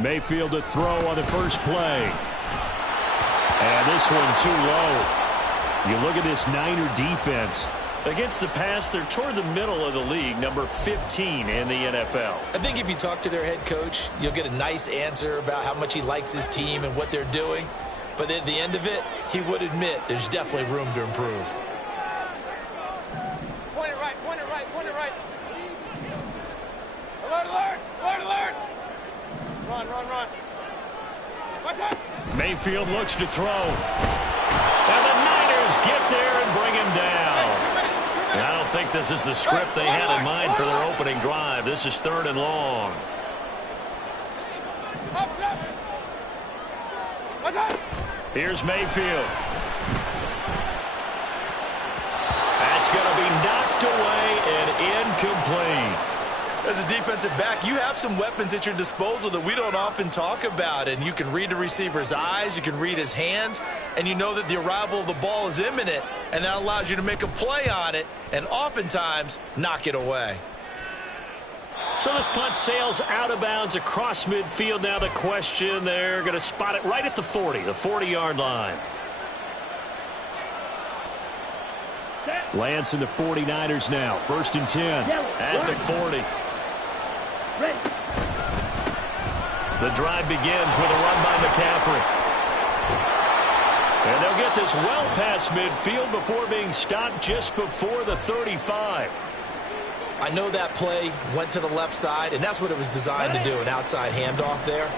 Mayfield to throw on the first play. And this one too low. You look at this Niner defense. Against the pass, they're toward the middle of the league, number 15 in the NFL. I think if you talk to their head coach, you'll get a nice answer about how much he likes his team and what they're doing. But at the end of it, he would admit there's definitely room to improve. Point it right, point it right, point it right. Alert, alert, alert, alert. Run, run, run. What's up? Mayfield looks to throw. And the Niners get there and bring him down. And I don't think this is the script they had in mind for their opening drive. This is 3rd and long. Here's Mayfield. That's going to be knocked away and incomplete. As a defensive back, you have some weapons at your disposal that we don't often talk about. And you can read the receiver's eyes, you can read his hands, and you know that the arrival of the ball is imminent, and that allows you to make a play on it and oftentimes knock it away. So this punt sails out of bounds across midfield. Now the question, they're going to spot it right at the 40, the 40-yard line. Lance and the 49ers now, 1st and 10 at the 40. The drive begins with a run by McCaffrey. And they'll get this well past midfield before being stopped just before the 35. I know that play went to the left side, and that's what it was designed to do, an outside handoff there.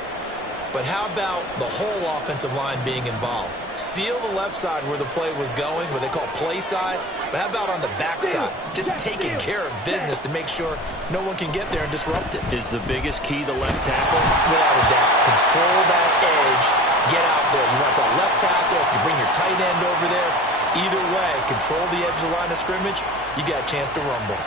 But how about the whole offensive line being involved? Seal the left side where the play was going, what they call play side. But how about on the back side? Just taking care of business to make sure no one can get there and disrupt it. Is the biggest key the left tackle? Without a doubt. Control that edge. Get out there. You want that left tackle. If you bring your tight end over there, either way, control the edge of the line of scrimmage, you got a chance to rumble.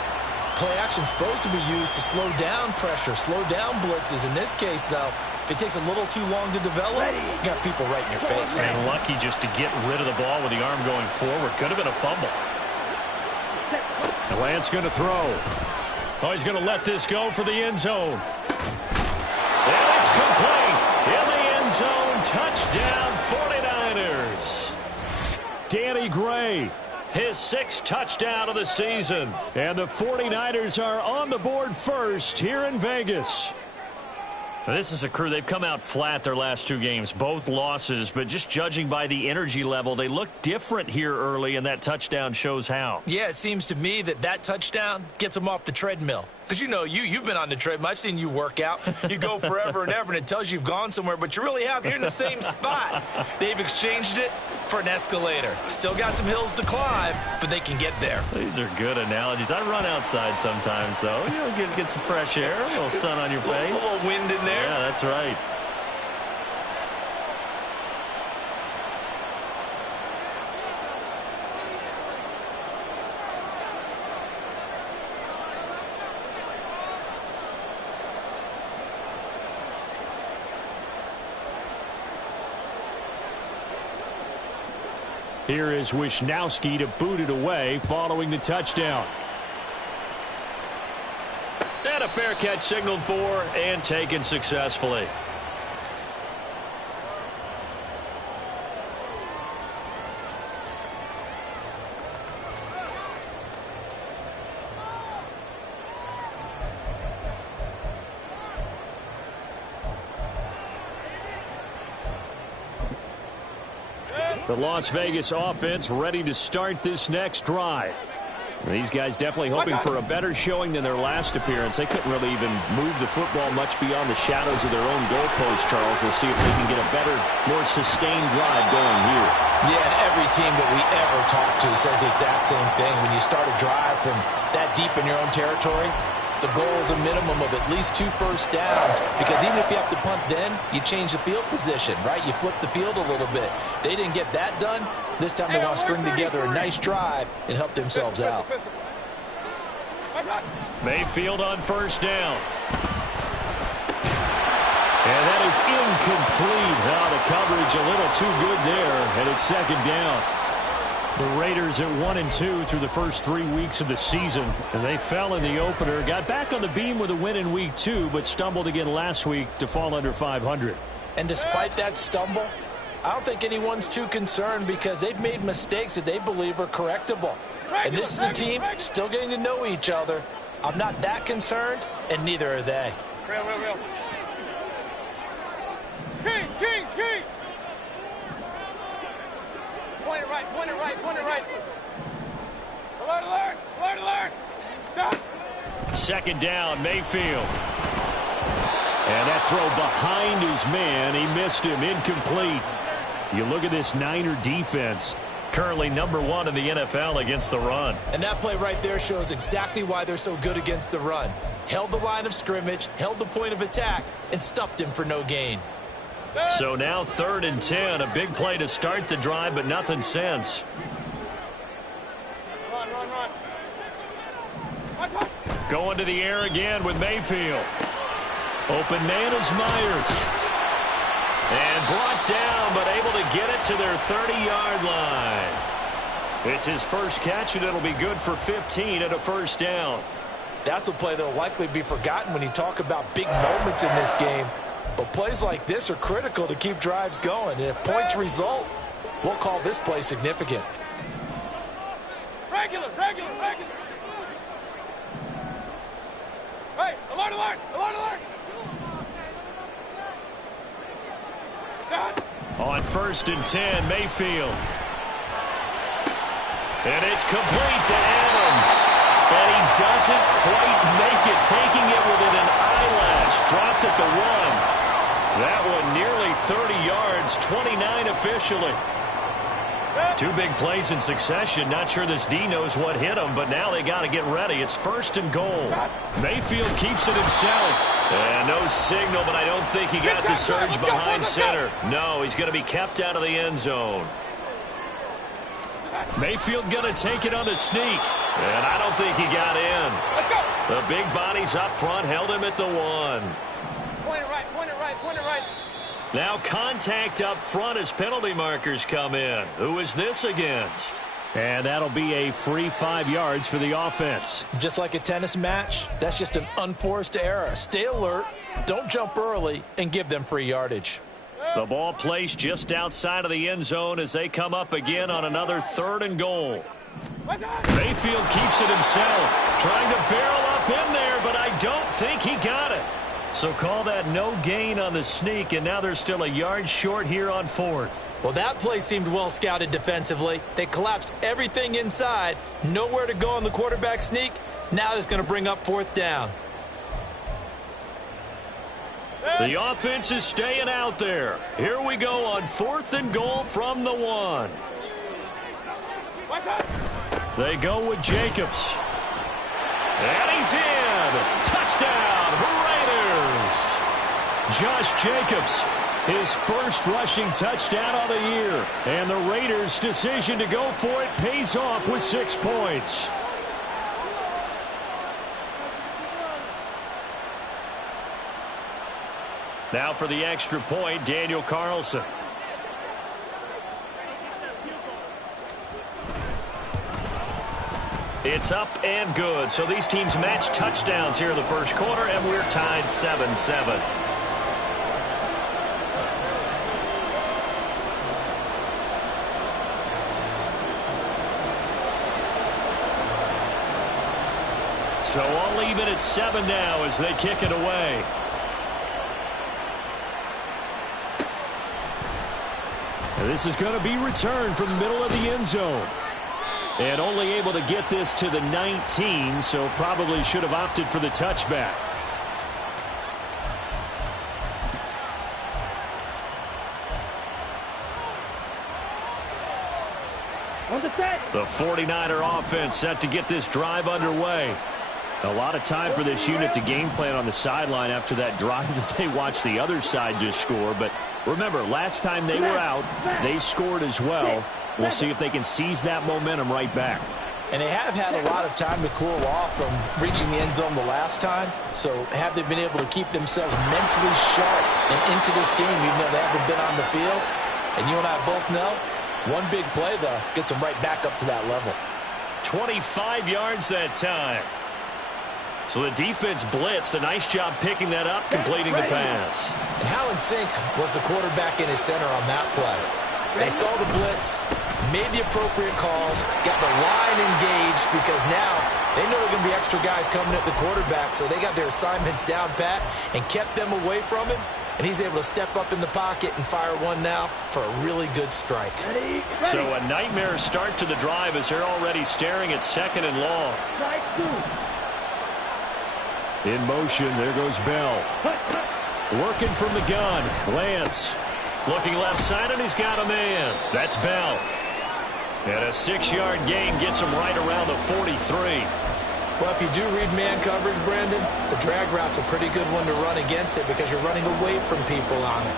Play action's supposed to be used to slow down pressure, slow down blitzes. In this case, though, if it takes a little too long to develop, you got people right in your face. And lucky just to get rid of the ball with the arm going forward. Could have been a fumble. And Lance going to throw. Oh, he's going to let this go for the end zone. And it's complete. In the end zone, touchdown 49ers. Danny Gray, his 6th touchdown of the season. And the 49ers are on the board first here in Vegas. This is a crew, they've come out flat their last 2 games, both losses, but just judging by the energy level, they look different here early, and that touchdown shows how. Yeah, it seems to me that touchdown gets them off the treadmill. Because you know, you've been on the treadmill. I've seen you work out. You go forever and ever, and it tells you you've gone somewhere, but you really have. You're in the same spot. They've exchanged it for an escalator. Still got some hills to climb, but they can get there. These are good analogies. I run outside sometimes, though. You know, get some fresh air, a little sun on your face. A little wind in there. Yeah, that's right. Here is Wisnowski to boot it away following the touchdown. And a fair catch signaled for and taken successfully. The Las Vegas offense ready to start this next drive. These guys definitely hoping for a better showing than their last appearance. They couldn't really even move the football much beyond the shadows of their own goalpost, Charles. We'll see if they can get a better, more sustained drive going here. Yeah, and every team that we ever talk to says the exact same thing. When you start a drive from that deep in your own territory, the goal is a minimum of at least 2 first downs, because even if you have to punt then, you change the field position, right? You flip the field a little bit. They didn't get that done. This time they want to string together a nice drive and help themselves out. Mayfield on first down. And that is incomplete. Oh, the coverage a little too good there, and it's second down. The Raiders at 1-2 through the first 3 weeks of the season. And they fell in the opener, got back on the beam with a win in week 2, but stumbled again last week to fall under 500. And despite that stumble, I don't think anyone's too concerned because they've made mistakes that they believe are correctable. And this is a team still getting to know each other. I'm not that concerned, and neither are they. Real. King! Point it right. Alert! Stop! Second down, Mayfield. And that throw behind his man. He missed him, incomplete. You look at this Niner defense. Currently number 1 in the NFL against the run. And that play right there shows exactly why they're so good against the run. Held the line of scrimmage, held the point of attack, and stuffed him for no gain. So now 3rd and 10. A big play to start the drive, but nothing since. Run. Going to the air again with Mayfield. Open man is Myers. And brought down, but able to get it to their 30-yard line. It's his first catch, and it'll be good for 15 at a first down. That's a play that will likely be forgotten when you talk about big moments in this game. But plays like this are critical to keep drives going. And if points result, we'll call this play significant. Regular. Hey, alert! Stop! On 1st and 10, Mayfield. And it's complete to Adams. And he doesn't quite make it, taking it within an eyelash. Dropped at the 1. That one nearly 30 yards, 29 officially. 2 big plays in succession. Not sure this D knows what hit him, but now they got to get ready. It's 1st and goal. Mayfield keeps it himself. And no signal, but I don't think he got the surge behind center. No, he's going to be kept out of the end zone. Mayfield going to take it on the sneak. And I don't think he got in. The big bodies up front held him at the 1. Point it right. Now contact up front as penalty markers come in. Who is this against? And that'll be a free 5 yards for the offense. Just like a tennis match, that's just an unforced error. Stay alert, don't jump early, and give them free yardage. The ball placed just outside of the end zone as they come up again on another 3rd and goal. Mayfield keeps it himself, trying to barrel up in there, but I don't think he got it. So call that no gain on the sneak, and now they're still a yard short here on 4th. Well, that play seemed well scouted defensively. They collapsed everything inside, nowhere to go on the quarterback sneak. Now it's going to bring up 4th down. The offense is staying out there. Here we go on 4th and goal from the 1. They go with Jacobs. And he's in. Touchdown, Raiders. Josh Jacobs, his first rushing touchdown of the year. And the Raiders' decision to go for it pays off with 6 points. Now for the extra point, Daniel Carlson. It's up and good. So these teams match touchdowns here in the first quarter, and we're tied 7-7. So all even at 7 now as they kick it away. And this is going to be returned from the middle of the end zone. And only able to get this to the 19, so probably should have opted for the touchback. The 49er offense set to get this drive underway. A lot of time for this unit to game plan on the sideline after that drive that they watched the other side just score. But remember, last time they were out, they scored as well. We'll see if they can seize that momentum right back. And they have had a lot of time to cool off from reaching the end zone the last time. So have they been able to keep themselves mentally sharp and into this game even though they haven't been on the field? And you and I both know One big play, though, gets them right back up to that level. 25 yards that time. So the defense blitzed. A nice job picking that up, completing the pass. And how in sync was the quarterback in his center on that play? They saw the blitz, made the appropriate calls, got the line engaged because now they know there are going to be extra guys coming at the quarterback, so they got their assignments down pat and kept them away from him, and he's able to step up in the pocket and fire one now for a really good strike. So a nightmare start to the drive as they're already staring at 2nd and long. In motion, there goes Bell. Working from the gun, Lance. Looking left side, and he's got a man. That's Bell. And a 6-yard gain gets him right around the 43. Well, if you do read man coverage, Brandon, the drag route's a pretty good one to run against it because you're running away from people on it.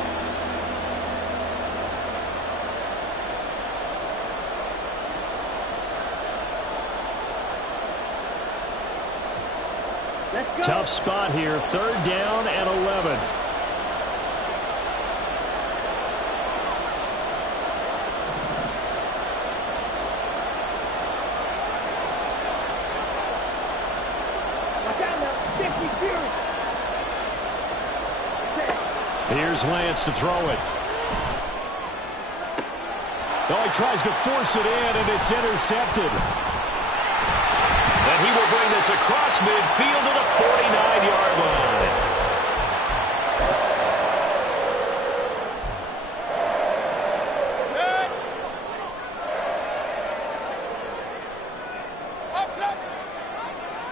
Tough spot here, 3rd down and 11. Here's Lance to throw it. Oh, he tries to force it in, and it's intercepted. And he will bring this across midfield to the 49-yard line.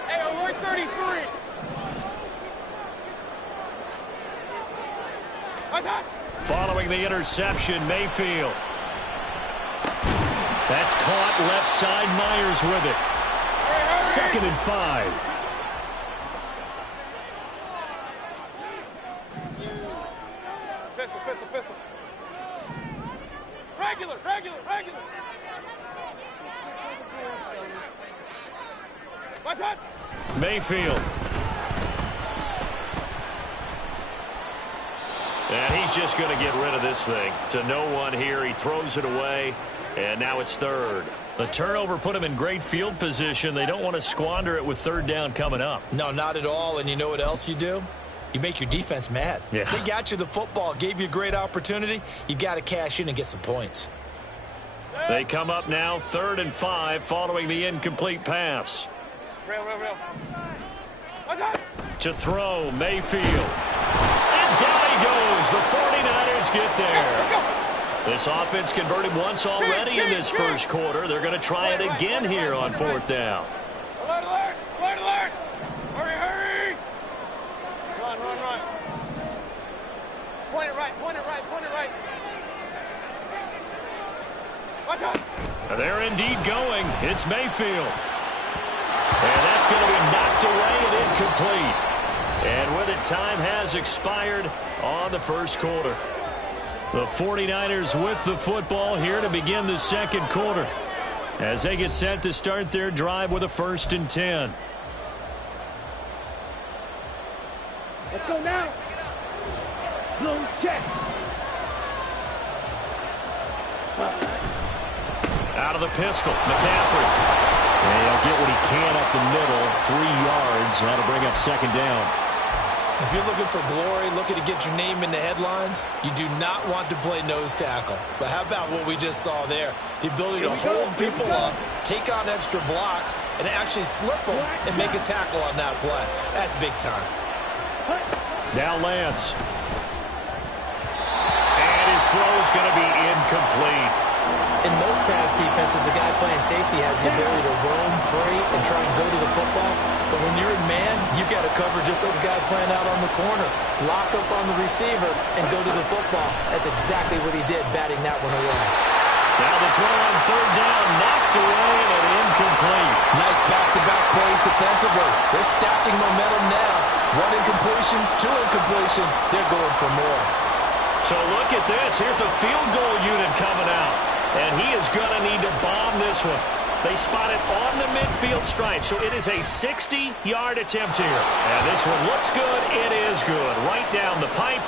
Hey, alert 33. Following the interception, Mayfield. That's caught left side. Myers with it. 2nd and 5. Pistol. Regular. What's that? Mayfield. And he's just going to get rid of this thing. To no one here. He throws it away, and now it's 3rd. The turnover put him in great field position. They don't want to squander it with 3rd down coming up. No, not at all. And you know what else you do? You make your defense mad. Yeah. They got you the football, gave you a great opportunity. You got to cash in and get some points. They come up now 3rd and 5 following the incomplete pass. Real. What's that? To throw, Mayfield. And down he goes. The 49ers get there. This offense converted once already in this first quarter. They're going to try it again here on 4th down. Alert! Hurry! Run. Point it right. What's that? They're indeed going. It's Mayfield. And that's going to be knocked away and incomplete. And with it, time has expired on the first quarter. The 49ers with the football here to begin the 2nd quarter as they get set to start their drive with a 1st and 10. Let's go now. Blue check. Out of the pistol, McCaffrey. And he'll get what he can up the middle, 3 yards. That'll bring up 2nd down. If you're looking for glory, looking to get your name in the headlines, you do not want to play nose tackle. But how about what we just saw there? The ability to hold people up, take on extra blocks, and actually slip them and make a tackle on that play. That's big time. Now Lance. And his throw's going to be incomplete. In most pass defenses, the guy playing safety has the ability to roam free and try and go to the football. But when you're in man, you've got to cover just like a guy playing out on the corner. Lock up on the receiver and go to the football. That's exactly what he did, batting that one away. Now the throw on 3rd down, knocked away and incomplete. Nice back-to-back plays defensively. They're stacking momentum now. 1 incompletion, 2 incompletion. They're going for more. So look at this. Here's the field goal unit coming out. And he is going to need to bomb this one. They spot it on the midfield stripe. So it is a 60-yard attempt here. And this one looks good. It is good. Right down the pipe.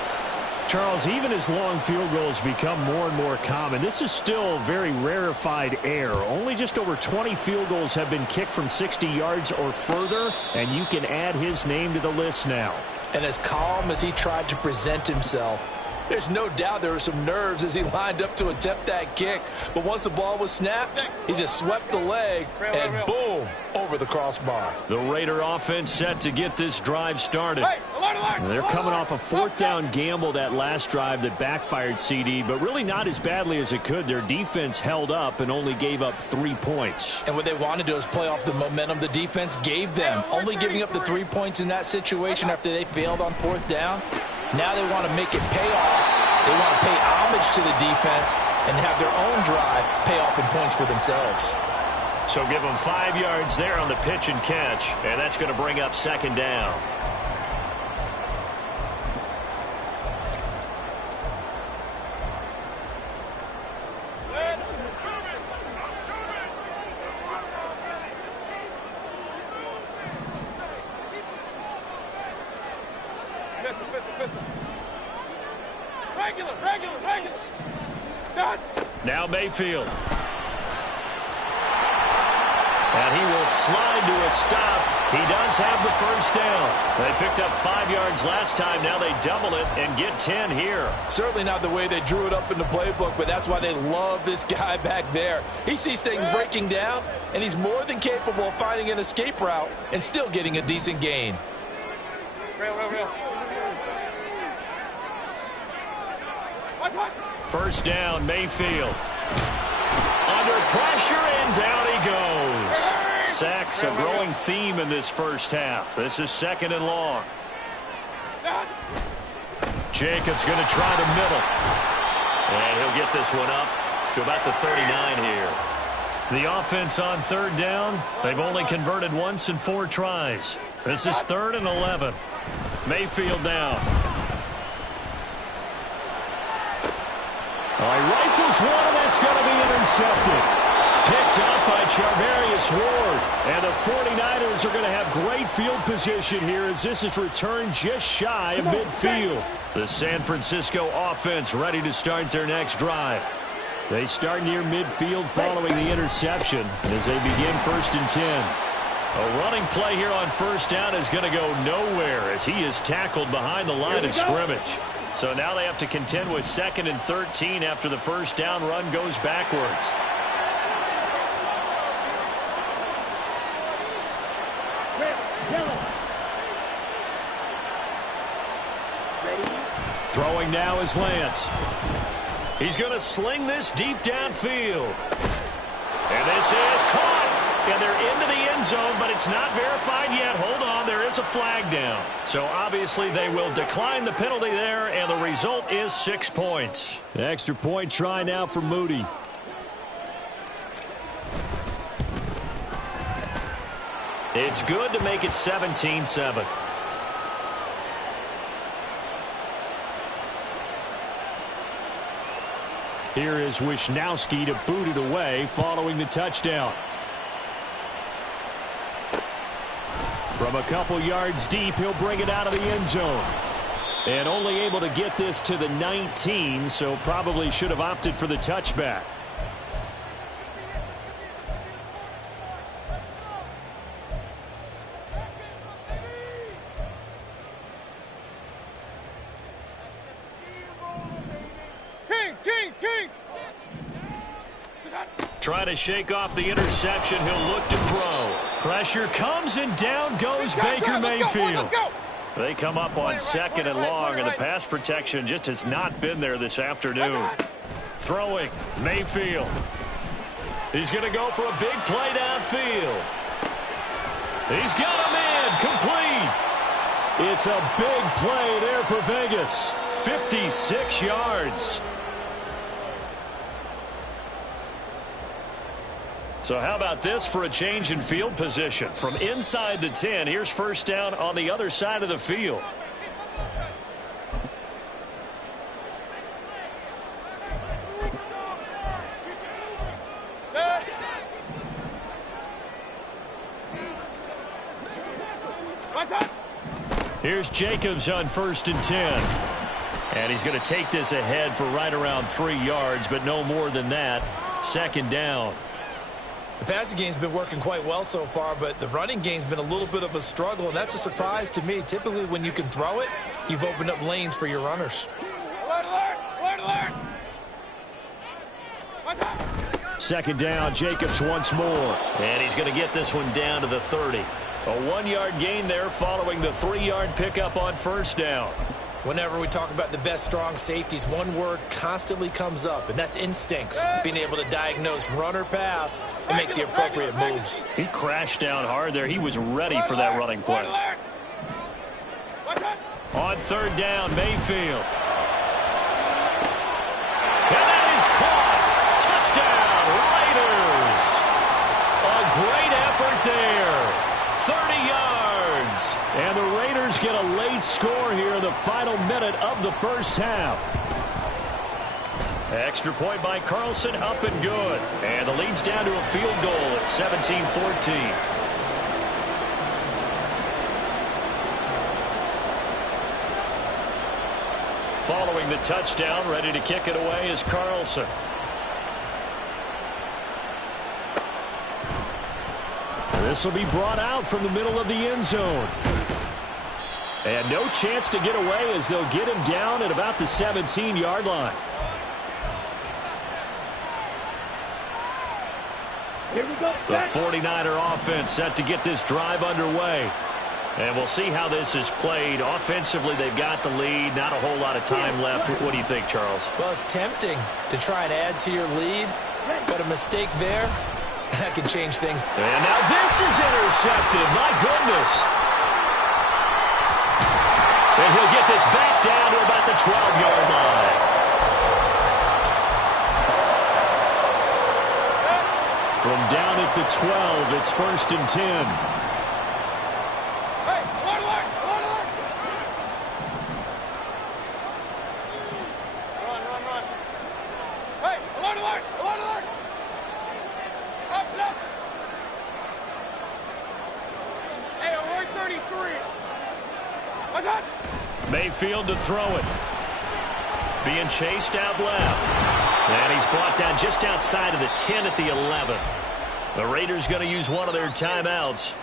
Charles, even as long field goals become more and more common, this is still very rarefied air. Only just over 20 field goals have been kicked from 60 yards or further, and you can add his name to the list now. And as calm as he tried to present himself, there's no doubt there were some nerves as he lined up to attempt that kick. But once the ball was snapped, he just swept the leg and boom, over the crossbar. The Raider offense set to get this drive started. Hey, alert. They're coming off a fourth down gamble that last drive that backfired, CD, but really not as badly as it could. Their defense held up and only gave up 3 points. And what they wanted to do is play off the momentum the defense gave them. Only giving up the 3 points in that situation after they failed on fourth down. Now they want to make it pay off. They want to pay homage to the defense and have their own drive pay off in points for themselves. So give them 5 yards there on the pitch and catch, and that's going to bring up second down. Regular. Start. Now Mayfield. And he will slide to a stop. He does have the first down. They picked up 5 yards last time. Now they double it and get 10 here. Certainly not the way they drew it up in the playbook, but that's why they love this guy back there. He sees things breaking down, and he's more than capable of finding an escape route and still getting a decent gain. Real. First down, Mayfield. Under pressure, and down he goes. Sacks a growing theme in this first half. This is second and long. Jacobs going to try the middle. And he'll get this one up to about the 39 here. The offense on third down, they've only converted once in 4 tries. This is 3rd and 11. Mayfield down. Rifles one, and that's going to be intercepted. Picked up by Charvarius Ward. And the 49ers are going to have great field position here as this is returned just shy of midfield. The San Francisco offense ready to start their next drive. They start near midfield following the interception as they begin 1st and 10. A running play here on first down is going to go nowhere as he is tackled behind the line of scrimmage. So now they have to contend with 2nd and 13 after the first down run goes backwards. Throwing now is Lance. He's going to sling this deep downfield. And this is caught. And they're into the end zone, but it's not verified yet. Hold on, there is a flag down. So obviously they will decline the penalty there, and the result is 6 points. The extra point try now for Moody. It's good to make it 17-7. Here is Wisnowski to boot it away following the touchdown. From a couple yards deep, he'll bring it out of the end zone. And only able to get this to the 19, so probably should have opted for the touchback. Kings! Trying to shake off the interception. He'll look to throw. Pressure comes and down goes Baker Mayfield. They come up on 2nd and long, and the pass protection just has not been there this afternoon. Throwing, Mayfield. He's going to go for a big play downfield. He's got him in, complete. It's a big play there for Vegas. 56 yards. So how about this for a change in field position? From inside the 10, here's first down on the other side of the field. Here's Jacobs on 1st and 10. And he's going to take this ahead for right around 3 yards, but no more than that. Second down. The passing game's been working quite well so far, but the running game's been a little bit of a struggle, and that's a surprise to me. Typically, when you can throw it, you've opened up lanes for your runners. Alert, alert, alert, alert. Watch out. Second down, Jacobs once more. And he's going to get this one down to the 30. A 1-yard gain there following the 3-yard pickup on first down. Whenever we talk about the best strong safeties, one word constantly comes up, and that's instincts. Being able to diagnose run or pass and make the appropriate moves. He crashed down hard there. He was ready for that running play. On third down, Mayfield. And that is caught. Touchdown, Raiders. A great effort there. 30 yards. And the Raiders get a late score here in the final minute of the first half. Extra point by Carlson, up and good. And the lead's down to a field goal at 17-14. Following the touchdown, ready to kick it away is Carlson. This will be brought out from the middle of the end zone. And no chance to get away as they'll get him down at about the 17-yard line. Here we go. The 49er offense set to get this drive underway. And we'll see how this is played. Offensively, they've got the lead. Not a whole lot of time left. What do you think, Charles? Well, it's tempting to try and add to your lead, but a mistake there, that can change things. And now this is intercepted. My goodness. And he'll get this back down to about the 12-yard line. From down at the 12, it's 1st and 10. Hey, alert, alert, alert, alert. Run, run, run. Hey, alert, alert, alert, alert. Up, up. Hey, alert 33. What's that? Mayfield to throw it. Being chased out left. And he's brought down just outside of the 10 at the 11. The Raiders going to use one of their timeouts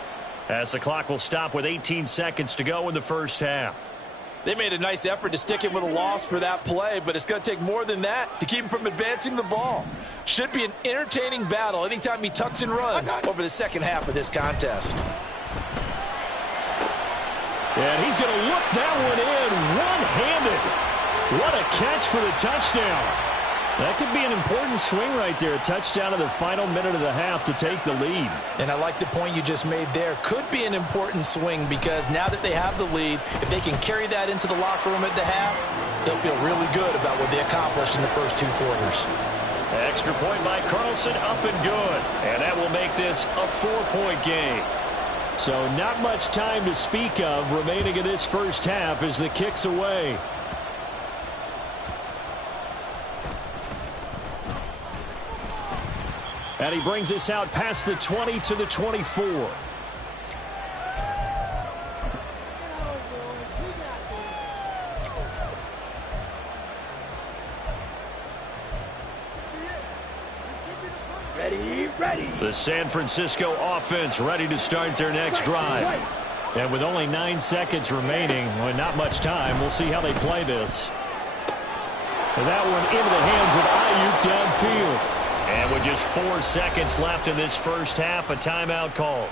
as the clock will stop with 18 seconds to go in the first half. They made a nice effort to stick him with a loss for that play, but it's going to take more than that to keep him from advancing the ball. Should be an entertaining battle anytime he tucks and runs over the second half of this contest. And he's going to look that one in one-handed. What a catch for the touchdown. That could be an important swing right there. A touchdown in the final minute of the half to take the lead. And I like the point you just made there. Could be an important swing because now that they have the lead, if they can carry that into the locker room at the half, they'll feel really good about what they accomplished in the first 2 quarters. Extra point by Carlson, up and good. And that will make this a 4-point game. So not much time to speak of remaining in this first half as the kick's away. And he brings us out past the 20 to the 24. Ready, ready. The San Francisco offense ready to start their next drive. And with only 9 seconds remaining, well, not much time, we'll see how they play this. And that one into the hands of Ayuk downfield. And with just 4 seconds left in this first half, a timeout call.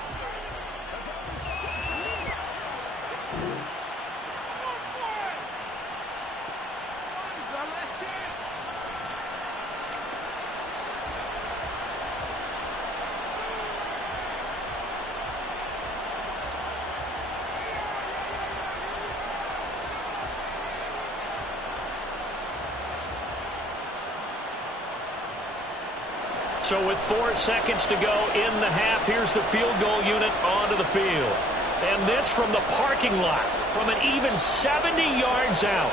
So with 4 seconds to go in the half, here's the field goal unit onto the field. And this from the parking lot, from an even 70 yards out.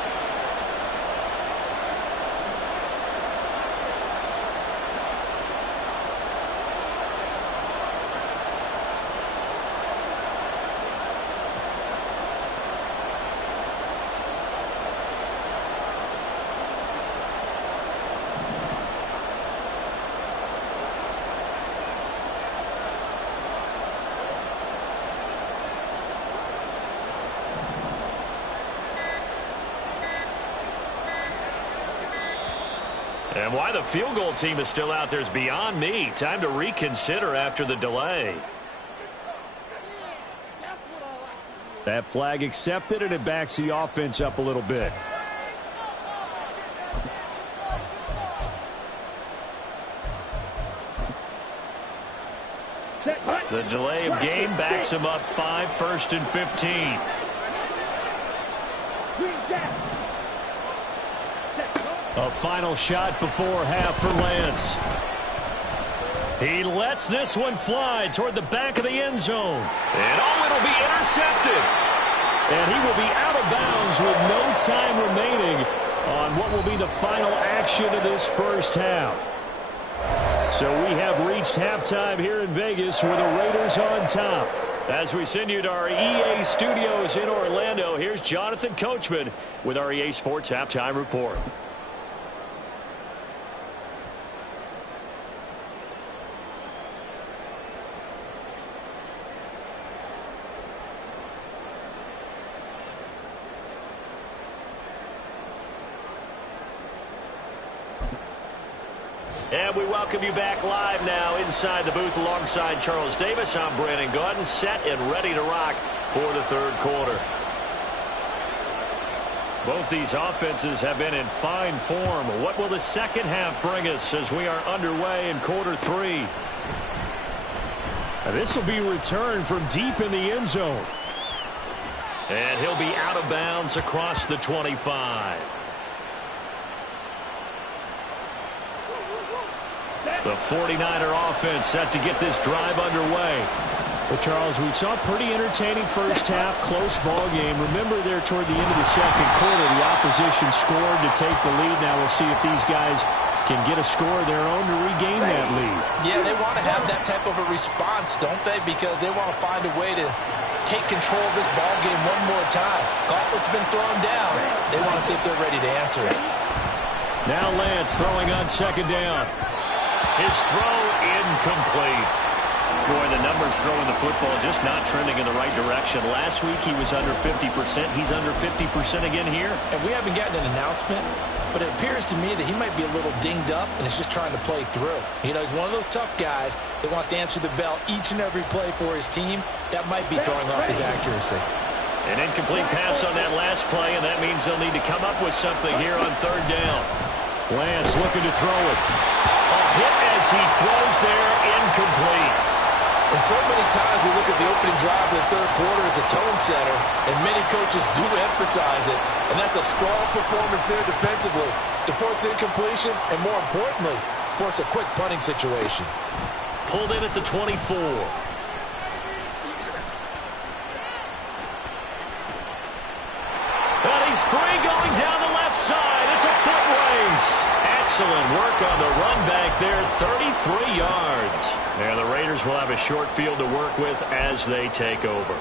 And why the field goal team is still out there is beyond me. Time to reconsider after the delay. That flag accepted, and it backs the offense up a little bit. The delay of game backs him up 5, 1st and 15. A final shot before half for Lance. He lets this one fly toward the back of the end zone. And oh, it'll be intercepted. And he will be out of bounds with no time remaining on what will be the final action of this first half. So we have reached halftime here in Vegas with the Raiders on top. As we send you to our EA studios in Orlando, here's Jonathan Coachman with our EA Sports Halftime Report. And we welcome you back live now inside the booth alongside Charles Davis. I'm Brandon Gaudin, set and ready to rock for the third quarter. Both these offenses have been in fine form. What will the second half bring us as we are underway in quarter 3? Now this will be returned from deep in the end zone. And he'll be out of bounds across the 25. The 49er offense set to get this drive underway. Well, Charles, we saw a pretty entertaining first half, close ball game. Remember there toward the end of the second quarter, the opposition scored to take the lead. Now we'll see if these guys can get a score of their own to regain that lead. Yeah, they want to have that type of a response, don't they? Because they want to find a way to take control of this ball game one more time. Gauntlet's been thrown down. They want to see if they're ready to answer it. Now Lance throwing on second down. His throw incomplete. Boy, the numbers throwing the football just not trending in the right direction. Last week he was under 50%. He's under 50% again here. And we haven't gotten an announcement, but it appears to me that he might be a little dinged up and is just trying to play through. You know, he's one of those tough guys that wants to answer the bell each and every play for his team. That might be throwing off his accuracy. An incomplete pass on that last play, and that means they'll need to come up with something here on third down. Lance looking to throw it. A hit as he throws there, incomplete. And so many times we look at the opening drive of the third quarter as a tone setter, and many coaches do emphasize it, and that's a strong performance there defensively to force incompletion and, more importantly, force a quick punting situation. Pulled in at the 24. And he's free going down the left side. It's a foot race. Excellent work on the run back there, 33 yards. And the Raiders will have a short field to work with as they take over.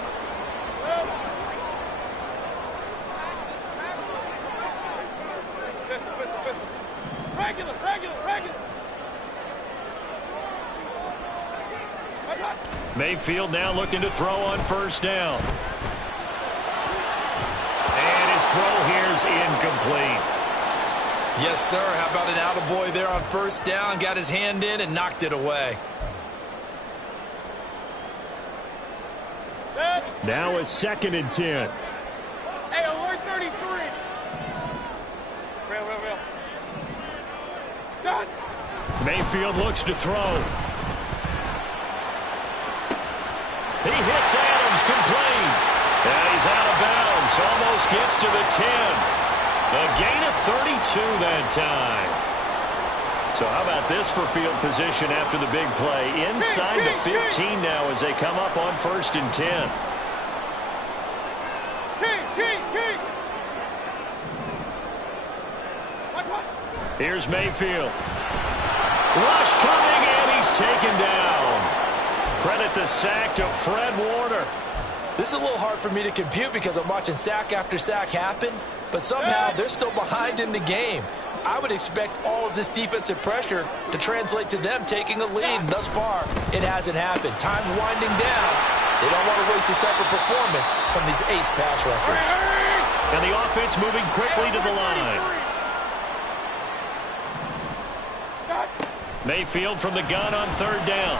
Mayfield now looking to throw on first down. And his throw here's incomplete. Yes, sir. How about an attaboy there on first down? Got his hand in and knocked it away. Now a 2nd and 10. Hey, alert 33. Real. Done. Mayfield looks to throw. He hits Adams complete. And he's out of bounds. Almost gets to the 10. A gain of 32 that time. So how about this for field position after the big play? Inside the 15 now as they come up on 1st and 10. Here's Mayfield. Rush coming, and he's taken down. Credit the sack to Fred Warner. This is a little hard for me to compute because I'm watching sack after sack happen, but somehow they're still behind in the game. I would expect all of this defensive pressure to translate to them taking a lead. Thus far, it hasn't happened. Time's winding down. They don't want to waste this type of performance from these ace pass rushers. And the offense moving quickly to the line. Mayfield from the gun on third down.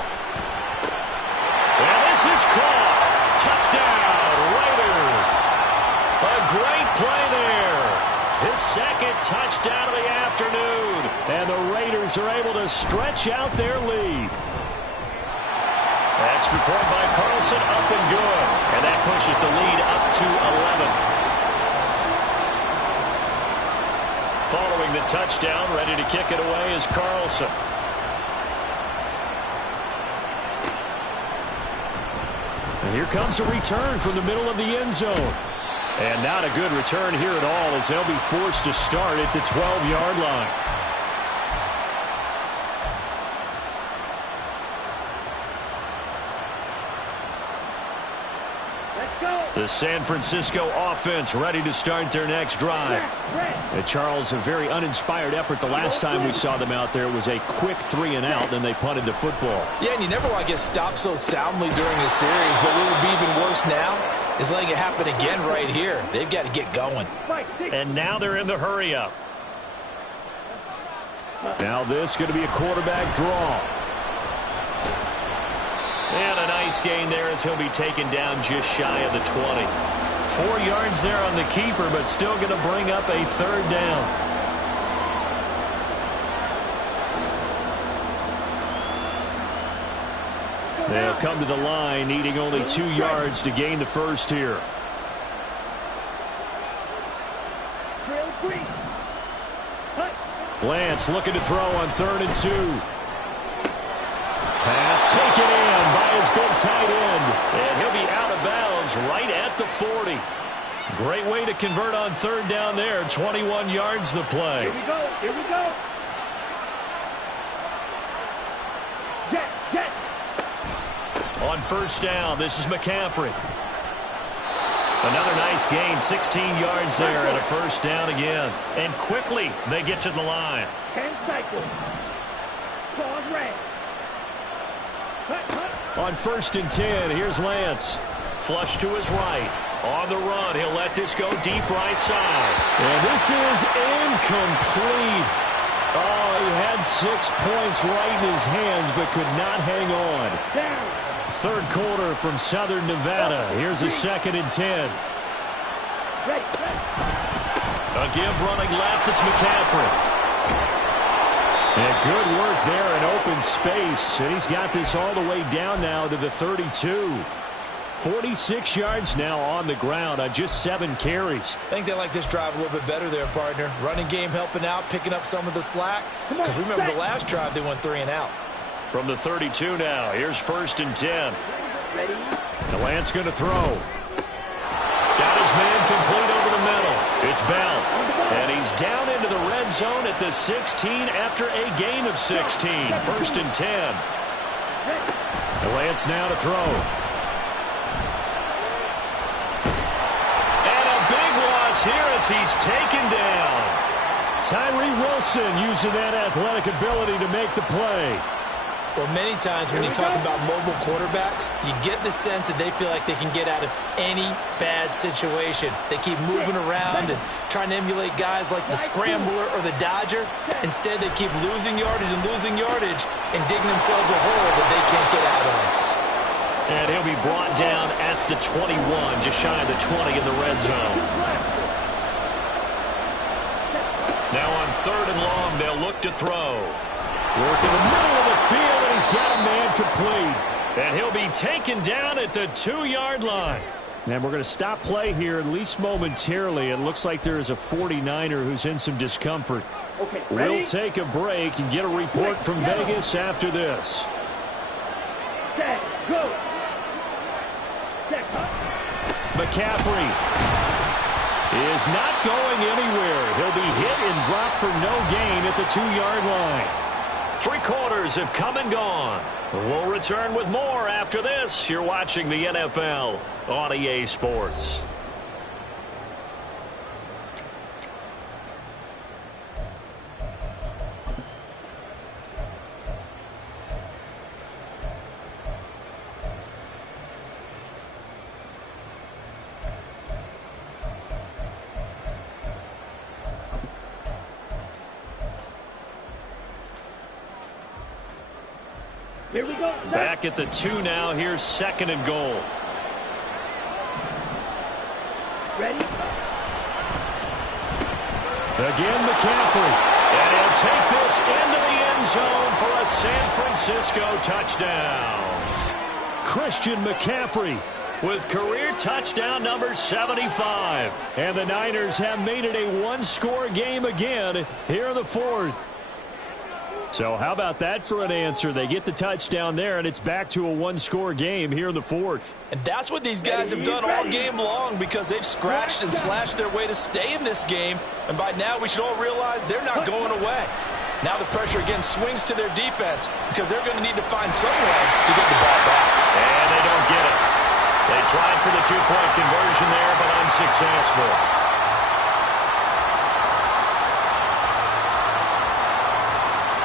And this is caught. Touchdown, Raiders. A great play there. His second touchdown of the afternoon. And the Raiders are able to stretch out their lead. Extra point by Carlson, up and good. And that pushes the lead up to 11. Following the touchdown, ready to kick it away is Carlson. And here comes a return from the middle of the end zone. And not a good return here at all, as they'll be forced to start at the 12-yard line. The San Francisco offense ready to start their next drive. And Charles, a very uninspired effort the last time we saw them out there. It was a quick 3-and-out, and they punted the football. Yeah, and you never want to get stopped so soundly during a series, but what would be even worse now is letting it happen again right here. They've got to get going. And now they're in the hurry-up. Now this is going to be a quarterback draw. And a nice gain there as he'll be taken down just shy of the 20. 4 yards there on the keeper, but still going to bring up a third down. They'll come to the line, needing only 2 yards to gain the first here. Lance looking to throw on 3rd and 2. Pass taken in by his big tight end. And he'll be out of bounds right at the 40. Great way to convert on third down there. 21 yards the play. Here we go. Here we go. Jet. On first down, this is McCaffrey. Another nice gain, 16 yards there, and a first down again. And quickly, they get to the line. 10 cycles. Pause red. On 1st and 10, here's Lance. Flush to his right. On the run, he'll let this go deep right side. And this is incomplete. Oh, he had 6 points right in his hands, but could not hang on. Down. Third quarter from Southern Nevada. Here's a 2nd and 10. Ready. A give running left, it's McCaffrey. And good work there in open space. And he's got this all the way down now to the 32. 46 yards now on the ground on just 7 carries. I think they like this drive a little bit better there, partner. Running game helping out, picking up some of the slack. Because remember the last drive they went 3-and-out. From the 32 now, here's 1st and 10. Ready. The Lance going to throw. Got his man complete over the middle. It's Bell. And he's down into the red zone at the 16 after a gain of 16. 1st and 10. The Lance now to throw. And a big loss here as he's taken down. Tyree Wilson using that athletic ability to make the play. Well, many times when you talk about mobile quarterbacks, you get the sense that they feel like they can get out of any bad situation. They keep moving around and trying to emulate guys like the Scrambler or the Dodger. Instead, they keep losing yardage and digging themselves a hole that they can't get out of. And he'll be brought down at the 21, just shy of the 20 in the red zone. Now on 3rd and long, they'll look to throw. Work in the middle of the field, and he's got a man complete. And he'll be taken down at the 2-yard line. And we're going to stop play here, at least momentarily. It looks like there is a 49er who's in some discomfort. Okay, we'll take a break and get a report from Vegas after this. Set, go. Set, McCaffrey is not going anywhere. He'll be hit and dropped for no gain at the 2-yard line. 3 quarters have come and gone. We'll return with more after this. You're watching the NFL on EA Sports. Here we go. Back at the 2 now. Here's 2nd and goal. Ready? Again, McCaffrey. And he'll take this into the end zone for a San Francisco touchdown. Christian McCaffrey with career touchdown number 75. And the Niners have made it a one-score game again here in the 4th. So how about that for an answer? They get the touchdown there, and it's back to a one-score game here in the 4th. And that's what these guys have done all game long, because they've scratched and slashed their way to stay in this game. And by now, we should all realize they're not going away. Now the pressure again swings to their defense, because they're going to need to find some way to get the ball back. And they don't get it. They tried for the 2-point conversion there, but unsuccessful.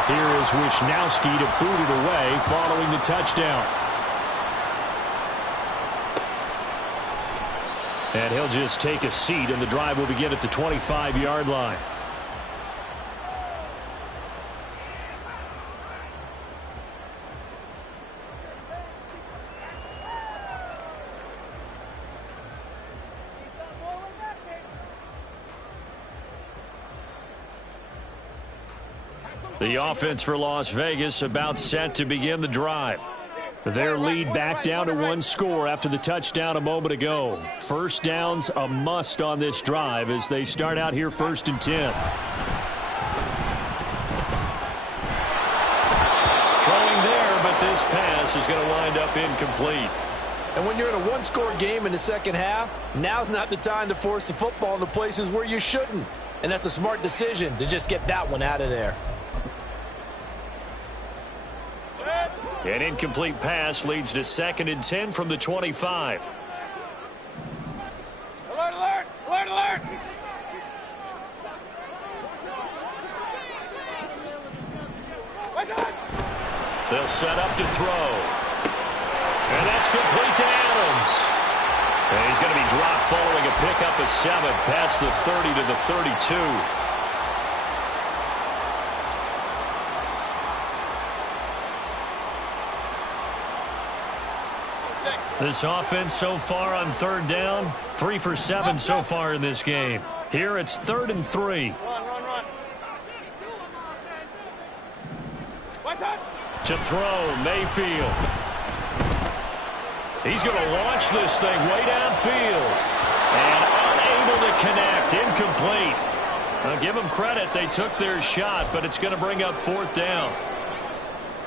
Here is Wisnowski to boot it away following the touchdown. And he'll just take a seat, and the drive will begin at the 25-yard line. The offense for Las Vegas about set to begin the drive. Their lead back down to 1 score after the touchdown a moment ago. First down's a must on this drive as they start out here 1st and 10. Throwing there, but this pass is going to wind up incomplete. And when you're in a one-score game in the second half, now's not the time to force the football into places where you shouldn't. And that's a smart decision to just get that one out of there. An incomplete pass leads to 2nd and 10 from the 25. Alert, alert! Alert, alert! They'll set up to throw. And that's complete to Adams. And he's going to be dropped following a pickup of 7 past the 30 to the 32. This offense so far on 3rd down, 3 for 7 so far in this game. Here it's 3rd and 3. Run, run, run. To throw, Mayfield. He's going to launch this thing way downfield. And unable to connect, incomplete. Now give them credit, they took their shot, but it's going to bring up 4th down.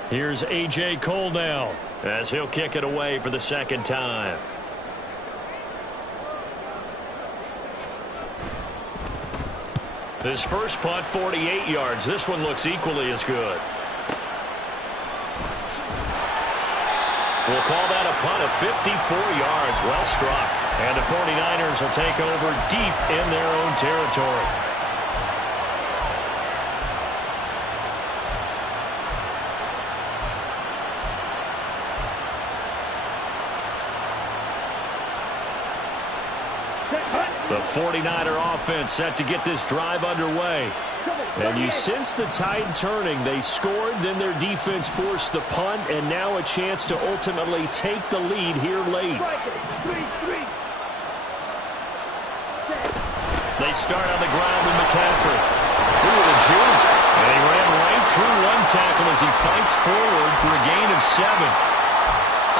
Here's A.J. Cole now, as he'll kick it away for the 2nd time. His first punt, 48 yards. This one looks equally as good. We'll call that a punt of 54 yards. Well struck. And the 49ers will take over deep in their own territory. The 49er offense set to get this drive underway. And you sense the tide turning. They scored, then their defense forced the punt, and now a chance to ultimately take the lead here late. They start on the ground with McCaffrey. Ooh, the juke. And he ran right through one tackle as he fights forward for a gain of 7.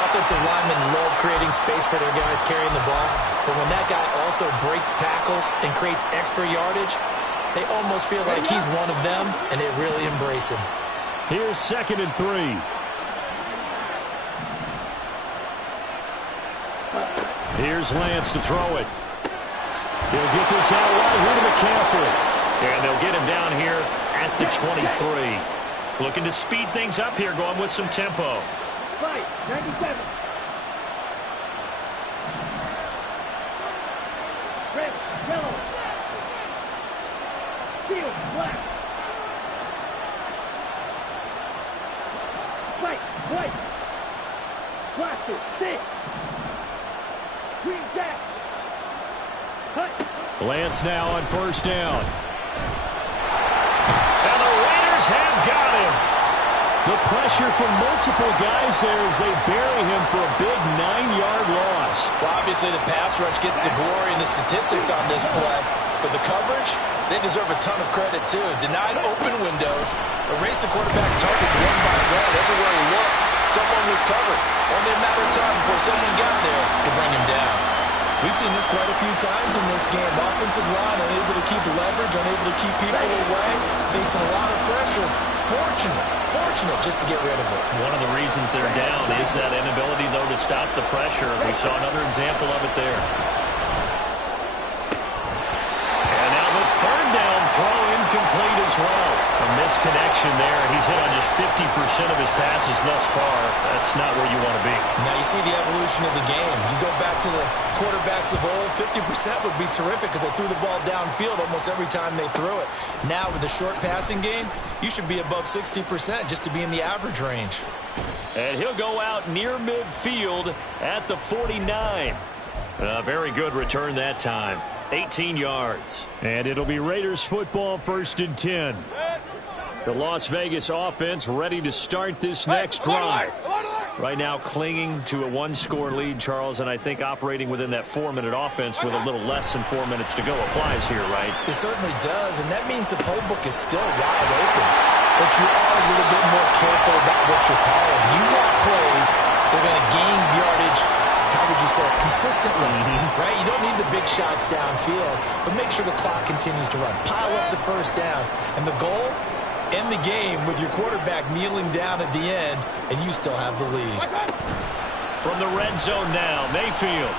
Offensive linemen love creating space for their guys carrying the ball, but when that guy also breaks tackles and creates extra yardage, they almost feel like he's one of them, and they really embrace him. Here's 2nd and 3. Here's Lance to throw it. He'll get this out right here to McCaffrey. And they'll get him down here at the 23. Looking to speed things up here, going with some tempo. Fight, 97. Red, yellow. Field, black. White, white. Blaster, stick. Green jack. Cut. Lance now on 1st down. And the Raiders have got him. The The pressure from multiple guys there as they bury him for a big 9-yard loss. Well, obviously the pass rush gets the glory and the statistics on this play, but the coverage, they deserve a ton of credit too. Denied open windows, erased the quarterback's targets one by one. Everywhere he looked, someone was covered. Only a matter of time before someone got there to bring him down. We've seen this quite a few times in this game. Offensive line unable to keep leverage, unable to keep people away, facing a lot of pressure. Fortunate just to get rid of it. One of the reasons they're down is that inability, though, to stop the pressure. We saw another example of it there. And now the third down throw incomplete as well. A misconnection there. He's hit on just 50% of his passes thus far. That's not where you want to be. Now you see the evolution of the game. You go back to the quarterbacks of old, 50% would be terrific because they threw the ball downfield almost every time they threw it. Now with the short passing game, you should be above 60% just to be in the average range. And he'll go out near midfield at the 49. A very good return that time. 18 yards. And it'll be Raiders football, 1st and 10. The Las Vegas offense ready to start this next drive. Right now clinging to a 1-score lead, Charles, and I think operating within that 4-minute offense with a little less than 4 minutes to go applies here, right? It certainly does, and that means the playbook is still wide open. But you are a little bit more careful about what you're calling. You want plays that are going to gain yardage, how would you say it, consistently, right? You don't need the big shots downfield, but make sure the clock continues to run. Pile up the first downs, and the goal, end the game with your quarterback kneeling down at the end, and you still have the lead. From the red zone now, Mayfield.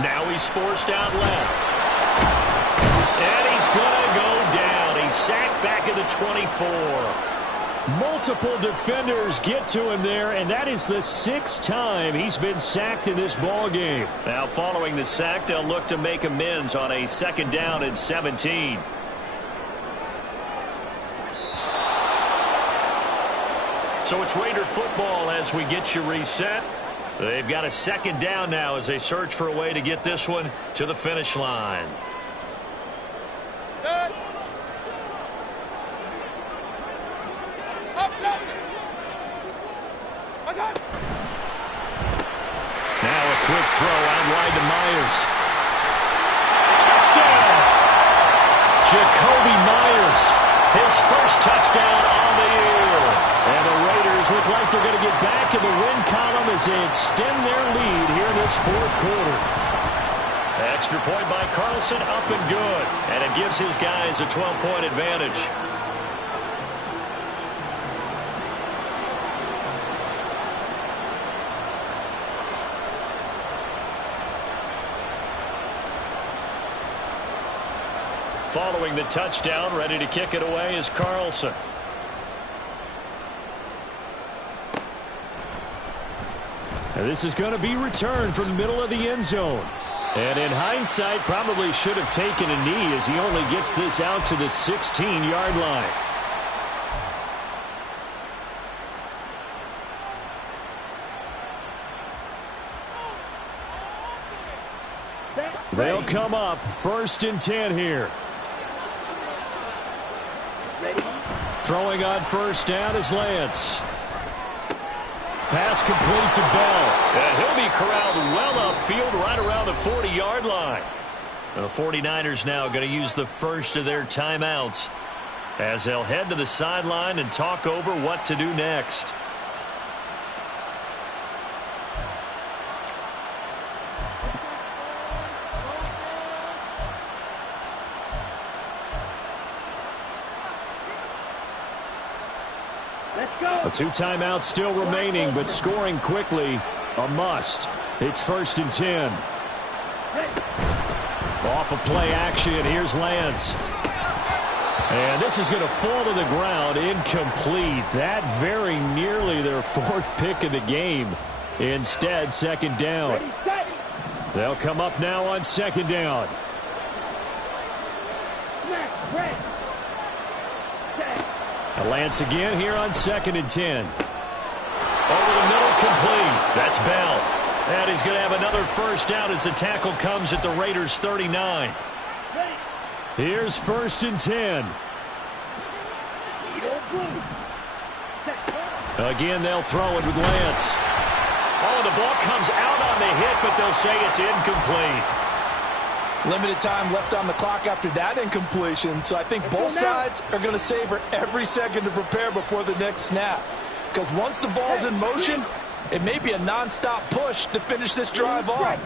Now he's forced out left. And he's going to go down. He's sacked back at the 24. Multiple defenders get to him there, and that is the 6th time he's been sacked in this ball game. Now following the sack, they'll look to make amends on a 2nd down and 17. So it's Raider football as we get you reset. They've got a 2nd down now as they search for a way to get this one to the finish line. Now a quick throw out wide to Myers. Touchdown! Jacoby Myers, his first touchdown on the year. And the Raiders look like they're going to get back in the win column as they extend their lead here in this 4th quarter. Extra point by Carlson, up and good. And it gives his guys a 12-point advantage. Following the touchdown, ready to kick it away is Carlson. And this is going to be returned from the middle of the end zone. And in hindsight, probably should have taken a knee as he only gets this out to the 16-yard line. They'll come up 1st and 10 here. Throwing on 1st down is Lance. Pass complete to Bell. And he'll be corralled well upfield right around the 40-yard line. The 49ers now going to use the first of their timeouts as they'll head to the sideline and talk over what to do next. A 2 timeouts still remaining, but scoring quickly, a must. It's 1st and 10. Off of play action, here's Lance. And this is going to fall to the ground, incomplete. That very nearly their 4th pick of the game. Instead, 2nd down. They'll come up now on 2nd down. Lance again here on 2nd and 10. Over the middle, complete. That's Bell. And he's going to have another 1st down as the tackle comes at the Raiders' 39. Here's 1st and 10. Again, they'll throw it with Lance. Oh, the ball comes out on the hit, but they'll say it's incomplete. Limited time left on the clock after that incompletion, so I think both sides are going to savor every second to prepare before the next snap. Because once the ball's in motion, it may be a nonstop push to finish this drive off.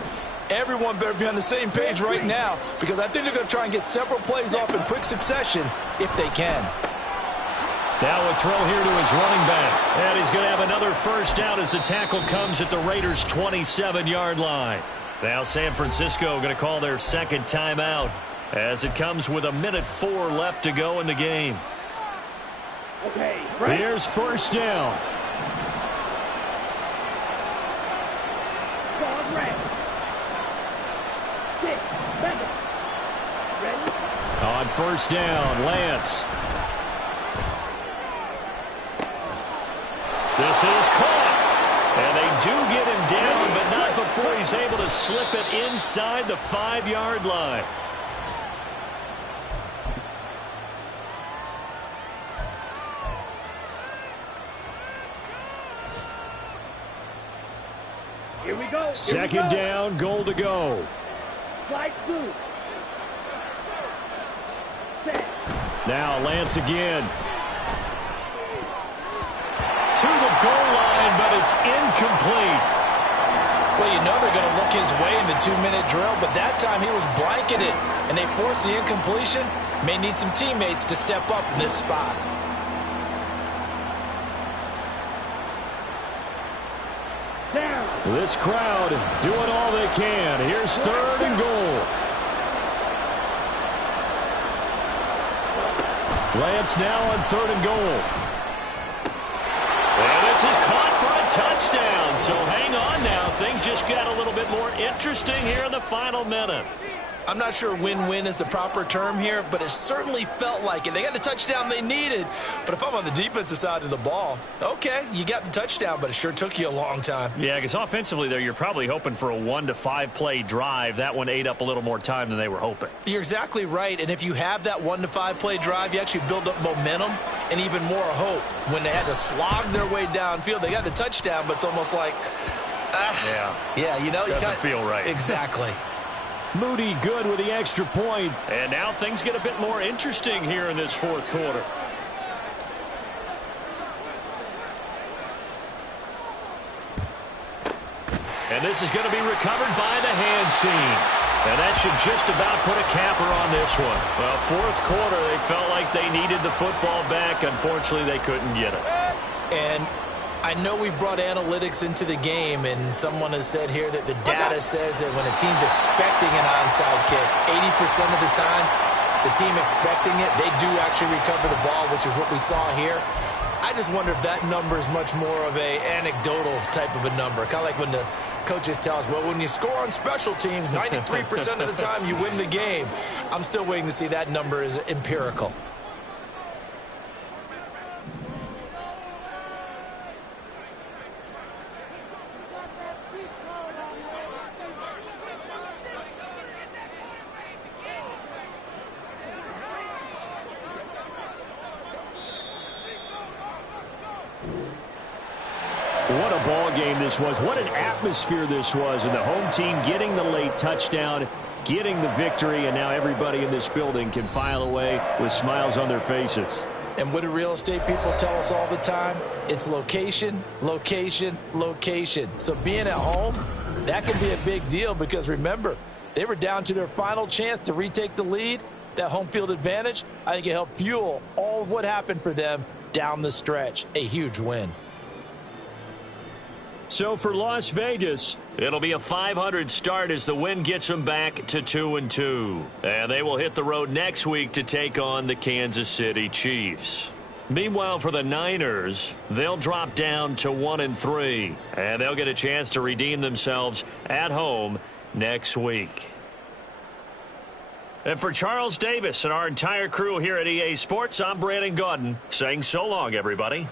Everyone better be on the same page right now, because I think they're going to try and get several plays off in quick succession if they can. Now a throw here to his running back. And he's going to have another first down as the tackle comes at the Raiders' 27-yard line. Now San Francisco going to call their second timeout as it comes with 1:04 left to go in the game. Okay, right. Here's first down. On first down, Lance. This is caught. And they do get him down, but not before he's able to slip it inside the 5-yard line. Here we go. Second down, goal to go. Slide through. Now Lance again. To the goal line, but it's incomplete. Well, you know they're going to look his way in the 2-minute drill, but that time he was blanketed, and they forced the incompletion. May need some teammates to step up in this spot. This crowd doing all they can. Here's third and goal. Lance now on third and goal. And this is caught for a touchdown. So hang on now. Things just got a little bit more interesting here in the final minute. I'm not sure win-win is the proper term here, but it certainly felt like it. They got the touchdown they needed, but if I'm on the defensive side of the ball, okay, you got the touchdown, but it sure took you a long time. Yeah, because offensively there, you're probably hoping for a 1 to 5 play drive. That one ate up a little more time than they were hoping. You're exactly right, and if you have that 1 to 5 play drive, you actually build up momentum and even more hope. When they had to slog their way downfield, they got the touchdown, but it's almost like, yeah, you know, doesn't feel right. Exactly. Moody good with the extra point. And now things get a bit more interesting here in this fourth quarter. And this is going to be recovered by the hands team. And that should just about put a capper on this one. Well, fourth quarter, they felt like they needed the football back. Unfortunately, they couldn't get it. And I know we brought analytics into the game, and someone has said here that the data says that when a team's expecting an onside kick, 80% of the time, the team expecting it, they do actually recover the ball, which is what we saw here. I just wonder if that number is much more of a anecdotal type of a number. Kind of like when the coaches tell us, well, when you score on special teams, 93% of the time you win the game. I'm still waiting to see that number is empirical. What a ball game this was. What an atmosphere this was. And the home team getting the late touchdown, getting the victory, and now everybody in this building can file away with smiles on their faces. And what do real estate people tell us all the time? It's location, location, location. So being at home, that can be a big deal because, remember, they were down to their final chance to retake the lead. That home field advantage, I think it helped fuel all of what happened for them down the stretch. A huge win. So for Las Vegas, it'll be a 500 start as the win gets them back to 2-2. And they will hit the road next week to take on the Kansas City Chiefs. Meanwhile, for the Niners, they'll drop down to 1-3. And they'll get a chance to redeem themselves at home next week. And for Charles Davis and our entire crew here at EA Sports, I'm Brandon Gaudin saying so long, everybody.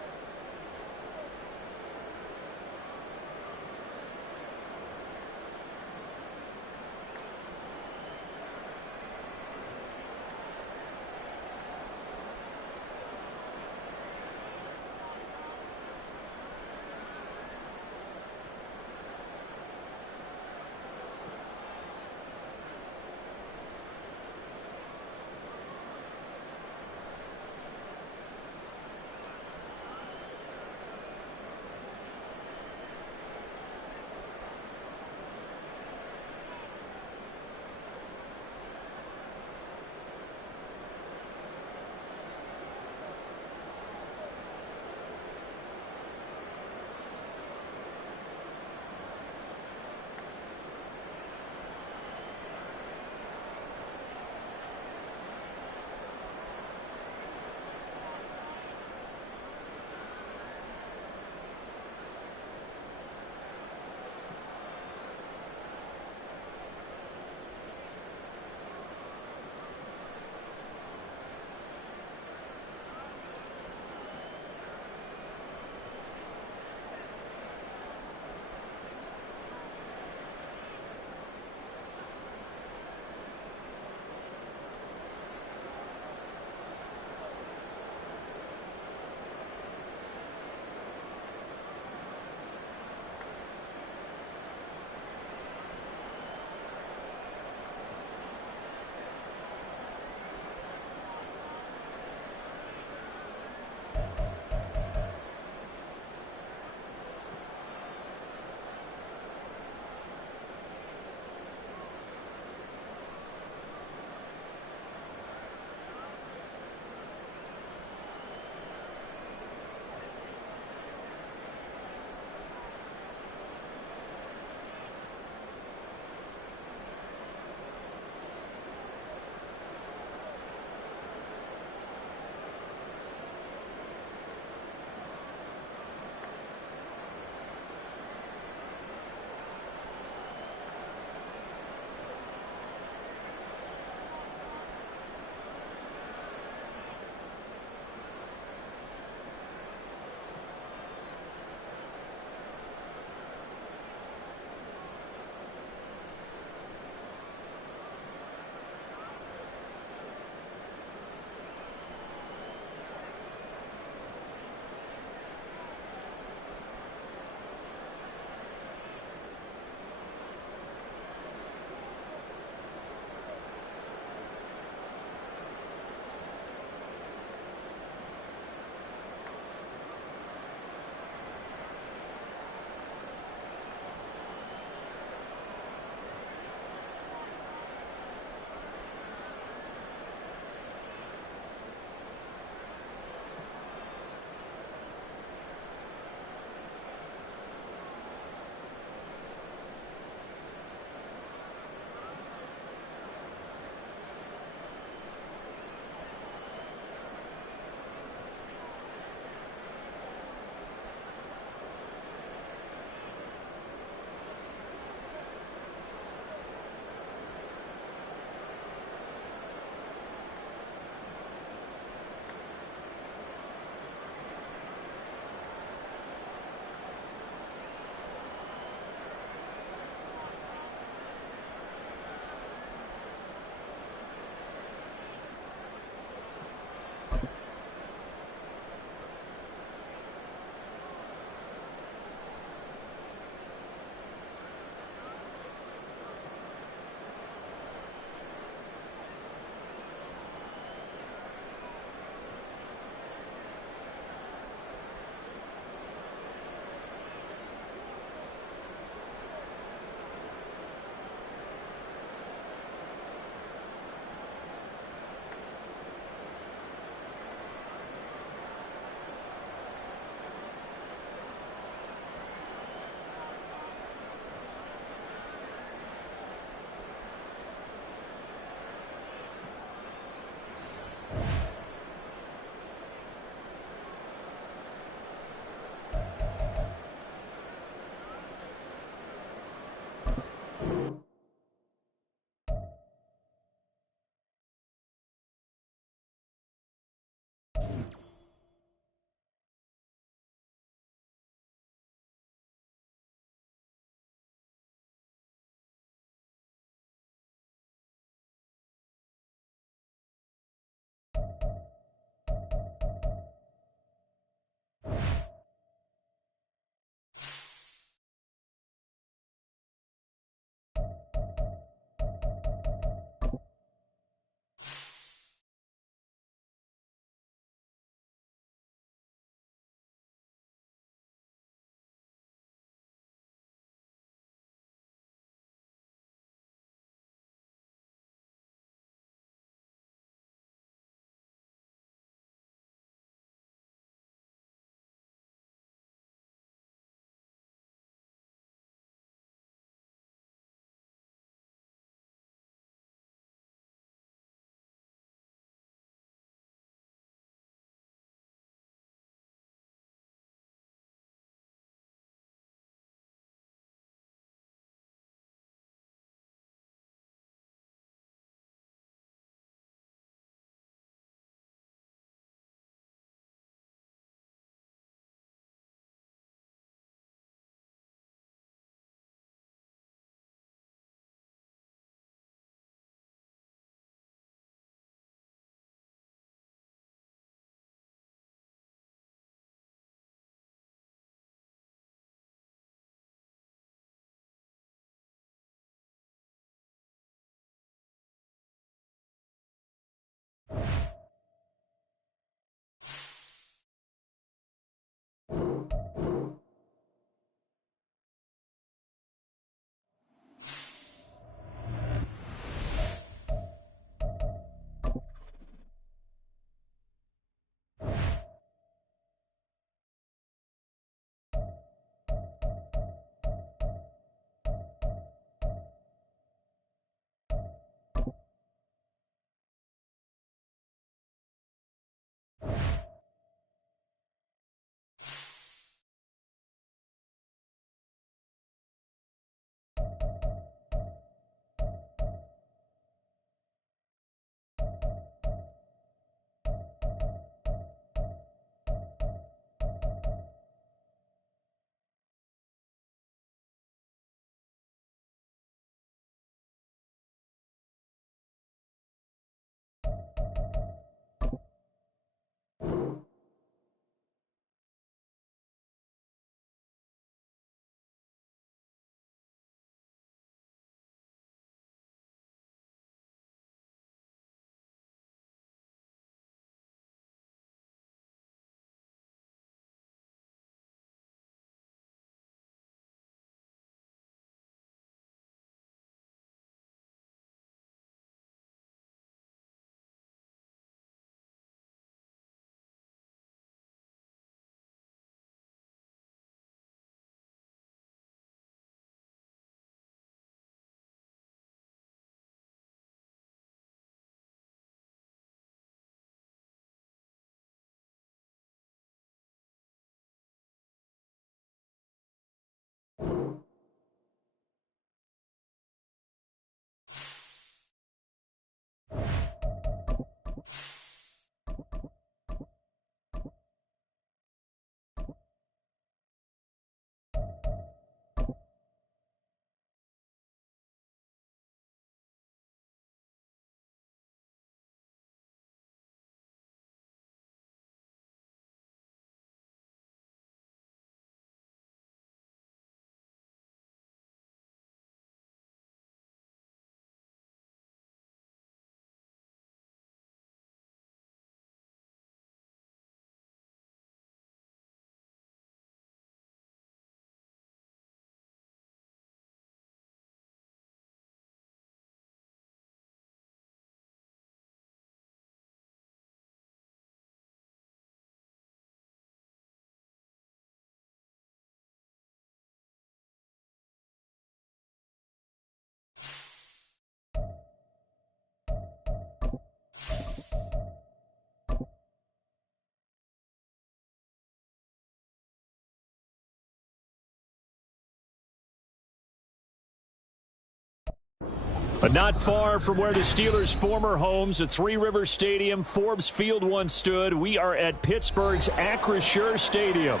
But not far from where the Steelers' former homes at Three Rivers Stadium, Forbes Field once stood, we are at Pittsburgh's Acrisure Stadium.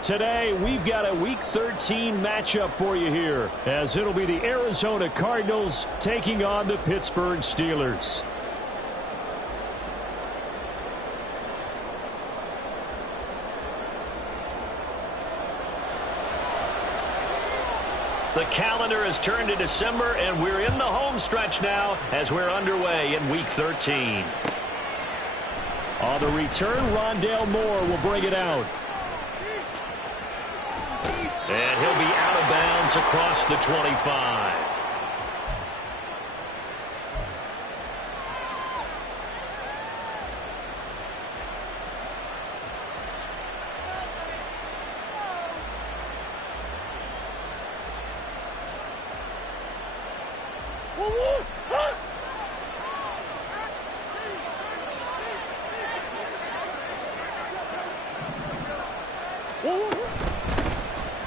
Today, we've got a Week 13 matchup for you here, as it'll be the Arizona Cardinals taking on the Pittsburgh Steelers. The calendar has turned to December, and we're in the home stretch now as we're underway in Week 13. On the return, Rondale Moore will bring it out. And he'll be out of bounds across the 25.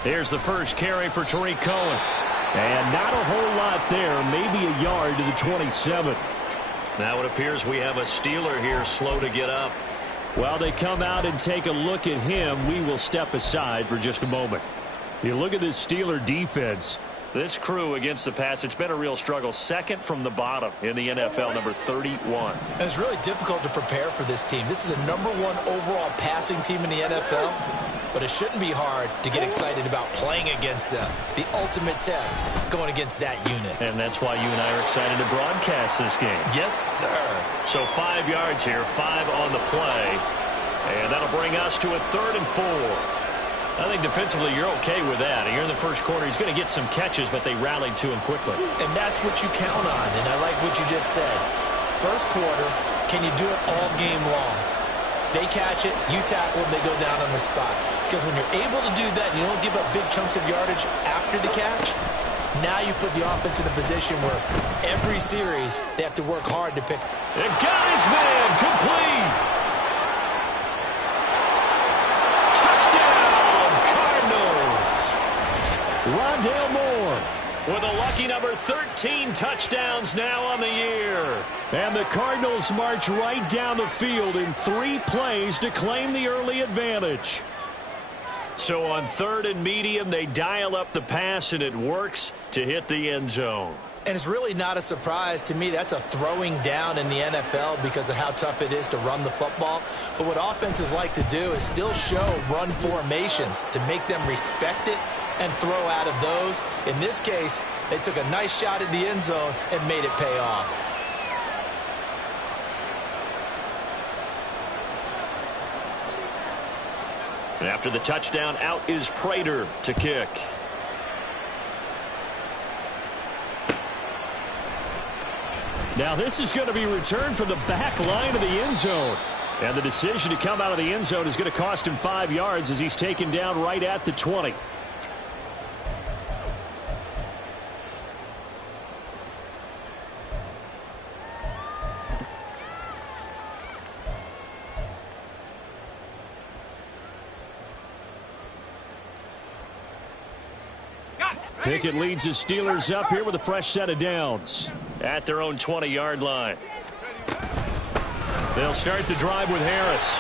Here's the first carry for Tariq Cohen. And not a whole lot there, maybe a yard to the 27. Now it appears we have a Steeler here slow to get up. While they come out and take a look at him, we will step aside for just a moment. You look at this Steeler defense. This crew against the pass, it's been a real struggle. Second from the bottom in the NFL, number 31. And it's really difficult to prepare for this team. This is the #1 overall passing team in the NFL, but it shouldn't be hard to get excited about playing against them. The ultimate test going against that unit. And that's why you and I are excited to broadcast this game. Yes, sir. So 5 yards here, 5 on the play. And that'll bring us to a 3rd and 4. I think defensively you're okay with that. Here in the first quarter, he's going to get some catches, but they rallied to him quickly. And that's what you count on, and I like what you just said. First quarter, can you do it all game long? They catch it, you tackle them, they go down on the spot. Because when you're able to do that and you don't give up big chunks of yardage after the catch, now you put the offense in a position where every series they have to work hard to pick. And got his man, complete. Touchdown, Cardinals. Rondale Moore with a lucky number 13 touchdowns now on the year. And the Cardinals march right down the field in 3 plays to claim the early advantage. So on 3rd and medium, they dial up the pass, and it works to hit the end zone. And it's really not a surprise to me. That's a throwing down in the NFL because of how tough it is to run the football. But what offenses like to do is still show run formations to make them respect it and throw out of those. In this case, they took a nice shot at the end zone and made it pay off. And after the touchdown, out is Prater to kick. Now this is going to be returned from the back line of the end zone. And the decision to come out of the end zone is going to cost him 5 yards as he's taken down right at the 20. Pickett leads his Steelers up here with a fresh set of downs at their own 20-yard line. They'll start the drive with Harris.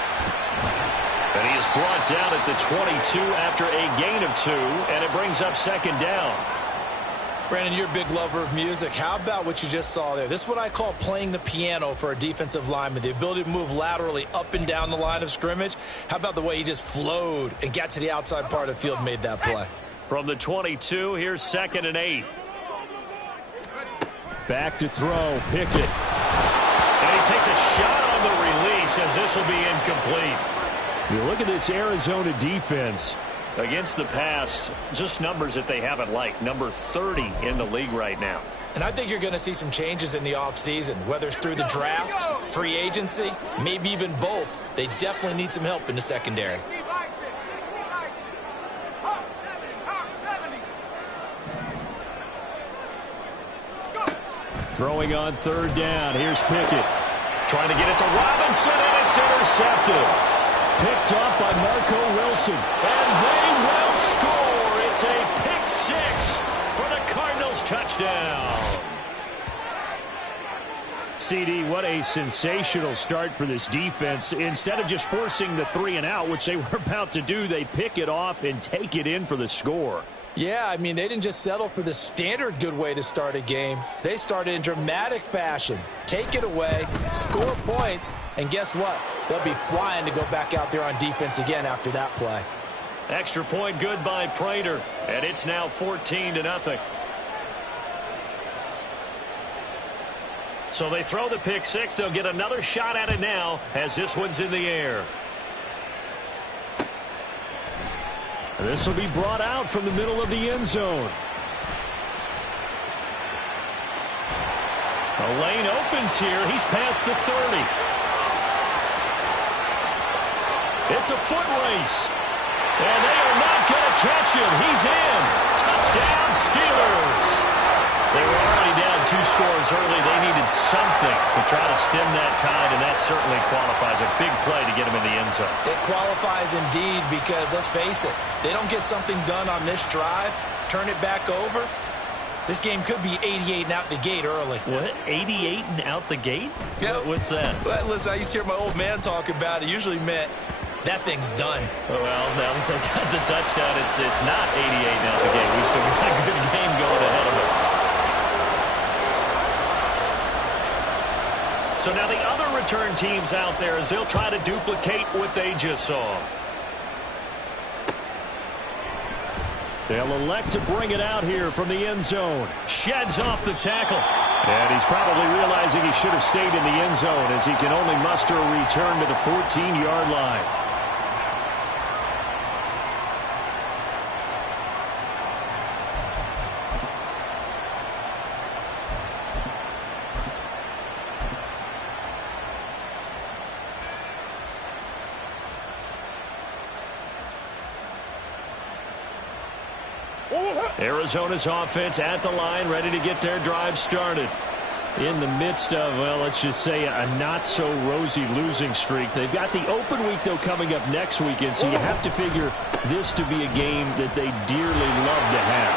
And he is brought down at the 22 after a gain of 2, and it brings up 2nd down. Brandon, you're a big lover of music. How about what you just saw there? This is what I call playing the piano for a defensive lineman, the ability to move laterally up and down the line of scrimmage. How about the way he just flowed and got to the outside part of the field and made that play? From the 22, here's 2nd and 8. Back to throw, Pickett. And he takes a shot on the release as this will be incomplete. You look at this Arizona defense against the pass, just numbers that they haven't liked. Number 30 in the league right now. And I think you're going to see some changes in the offseason, whether it's through the draft, free agency, maybe even both. They definitely need some help in the secondary. Throwing on 3rd down. Here's Pickett. Trying to get it to Robinson, and it's intercepted. Picked off by Marco Wilson. And they will score. It's a pick 6 for the Cardinals touchdown. CD, what a sensational start for this defense. Instead of just forcing the 3 and out, which they were about to do, they pick it off and take it in for the score. Yeah, I mean, they didn't just settle for the standard good way to start a game. They started in dramatic fashion. Take it away, score points, and guess what? They'll be flying to go back out there on defense again after that play. Extra point good by Prater, and it's now 14-0. So they throw the pick 6. They'll get another shot at it now as this one's in the air. This will be brought out from the middle of the end zone. A lane opens here. He's past the 30. It's a foot race. And they are not going to catch him. He's in. Touchdown, Steelers. They were already down 2 scores early. They needed something to try to stem that tide, and that certainly qualifies. A big play to get him in the end zone. It qualifies indeed because, let's face it, they don't get something done on this drive, turn it back over, this game could be 88 and out the gate early. What? 88 and out the gate? Yep. What's that? Well, listen, I used to hear my old man talk about it. Usually meant that thing's done. Oh, well, now that they got the touchdown, it's not 88 and out the gate. We still got a good game going ahead of us. So now the other return teams out there as they'll try to duplicate what they just saw. They'll elect to bring it out here from the end zone. Sheds off the tackle. And he's probably realizing he should have stayed in the end zone as he can only muster a return to the 14-yard line. Arizona's offense at the line, ready to get their drive started. In the midst of, well, let's just say a not-so-rosy losing streak. They've got the open week, though, coming up next weekend, so you have to figure this to be a game that they dearly love to have.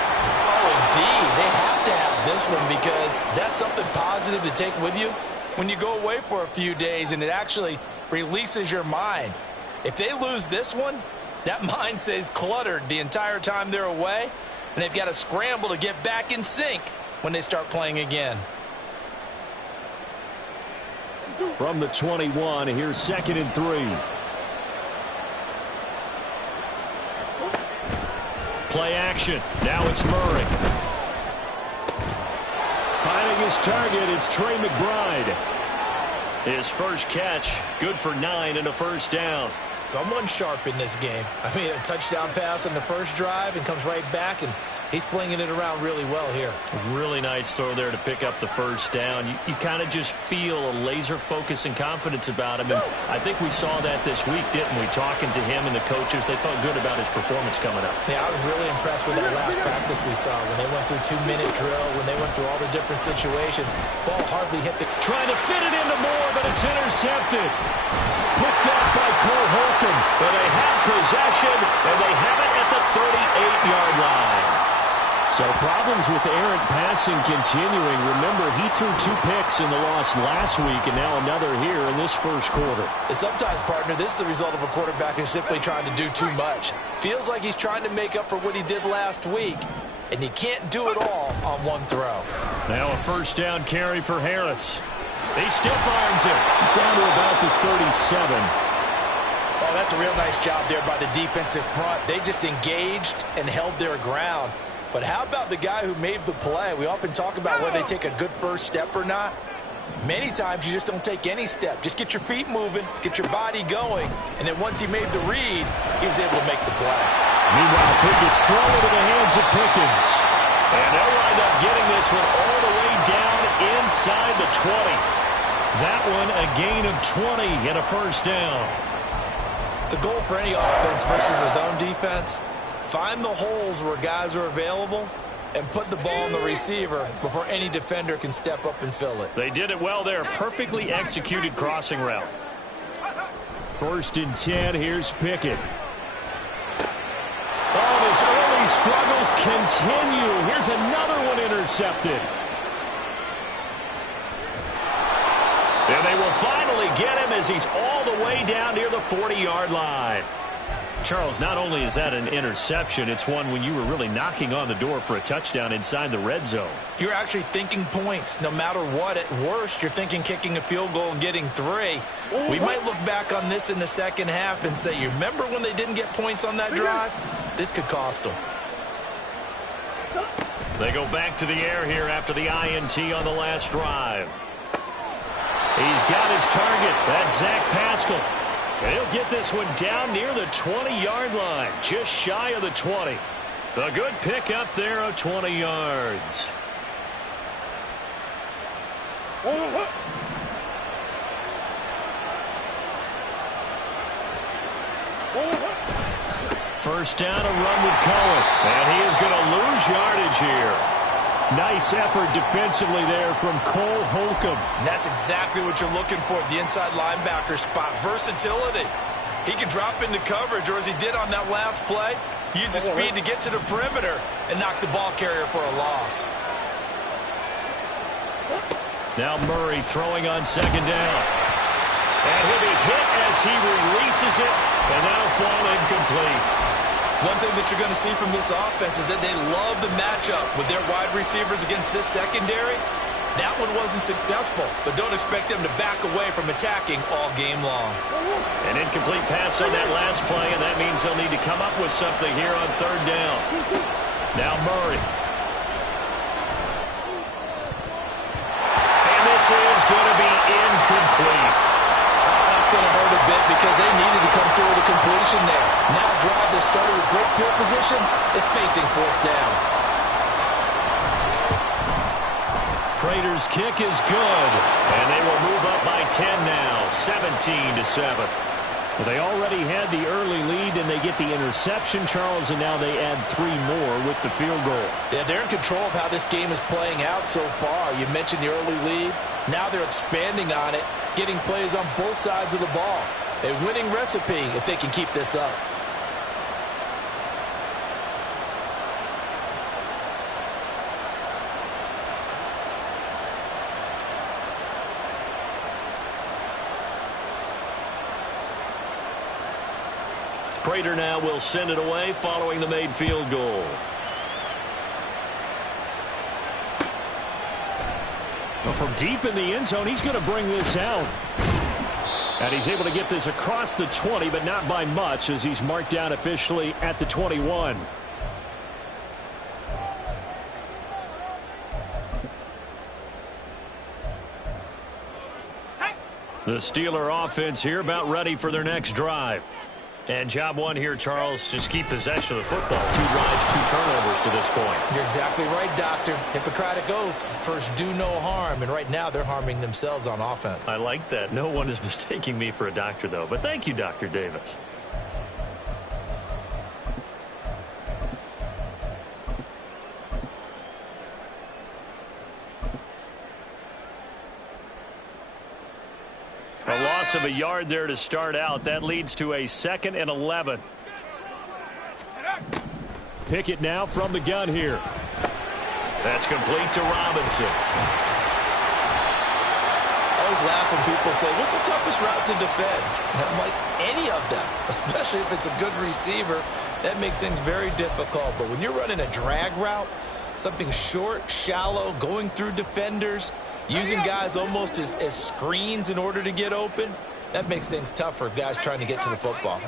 Oh, indeed. They have to have this one because that's something positive to take with you when you go away for a few days, and it actually releases your mind. If they lose this one, that mind stays cluttered the entire time they're away, and they've got to scramble to get back in sync when they start playing again. From the 21, here's 2nd and 3. Play action. Now it's Murray. Finding his target, it's Trey McBride. His first catch, good for 9 and a first down. Someone sharp in this game. I mean, a touchdown pass on the first drive and comes right back, and he's flinging it around really well here. Really nice throw there to pick up the first down. You kind of just feel a laser focus and confidence about him, and I think we saw that this week, didn't we? Talking to him and the coaches, they felt good about his performance coming up. Yeah, I was really impressed with that last practice we saw when they went through 2-minute drill, when they went through all the different situations. Ball hardly hit the... Trying to fit it into Moore, but it's intercepted. Picked up by Cole Holcomb, but they have possession, and they have it at the 38-yard line. So problems with errant passing continuing. Remember, he threw 2 picks in the loss last week, and now another here in this first quarter. And sometimes, partner, this is the result of a quarterback who's simply trying to do too much. Feels like he's trying to make up for what he did last week, and you can't do it all on one throw. Now a first down carry for Harris. He still finds it. Down to about the 37. Oh, that's a real nice job there by the defensive front. They just engaged and held their ground. But how about the guy who made the play? We often talk about whether they take a good first step or not. Many times you just don't take any step. Just get your feet moving, get your body going, and then once he made the read, he was able to make the play. Meanwhile, Pickett's thrown into the hands of Pickens. And they'll wind up getting this one all the way down inside the 20. That one a gain of 20 and a first down. The goal for any offense versus his own defense, find the holes where guys are available and put the ball on the receiver before any defender can step up and fill it. They did it well there. Perfectly executed crossing route. 1st and 10. Here's Pickett. Oh, his early struggles continue. Here's another one intercepted. And they will finally get him as he's all the way down near the 40-yard line. Charles, not only is that an interception, it's one when you were really knocking on the door for a touchdown inside the red zone. You're actually thinking points no matter what. At worst, you're thinking kicking a field goal and getting 3. We might look back on this in the second half and say, you remember when they didn't get points on that drive? This could cost them. They go back to the air here after the INT on the last drive. He's got his target. That's Zach Pascal. And he'll get this one down near the 20-yard line, just shy of the 20. A good pick up there of 20 yards. First down, a run with Cohen. And he is going to lose yardage here. Nice effort defensively there from Cole Holcomb. And that's exactly what you're looking for at the inside linebacker spot. Versatility. He can drop into coverage, or as he did on that last play, use his speed to get to the perimeter and knock the ball carrier for a loss. Now Murray throwing on 2nd down. And he'll be hit as he releases it, and that'll fall incomplete. One thing that you're going to see from this offense is that they love the matchup with their wide receivers against this secondary. That one wasn't successful, but don't expect them to back away from attacking all game long. An incomplete pass on that last play, and that means they'll need to come up with something here on 3rd down. Now Murray. And this is going to be incomplete. Going to hurt a bit because they needed to come through with a completion there. Now a drive that started with great field position is facing 4th down. Prater's kick is good, and they will move up by 10 now, 17-7. Well, they already had the early lead, and they get the interception, Charles, and now they add 3 more with the field goal. Yeah, they're in control of how this game is playing out so far. You mentioned the early lead. Now they're expanding on it, getting plays on both sides of the ball. A winning recipe if they can keep this up. Prater now will send it away following the made field goal. Well, from deep in the end zone, he's going to bring this out. And he's able to get this across the 20, but not by much, as he's marked down officially at the 21. The Steeler offense here about ready for their next drive. And job one here, Charles, just keep possession of the football. 2 drives, 2 turnovers to this point. You're exactly right, Doctor. Hippocratic oath. First, do no harm. And right now, they're harming themselves on offense. I like that. No one is mistaking me for a doctor, though. But thank you, Dr. Davis. A loss of a yard there to start out. That leads to a 2nd and 11. Pickett now from the gun here. That's complete to Robinson. I always laugh when people say, what's the toughest route to defend? And I'm like, any of them, especially if it's a good receiver. That makes things very difficult. But when you're running a drag route, something short, shallow, going through defenders, using guys almost as screens in order to get open, that makes things tough for guys trying to get to the football.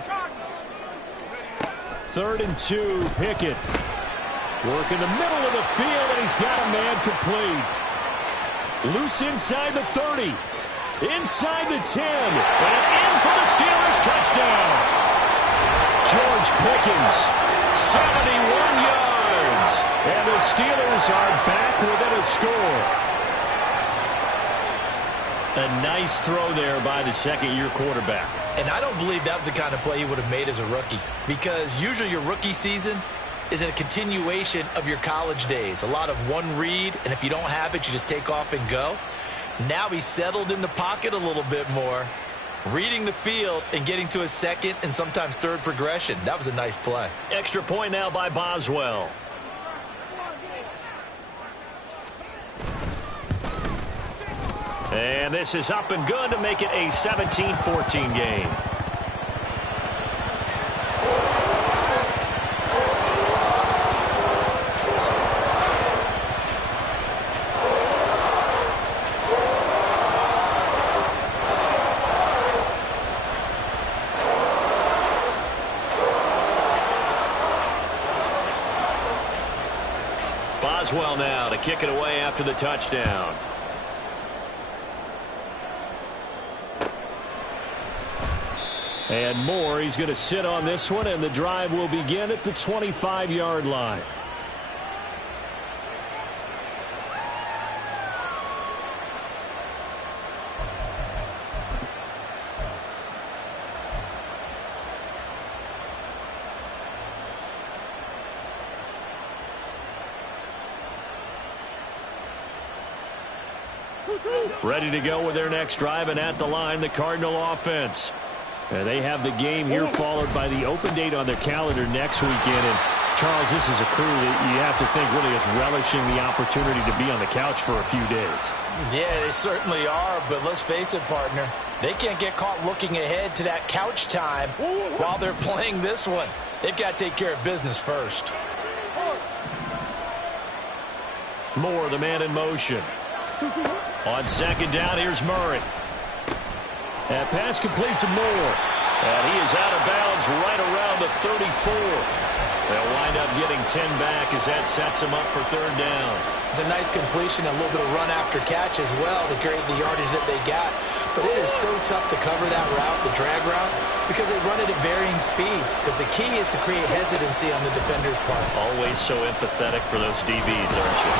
3rd and 2, Pickett. Work in the middle of the field, and he's got a man complete. Loose inside the 30. Inside the 10. And in for the Steelers touchdown. George Pickens, 71 yards. And the Steelers are back within a score. A nice throw there by the second-year quarterback. And I don't believe that was the kind of play he would have made as a rookie, because usually your rookie season is a continuation of your college days. A lot of one read, and if you don't have it, you just take off and go. Now he's settled in the pocket a little bit more, reading the field and getting to a second and sometimes third progression. That was a nice play. Extra point now by Boswell. And this is up and good to make it a 17-14 game. Boswell now to kick it away after the touchdown. And Moore, he's going to sit on this one, and the drive will begin at the 25-yard line. Ready to go with their next drive, and at the line, the Cardinal offense. And they have the game here followed by the open date on their calendar next weekend. And, Charles, this is a crew that you have to think really is relishing the opportunity to be on the couch for a few days. Yeah, they certainly are, but let's face it, partner. They can't get caught looking ahead to that couch time while they're playing this one. They've got to take care of business first. Moore, the man in motion. On second down, here's Murray. That pass complete to Moore. And he is out of bounds right around the 34. They'll wind up getting 10 back as that sets them up for third down. It's a nice completion, a little bit of run after catch as well to create the yardage that they got. But it is so tough to cover that route, the drag route, because they run it at varying speeds. Because the key is to create hesitancy on the defender's part. Always so empathetic for those DBs, aren't you?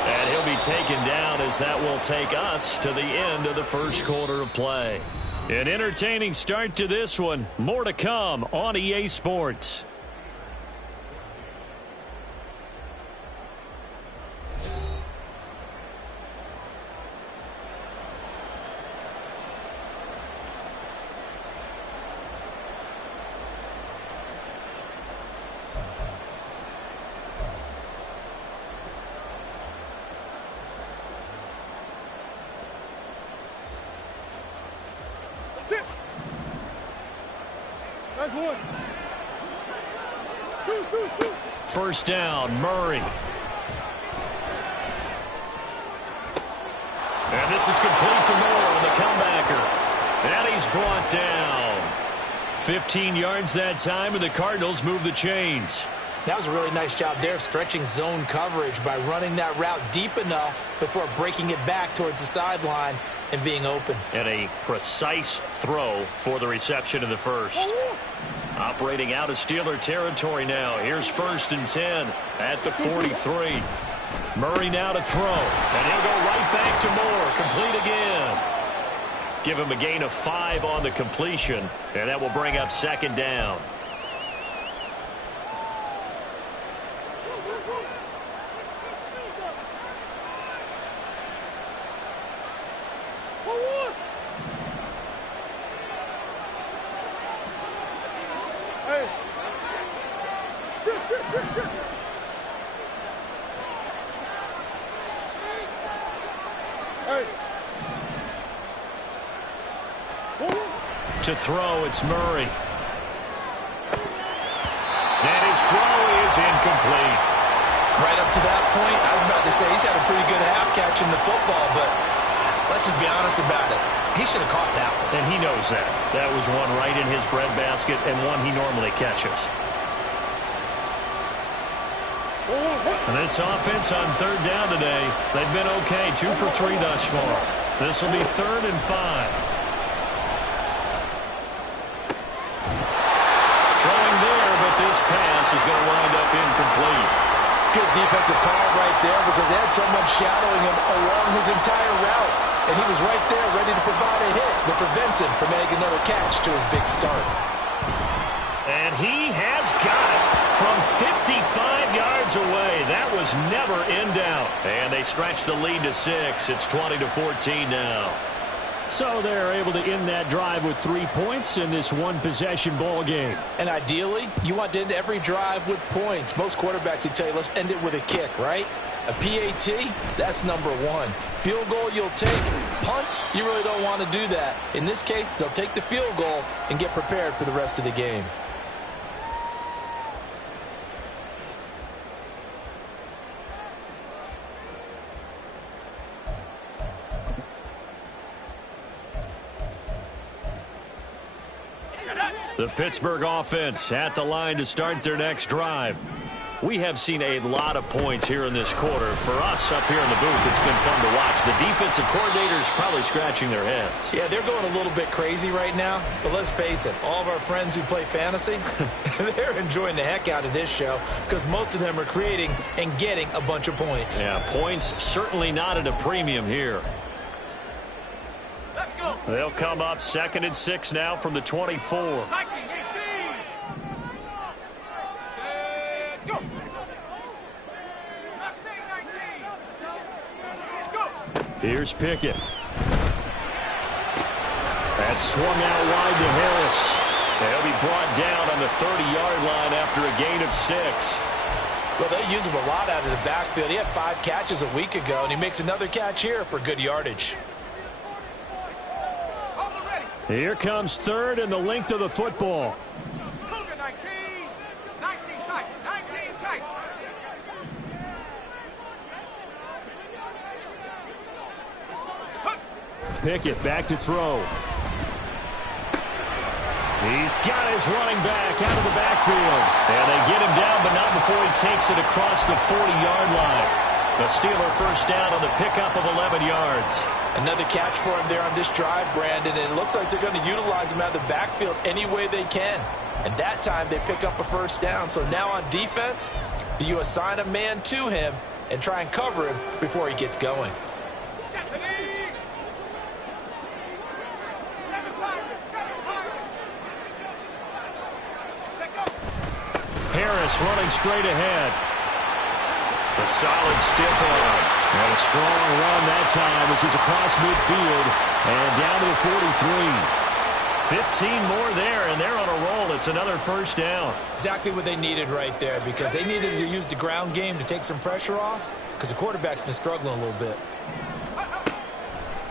And he'll be taken down as that will take us to the end of the first quarter of play. An entertaining start to this one. More to come on EA Sports. First down, Murray. And this is complete to Moore on the comebacker. And he's brought down. 15 yards that time, and the Cardinals move the chains. That was a really nice job there, stretching zone coverage by running that route deep enough before breaking it back towards the sideline and being open. And a precise throw for the reception in the first. Operating out of Steeler territory now. Here's 1st and 10 at the 43. Murray now to throw. And he'll go right back to Moore. Complete again. Give him a gain of 5 on the completion. And that will bring up 2nd down. To throw, it's Murray. And his throw is incomplete. Right up to that point, I was about to say he's had a pretty good half catching the football, but let's just be honest about it. He should have caught that one. And he knows that. That was one right in his breadbasket and one he normally catches. And this offense on 3rd down today, they've been okay. 2 for 3 thus far. This will be 3rd and 5. This pass is going to wind up incomplete. Good defensive call right there because they had someone shadowing him along his entire route. And he was right there ready to provide a hit that prevents him from making another catch to his big start. And he has got it from 55 yards away. That was never in doubt. And they stretch the lead to 6. It's 20-14 now. So they're able to end that drive with 3 points in this one-possession ball game. And ideally, you want to end every drive with points. Most quarterbacks would tell you, let's end it with a kick, right? A PAT, that's number 1. Field goal, you'll take. Punts, you really don't want to do that. In this case, they'll take the field goal and get prepared for the rest of the game. The Pittsburgh offense at the line to start their next drive. We have seen a lot of points here in this quarter. For us up here in the booth, it's been fun to watch. The defensive coordinators probably scratching their heads. Yeah, they're going a little bit crazy right now. But let's face it, all of our friends who play fantasy, they're enjoying the heck out of this show because most of them are creating and getting a bunch of points. Yeah, points certainly not at a premium here. Let's go. They'll come up 2nd and 6 now from the 24. 19, 18. Set, go. Let's take 19. Let's go. Here's Pickett. That's swung out wide to Harris. They'll be brought down on the 30-yard line after a gain of 6. Well, they use him a lot out of the backfield. He had 5 catches a week ago, and he makes another catch here for good yardage. Here comes 3rd and the length of the football. Cougar 19. 19 tight. 19 tight. Pickett back to throw. He's got his running back out of the backfield. And they get him down, but not before he takes it across the 40-yard line. The Steeler first down on the pickup of 11 yards. Another catch for him there on this drive, Brandon, and it looks like they're going to utilize him out of the backfield any way they can. And that time they pick up a first down. So now on defense, you assign a man to him and try and cover him before he gets going. Harris running straight ahead. A solid stiff arm. And a strong run that time as he's across midfield and down to the 43. 15 more there, and they're on a roll. It's another first down. Exactly what they needed right there because they needed to use the ground game to take some pressure off because the quarterback's been struggling a little bit.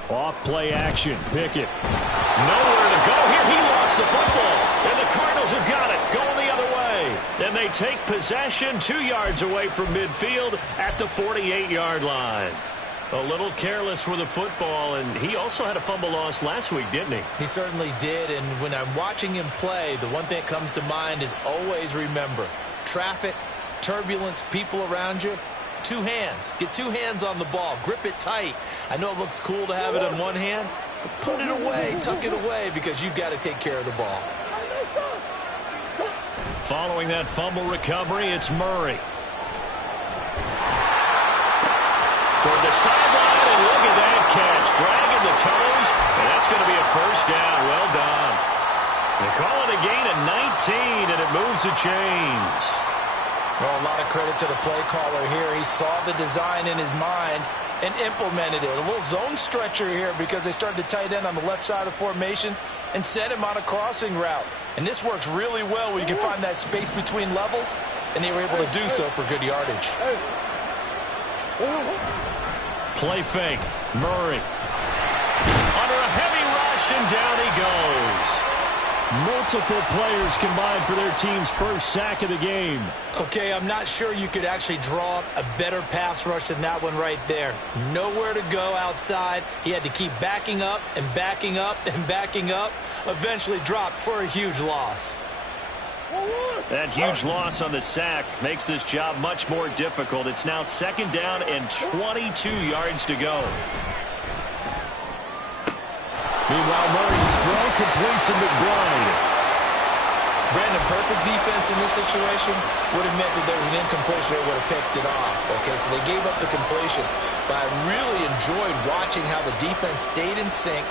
Off play action. Pickett. Nowhere to go here. He lost the football. And the Cardinals have got And they take possession 2 yards away from midfield at the 48-yard line. A little careless with the football, and he also had a fumble loss last week, didn't he? He certainly did, and when I'm watching him play, the one thing that comes to mind is always remember, traffic, turbulence, people around you, 2 hands. Get 2 hands on the ball. Grip it tight. I know it looks cool to have it in one hand, but put it away, tuck it away, because you've got to take care of the ball. Following that fumble recovery, it's Murray. Toward the sideline, and look at that catch. Dragging the toes, and that's going to be a first down. Well done. They call it a gain of 19, and it moves the chains. Well, a lot of credit to the play caller here. He saw the design in his mind and implemented it. A little zone stretcher here because they started the tight end on the left side of the formation and sent him on a crossing route. And this works really well when you can find that space between levels, and they were able to do so for good yardage. Play fake. Murray. Under a heavy rush, and down he goes. Multiple players combined for their team's first sack of the game. Okay, I'm not sure you could actually draw up a better pass rush than that one right there. Nowhere to go outside. He had to keep backing up and backing up and backing up. Eventually dropped for a huge loss. That huge loss on the sack makes this job much more difficult. It's now 2nd down and 22 yards to go. Meanwhile, Murray's throw complete to McBride. Brandon, perfect defense in this situation would have meant that there was an incompletion. They would have picked it off. Okay, so they gave up the completion. But I really enjoyed watching how the defense stayed in sync,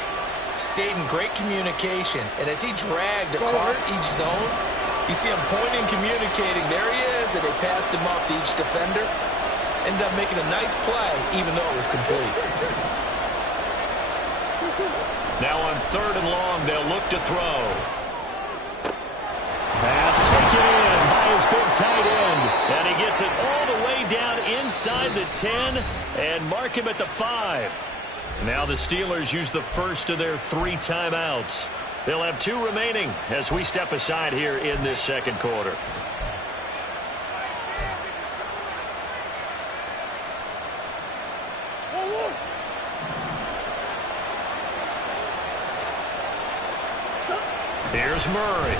stayed in great communication. And as he dragged across each zone, you see him pointing, communicating. There he is, and they passed him off to each defender. Ended up making a nice play, even though it was complete. Now on 3rd and long, they'll look to throw. Pass taken in by his big tight end. And he gets it all the way down inside the 10 and mark him at the 5. Now the Steelers use the first of their 3 timeouts. They'll have 2 remaining as we step aside here in this 2nd quarter. Here's Murray.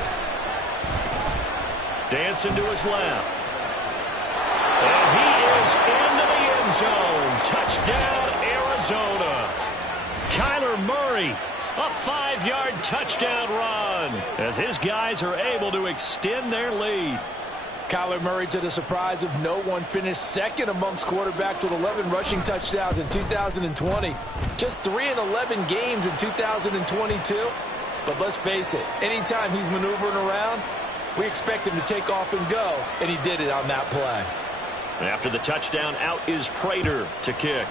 Dancing to his left. And he is into the end zone. Touchdown, Arizona. Kyler Murray, a 5-yard touchdown run as his guys are able to extend their lead. Kyler Murray, to the surprise of no one, finished 2nd amongst quarterbacks with 11 rushing touchdowns in 2020. Just 3 in 11 games in 2022. But let's face it, anytime he's maneuvering around, we expect him to take off and go, and he did it on that play. After the touchdown, out is Prater to kick.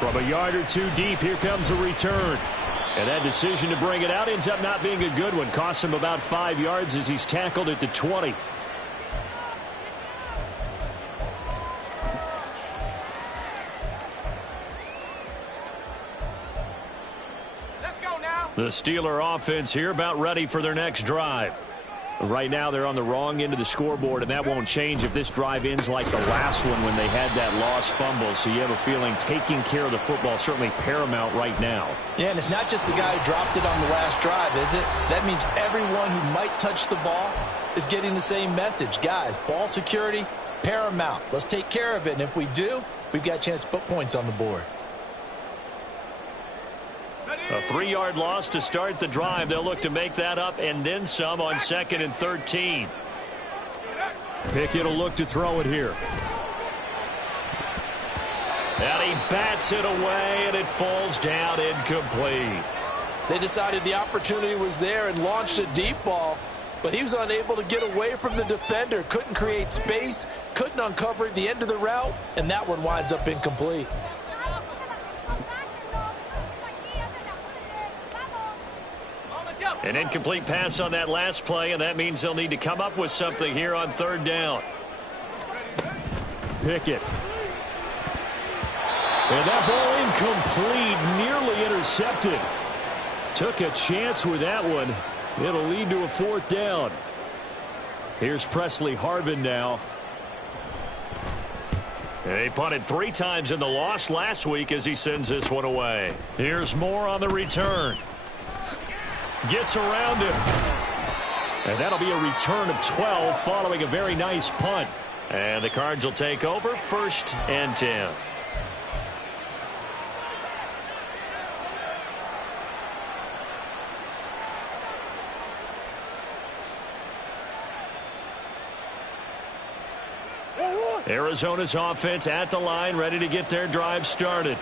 From a yard or 2 deep, here comes a return. And that decision to bring it out ends up not being a good one. Costs him about 5 yards as he's tackled at the 20. The Steeler offense here about ready for their next drive. Right now they're on the wrong end of the scoreboard, and that won't change if this drive ends like the last one when they had that lost fumble. So you have a feeling taking care of the football is certainly paramount right now. Yeah, and it's not just the guy who dropped it on the last drive, is it? That means everyone who might touch the ball is getting the same message. Guys, ball security, paramount. Let's take care of it, and if we do, we've got a chance to put points on the board. A 3-yard loss to start the drive. They'll look to make that up and then some on 2nd and 13. Pickett will look to throw it here. And he bats it away, and it falls down incomplete. They decided the opportunity was there and launched a deep ball, but he was unable to get away from the defender. Couldn't create space, couldn't uncover at the end of the route, and that one winds up incomplete. An incomplete pass on that last play, and that means they'll need to come up with something here on 3rd down. Pickett. And that ball incomplete, nearly intercepted. Took a chance with that one, It'll lead to a 4th down. Here's Presley Harvin now. He punted 3 times in the loss last week as he sends this one away. Here's Moore on the return. Gets around him. And that'll be a return of 12 following a very nice punt. And the Cards will take over 1st and 10. Arizona's offense at the line, ready to get their drive started.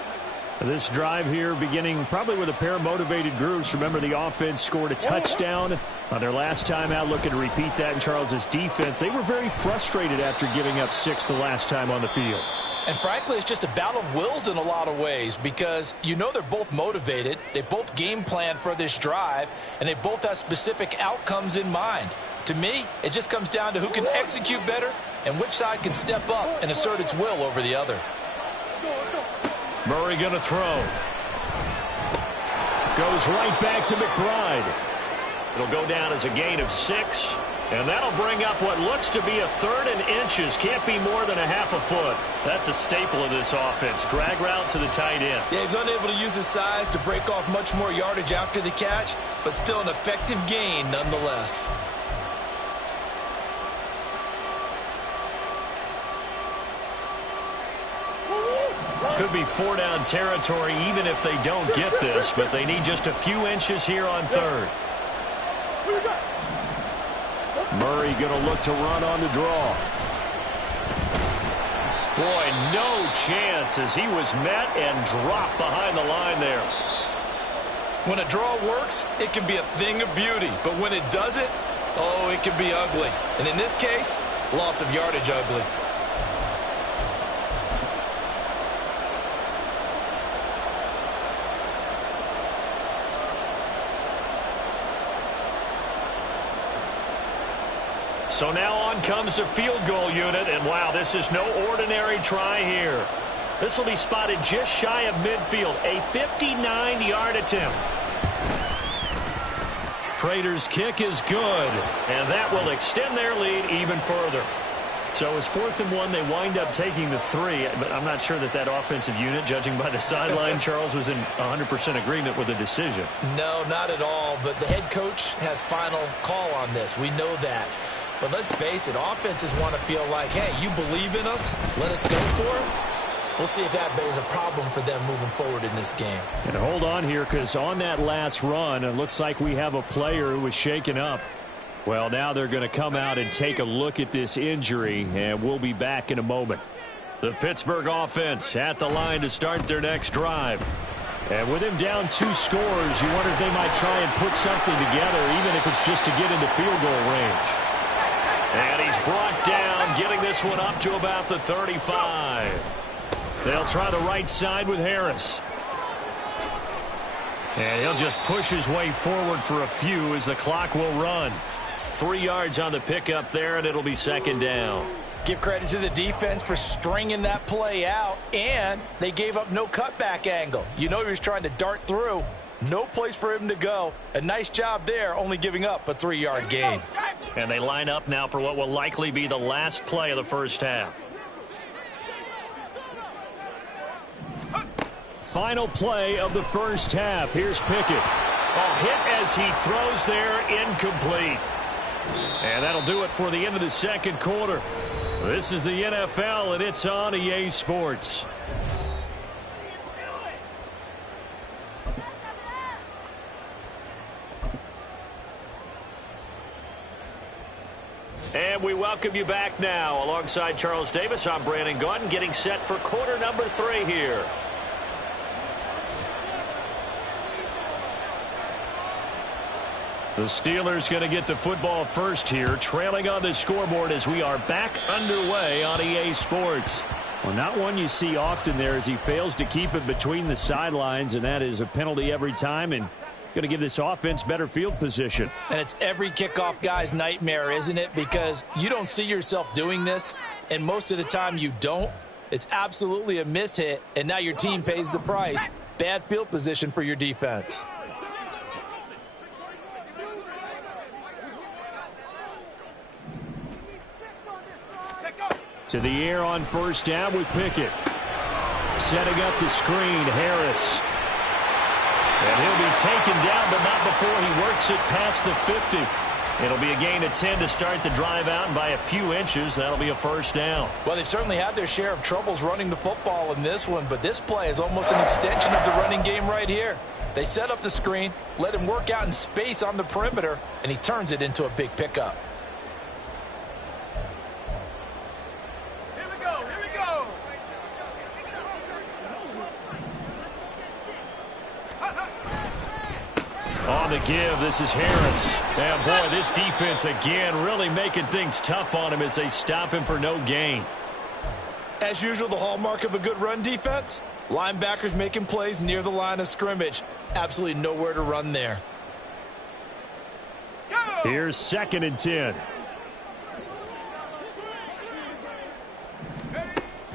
This drive here beginning probably with a pair of motivated groups. Remember, the offense scored a touchdown on their last time out. Looking to repeat that in Charles's defense. They were very frustrated after giving up 6 the last time on the field. And frankly, it's just a battle of wills in a lot of ways because you know they're both motivated. They both game plan for this drive, and they both have specific outcomes in mind. To me, it just comes down to who can execute better and which side can step up and assert its will over the other. Murray going to throw. Goes right back to McBride. It'll go down as a gain of 6. And that'll bring up what looks to be a 3rd and inches. Can't be more than a half a foot. That's a staple of this offense. Drag route to the tight end. Yeah, he's unable to use his size to break off much more yardage after the catch, but still an effective gain nonetheless. Could be 4-down territory even if they don't get this, but they need just a few inches here on 3rd. Murray going to look to run on the draw. Boy, no chance as he was met and dropped behind the line there. When a draw works, it can be a thing of beauty, but when it doesn't, oh, it can be ugly. And in this case, loss of yardage ugly. So now on comes the field goal unit, and wow, this is no ordinary try here. This will be spotted just shy of midfield, a 59-yard attempt. Prater's kick is good, and that will extend their lead even further. So it's 4th and 1. They wind up taking the 3, but I'm not sure that that offensive unit, judging by the sideline, Charles, was in 100% agreement with the decision. No, not at all, but the head coach has final call on this. We know that. But let's face it, offenses want to feel like, hey, you believe in us, let us go for it. We'll see if that is a problem for them moving forward in this game. And hold on here, because on that last run, it looks like we have a player who was shaken up. Well, now they're going to come out and take a look at this injury, and we'll be back in a moment. The Pittsburgh offense at the line to start their next drive. And with him down 2 scores, you wonder if they might try and put something together, even if it's just to get into field goal range. And he's brought down, getting this one up to about the 35. They'll try the right side with Harris. And he'll just push his way forward for a few as the clock will run. 3 yards on the pickup there, and it'll be 2nd down. Give credit to the defense for stringing that play out, and they gave up no cutback angle. You know he was trying to dart through. No place for him to go. A nice job there, only giving up a 3-yard gain. And they line up now for what will likely be the last play of the first half. Final play of the first half. Here's Pickett. A hit as he throws there, incomplete. And that'll do it for the end of the second quarter. This is the NFL, and it's on EA Sports. And we welcome you back now. Alongside Charles Davis, I'm Brandon Gaudin, getting set for quarter number 3 here. The Steelers going to get the football first here, trailing on the scoreboard as we are back underway on EA Sports. Well, not one you see often there as he fails to keep it between the sidelines, and that is a penalty every time, and going to give this offense better field position. And it's every kickoff guy's nightmare, isn't it? Because you don't see yourself doing this, and most of the time you don't. It's absolutely a mishit, and now your team pays the price. Bad field position for your defense. To the air on first down with Pickett. Setting up the screen, Harris. And he'll be taken down, but not before he works it past the 50. It'll be a gain of 10 to start the drive out, and by a few inches, that'll be a first down. Well, they've certainly had their share of troubles running the football in this one, but this play is almost an extension of the running game right here. They set up the screen, let him work out in space on the perimeter, and he turns it into a big pickup. Here we go, here we go. On the give, this is Harris. And boy, this defense again really making things tough on him as they stop him for no gain. As usual, the hallmark of a good run defense, linebackers making plays near the line of scrimmage. Absolutely nowhere to run there. Here's 2nd and 10.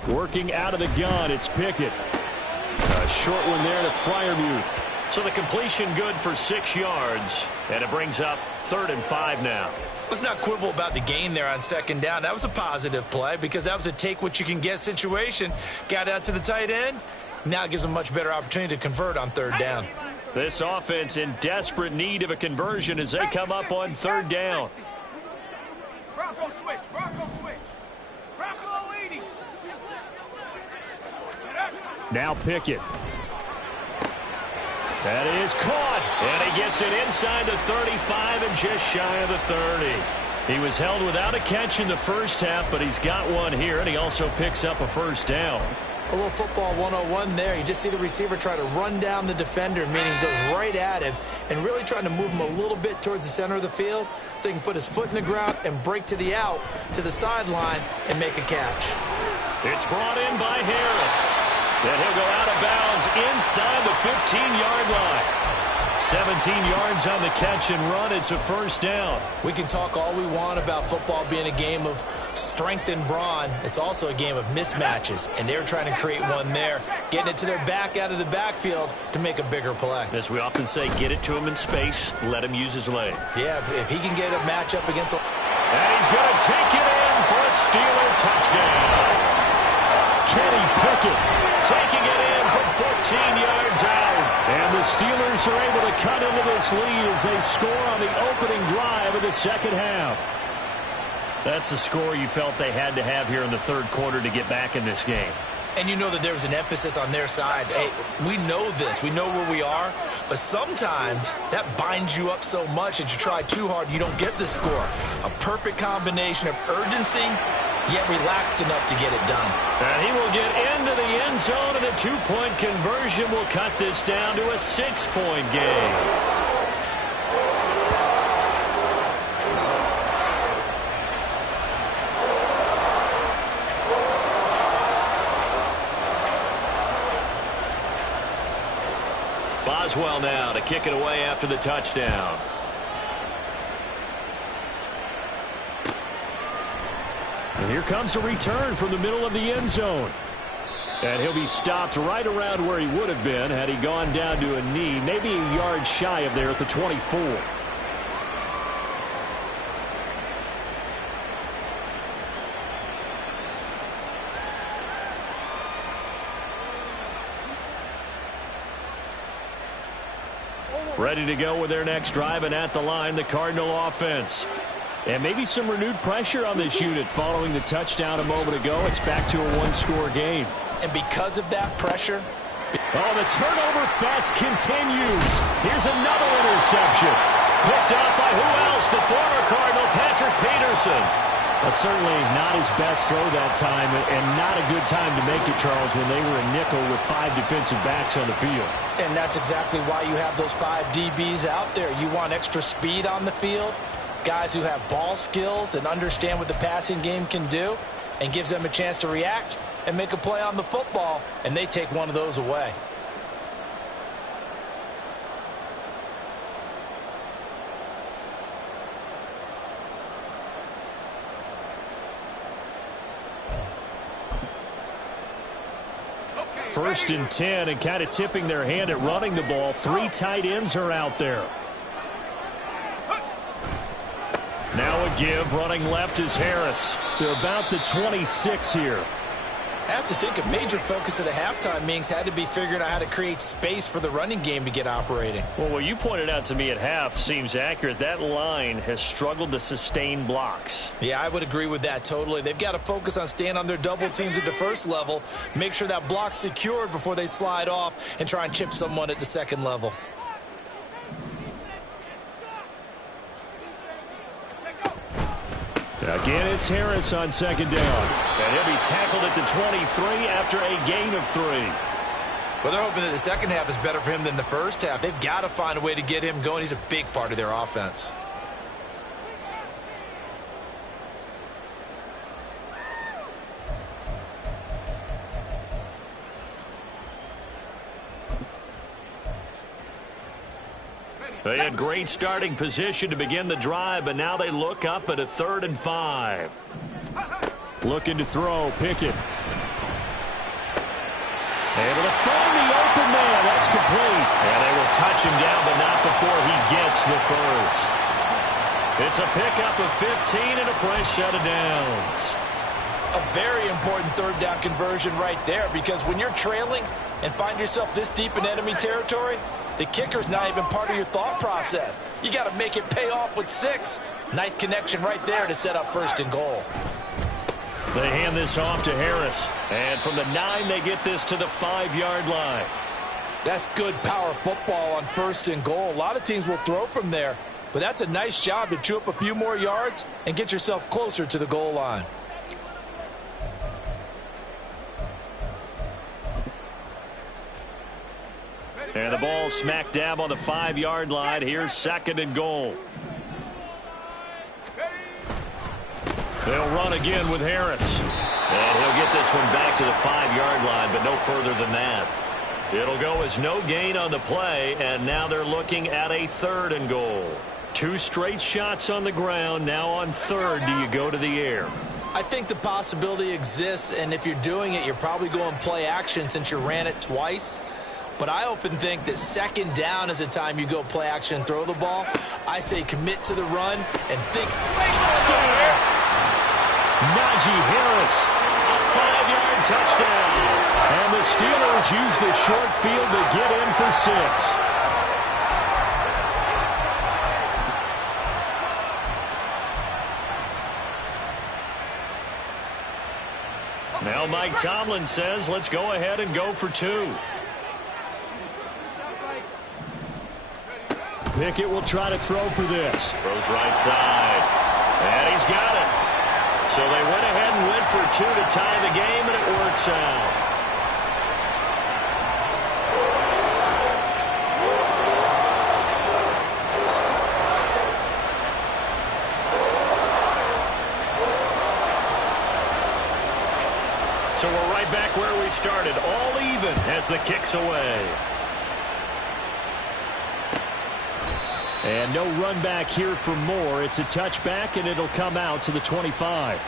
Working out of the gun, it's Pickett. A short one there to Freiermuth. So the completion good for 6 yards, and it brings up 3rd and 5 now. Let's not quibble about the gain there on 2nd down. That was a positive play because that was a take-what-you-can-get situation. Got out to the tight end. Now it gives them a much better opportunity to convert on 3rd down. This offense in desperate need of a conversion as they come up on 3rd down. Bronco switch, Bronco switch. Bronco leading. Now Pickett. That is caught, and he gets it inside the 35 and just shy of the 30. He was held without a catch in the first half, but he's got one here, and he also picks up a first down. A little football 101 there. You just see the receiver try to run down the defender, meaning he goes right at him and really trying to move him a little bit towards the center of the field so he can put his foot in the ground and break to the out, to the sideline, and make a catch. It's brought in by Harris. Then he'll go out of bounds inside the 15-yard line. 17 yards on the catch and run. It's a first down. We can talk all we want about football being a game of strength and brawn. It's also a game of mismatches, and they're trying to create one there, getting it to their back out of the backfield to make a bigger play. As we often say, get it to him in space, let him use his leg. Yeah, if he can get a matchup against... And he's going to take it in for a Steeler touchdown. Kenny Pickett taking it in from 14 yards out. And the Steelers are able to cut into this lead as they score on the opening drive of the second half. That's a score you felt they had to have here in the 3rd quarter to get back in this game. And you know that there was an emphasis on their side. Hey, we know this. We know where we are. But sometimes that binds you up so much that you try too hard, you don't get the score. A perfect combination of urgency, yet relaxed enough to get it done. And he will get into the end zone, and a 2-point conversion will cut this down to a 6-point game. Boswell now to kick it away after the touchdown. And here comes a return from the middle of the end zone. And he'll be stopped right around where he would have been had he gone down to a knee, maybe a yard shy of there at the 24. Ready to go with their next drive, and at the line, the Cardinal offense. And maybe some renewed pressure on this unit following the touchdown a moment ago. It's back to a 1-score game. And because of that pressure... Oh, the turnover fest continues. Here's another interception. Picked up by who else? The former Cardinal, Patrick Peterson. Certainly not his best throw that time, and not a good time to make it, Charles, when they were a nickel with 5 defensive backs on the field. And that's exactly why you have those 5 DBs out there. You want extra speed on the field, guys who have ball skills and understand what the passing game can do, and gives them a chance to react and make a play on the football, and they take one of those away. First and 10, and kind of tipping their hand at running the ball. 3 tight ends are out there. Now a give. Running left is Harris to about the 26 here. I have to think a major focus at the halftime means had to be figuring out how to create space for the running game to get operating. Well, what you pointed out to me at half seems accurate. That line has struggled to sustain blocks. Yeah, I would agree with that totally. They've got to focus on staying on their double teams at the first level, make sure that block's secured before they slide off and try and chip someone at the second level. Again, it's Harris on second down. And he'll be tackled at the 23 after a gain of 3. Well, they're hoping that the second half is better for him than the first half. They've got to find a way to get him going. He's a big part of their offense. They had great starting position to begin the drive, but now they look up at a 3rd and 5. Looking to throw, Pickett. Able to find the open man. That's complete. And they will touch him down, but not before he gets the first. It's a pickup of 15 and a fresh set of downs. A very important 3rd down conversion right there, because when you're trailing and find yourself this deep in enemy territory, the kicker's not even part of your thought process. You got to make it pay off with 6. Nice connection right there to set up 1st and goal. They hand this off to Harris. And from the 9, they get this to the 5-yard line. That's good power football on 1st and goal. A lot of teams will throw from there, but that's a nice job to chew up a few more yards and get yourself closer to the goal line. And the ball smack dab on the 5-yard line. Here's 2nd and goal. They'll run again with Harris. And he'll get this one back to the 5-yard line, but no further than that. It'll go as no gain on the play, and now they're looking at a 3rd and goal. 2 straight shots on the ground. Now on 3rd, do you go to the air? I think the possibility exists, and if you're doing it, you're probably going play action since you ran it twice. But I often think that 2nd down is a time you go play action and throw the ball. I say commit to the run and think touchdown. Najee Harris, a 5-yard touchdown. And the Steelers use the short field to get in for 6. Now Mike Tomlin says, let's go ahead and go for 2. Pickett will try to throw for this. Throws right side. And he's got it. So they went ahead and went for 2 to tie the game, and it works out. So we're right back where we started, all even as the kick's away. And no run back here for Moore. It's a touchback, and it'll come out to the 25.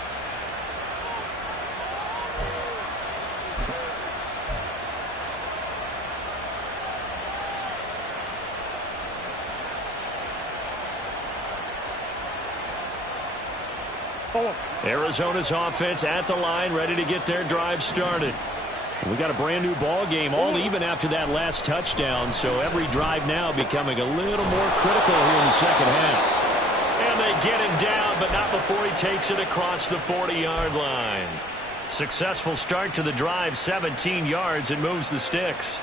Arizona's offense at the line, ready to get their drive started. We got a brand new ball game, all even after that last touchdown, so every drive now becoming a little more critical here in the second half. And they get him down, but not before he takes it across the 40-yard line. Successful start to the drive, 17 yards, and moves the sticks.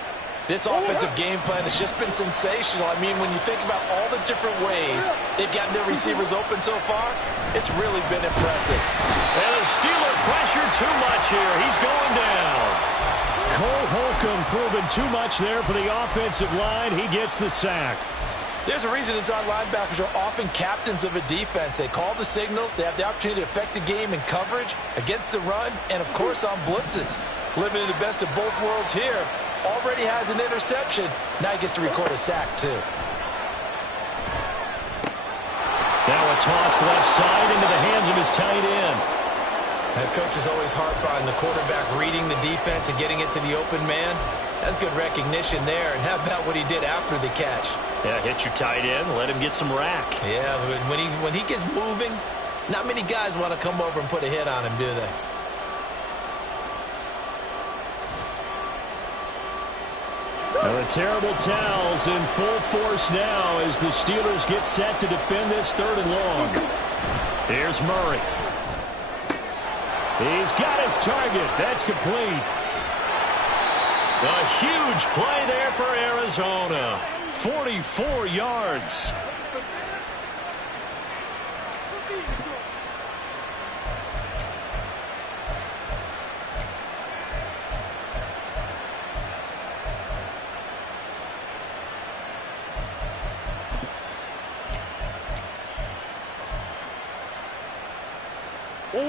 This offensive game plan has just been sensational. I mean, when you think about all the different ways they've gotten their receivers open so far, it's really been impressive. And a Steeler pressure too much here. He's going down. Cole Holcomb proving too much there for the offensive line. He gets the sack. There's a reason inside linebackers are often captains of a defense. They call the signals. They have the opportunity to affect the game in coverage, against the run, and, of course, on blitzes. Living in the best of both worlds here. Already has an interception. Now he gets to record a sack, too. Now a toss left side into the hands of his tight end. That coach is always harp on the quarterback reading the defense and getting it to the open man. That's good recognition there. And how about what he did after the catch? Yeah, hit your tight end, let him get some rack. Yeah, when he gets moving, Not many guys want to come over and put a hit on him, do they? The terrible towels in full force now as the Steelers get set to defend this 3rd and long. Here's Murray. He's got his target. That's complete. A huge play there for Arizona. 44 yards.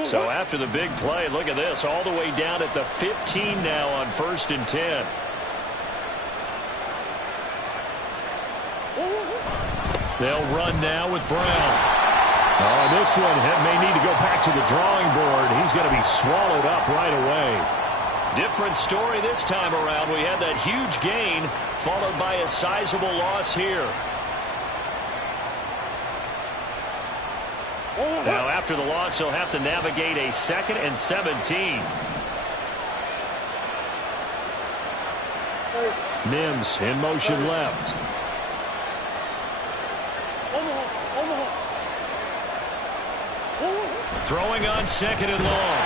So after the big play, look at this, all the way down at the 15 now on 1st and 10. They'll run now with Brown. Oh, this one may need to go back to the drawing board. He's going to be swallowed up right away. Different story this time around. We had that huge gain followed by a sizable loss here. Now, after the loss, he'll have to navigate a 2nd and 17. Mims in motion left. Throwing on 2nd and long.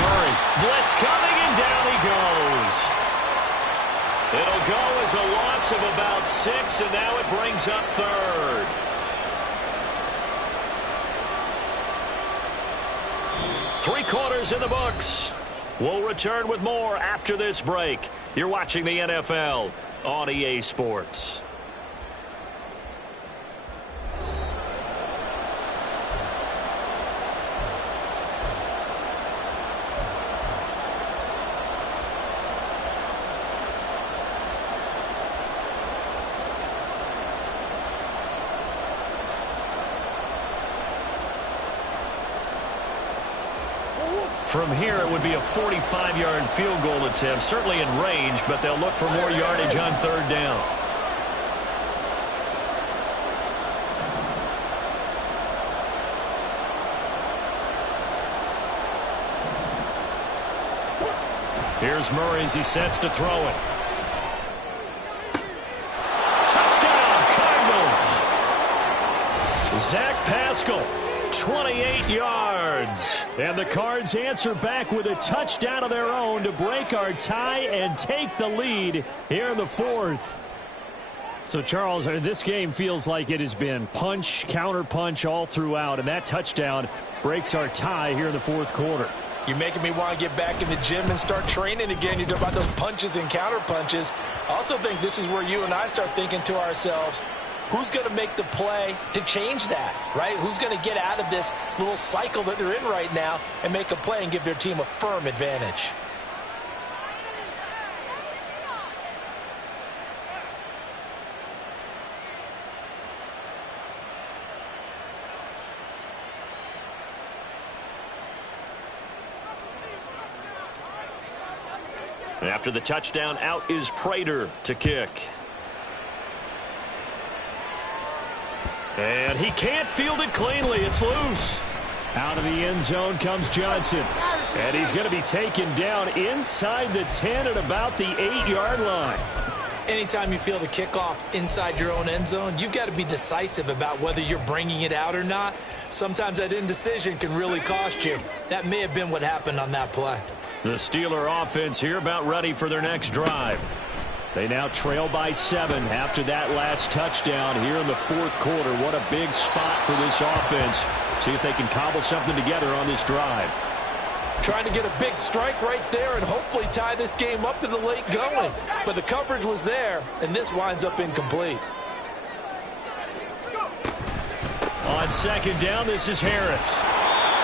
Murray. Blitz coming, and down he goes. It'll go as a loss of about 6, and now it brings up 3rd. Three quarters in the books. We'll return with more after this break. You're watching the NFL on EA Sports. From here, it would be a 45-yard field goal attempt, certainly in range, but they'll look for more yardage on 3rd down. Here's Murray as he sets to throw it. Touchdown, Cardinals! Zach Pascal. 28 yards. And the Cards answer back with a touchdown of their own to break our tie and take the lead here in the 4th. So, Charles, this game feels like it has been punch, counter punch all throughout, and that touchdown breaks our tie here in the 4th quarter. You're making me want to get back in the gym and start training again. You talk about those punches and counter punches. I also think this is where you and I start thinking to ourselves, who's going to make the play to change that, right? Who's going to get out of this little cycle that they're in right now and make a play and give their team a firm advantage? After the touchdown, out is Prater to kick. And he can't field it cleanly. It's loose. Out of the end zone comes Johnson. And he's going to be taken down inside the 10 at about the 8-yard line. Anytime you field a kickoff inside your own end zone, you've got to be decisive about whether you're bringing it out or not. Sometimes that indecision can really cost you. That may have been what happened on that play. The Steeler offense here about ready for their next drive. They now trail by 7 after that last touchdown here in the 4th quarter. What a big spot for this offense. See if they can cobble something together on this drive. Trying to get a big strike right there and hopefully tie this game up in the late going. But the coverage was there, and this winds up incomplete. On 2nd down, this is Harris.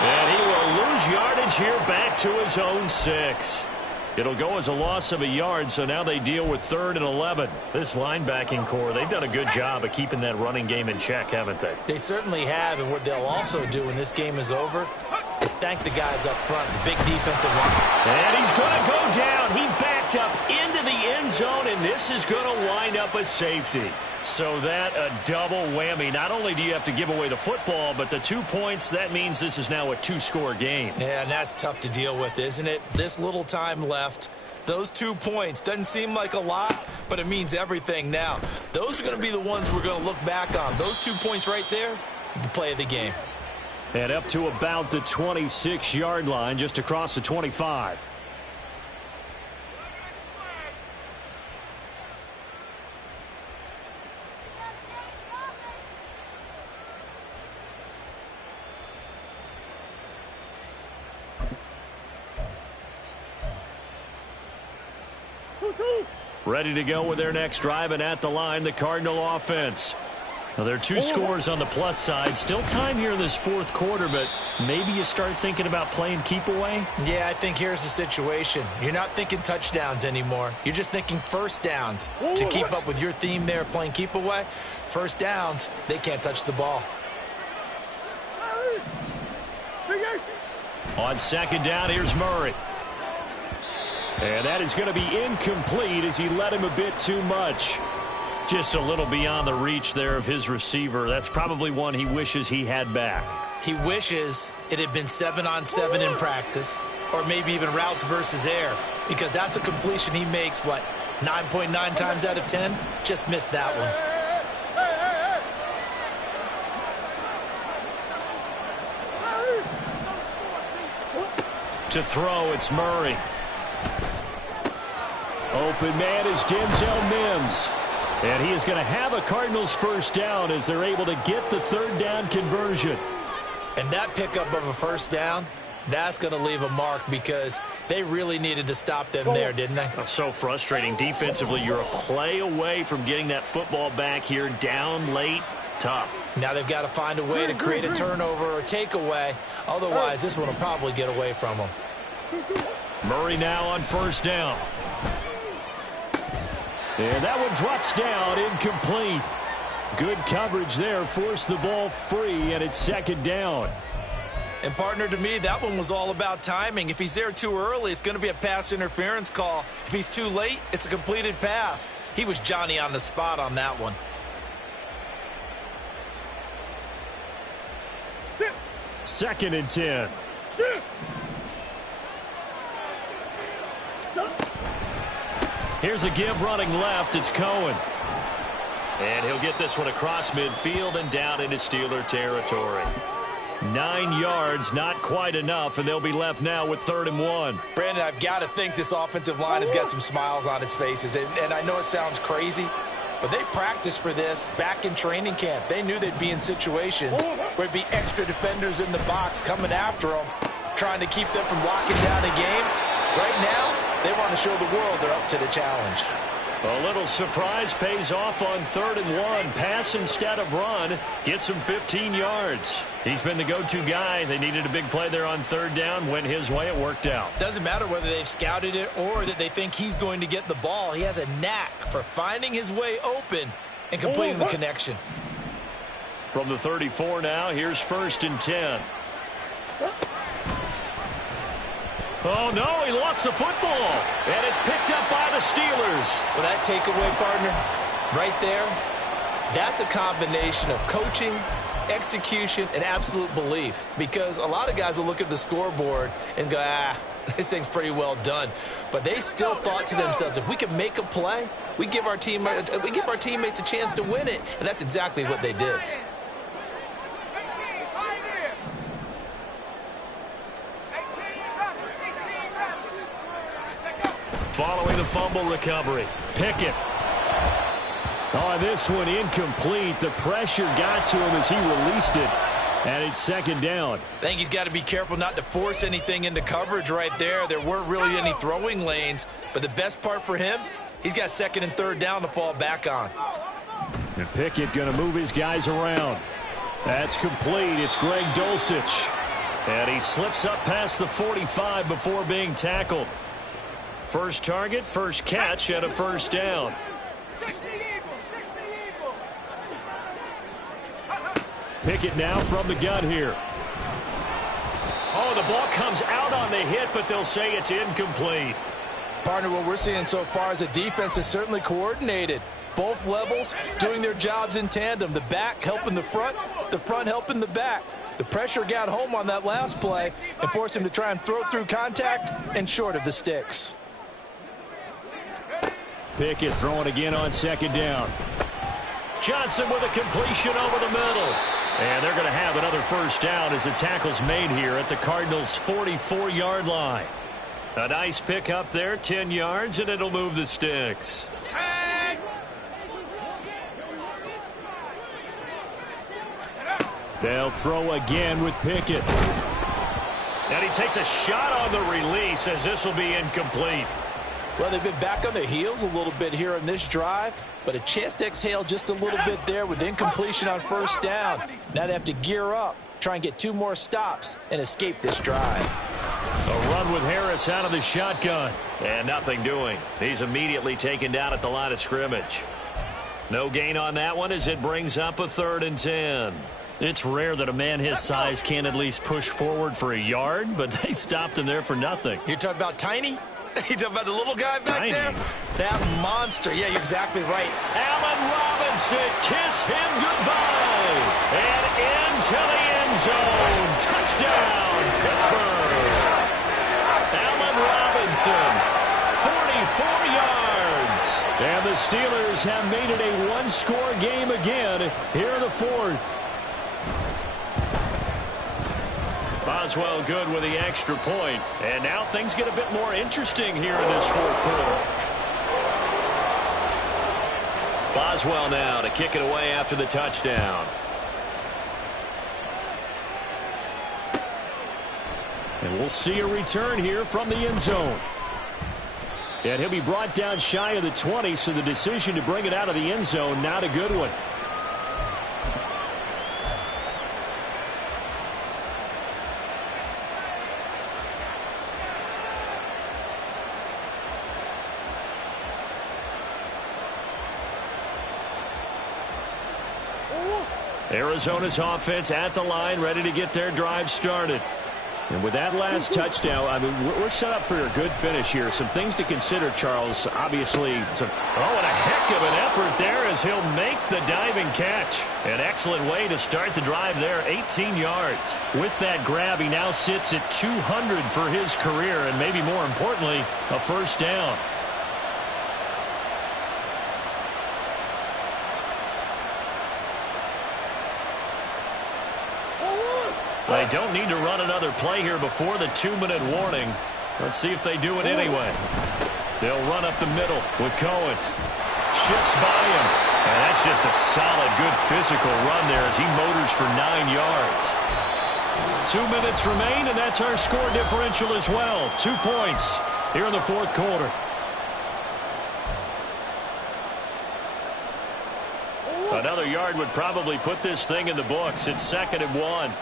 And he will lose yardage here back to his own 6. It'll go as a loss of a yard, so now they deal with 3rd and 11. This linebacking core, they've done a good job of keeping that running game in check, haven't they? They certainly have, and what they'll also do when this game is over is just thank the guys up front, the big defensive line. And he's going to go down. He backed up into the end zone, and this is going to wind up a safety. So that a double whammy. Not only do you have to give away the football, but the 2 points, that means this is now a 2-score game. Yeah, and that's tough to deal with, isn't it? This little time left. Those 2 points doesn't seem like a lot, but it means everything now. Those are going to be the ones we're going to look back on. Those 2 points right there, the play of the game. And up to about the 26-yard line, just across the 25. Ready to go with their next drive, and at the line, the Cardinal offense. Now, there are 2 scores on the plus side. Still time here in this fourth quarter, but maybe you start thinking about playing keep away? Yeah, I think here's the situation. You're not thinking touchdowns anymore. You're just thinking first downs. To keep up with your theme there, playing keep away, first downs, they can't touch the ball. On second down, here's Murray. And that is going to be incomplete as he led him a bit too much. Just a little beyond the reach there of his receiver. That's probably one he wishes he had back. He wishes it had been 7-on-7 in practice, or maybe even routes versus air, because that's a completion he makes, 9.9 times out of 10? Just missed that one. To throw, it's Murray. Open man is Denzel Mims. And he is going to have a Cardinals first down as they're able to get the third down conversion. And that pickup of a first down, that's going to leave a mark because they really needed to stop them there, didn't they? So frustrating. Defensively, you're a play away from getting that football back here down late. Tough. Now they've got to find a way to create a turnover or takeaway. Otherwise, this one will probably get away from them. Murray now on first down. And that one drops down, incomplete. Good coverage there, forced the ball free, and it's second down. And, partner, to me, that one was all about timing. If he's there too early, it's going to be a pass interference call. If he's too late, it's a completed pass. He was Johnny on the spot on that one. Second and 10. Here's a give running left. It's Cohen. And he'll get this one across midfield and down into Steeler territory. 9 yards, not quite enough, and they'll be left now with 3rd and 1. Brandon, I've got to think this offensive line has got some smiles on its faces. And I know it sounds crazy, but they practiced for this back in training camp. They knew they'd be in situations where there'd be extra defenders in the box coming after them, trying to keep them from locking down a game. Right now, they want to show the world they're up to the challenge. A little surprise pays off on 3rd and 1. Pass instead of run. Gets him 15 yards. He's been the go-to guy. They needed a big play there on 3rd down. Went his way. It worked out. Doesn't matter whether they've scouted it or that they think he's going to get the ball. He has a knack for finding his way open and completing the connection. From the 34 now, here's 1st and 10. Oh, no, he lost the football. And it's picked up by the Steelers. Well, that takeaway, partner, right there, that's a combination of coaching, execution, and absolute belief. Because a lot of guys will look at the scoreboard and go, this thing's pretty well done. But they still thought to themselves, if we can make a play, we give our teammates a chance to win it. And that's exactly what they did. Following the fumble recovery, Pickett. Oh, this one incomplete. The pressure got to him as he released it, and it's 2nd down. I think he's got to be careful not to force anything into coverage right there. There weren't really any throwing lanes, but the best part for him, he's got 2nd and 3rd down to fall back on. And Pickett going to move his guys around. That's complete. It's Greg Dulcich. And he slips up past the 45 before being tackled. First target, first catch, and a first down. Pickett now from the gun here. Oh, the ball comes out on the hit, but they'll say it's incomplete. Partner, what we're seeing so far is the defense is certainly coordinated. Both levels doing their jobs in tandem. The back helping the front helping the back. The pressure got home on that last play and forced him to try and throw through contact and short of the sticks. Pickett throwing again on second down. Johnson with a completion over the middle. And they're going to have another first down as the tackle's made here at the Cardinals' 44-yard line. A nice pick up there, 10 yards, and it'll move the sticks. They'll throw again with Pickett. And he takes a shot on the release as this will be incomplete. Well, they've been back on their heels a little bit here on this drive, but a chance to exhale just a little bit there with incompletion on first down. Now they have to gear up, try and get 2 more stops, and escape this drive. A run with Harris out of the shotgun. And nothing doing. He's immediately taken down at the line of scrimmage. No gain on that one as it brings up a 3rd and 10. It's rare that a man his size can't at least push forward for a yard, but they stopped him there for nothing. You're talking about tiny? You talking about the little guy back Tiny. there? That monster. Yeah, you're exactly right. Allen Robinson, kiss him goodbye. And into the end zone. Touchdown, Pittsburgh. Allen Robinson, 44 yards. And the Steelers have made it a 1-score game again here in the 4th. Boswell good with the extra point. And now things get a bit more interesting here in this 4th quarter. Boswell now to kick it away after the touchdown. And we'll see a return here from the end zone. And he'll be brought down shy of the 20, so the decision to bring it out of the end zone, not a good one. Arizona's offense at the line, ready to get their drive started. And with that last touchdown, I mean, we're set up for a good finish here. Some things to consider, Charles. Obviously, and a heck of an effort there as he'll make the diving catch. An excellent way to start the drive there, 18 yards. With that grab, he now sits at 200 for his career, and maybe more importantly, a first down. They don't need to run another play here before the 2-minute warning. Let's see if they do it anyway. They'll run up the middle with Cohen. Shifts by him. And that's just a solid, good physical run there as he motors for 9 yards. 2 minutes remain, and that's our score differential as well. 2 points here in the 4th quarter. Another yard would probably put this thing in the books. It's 2nd and 1.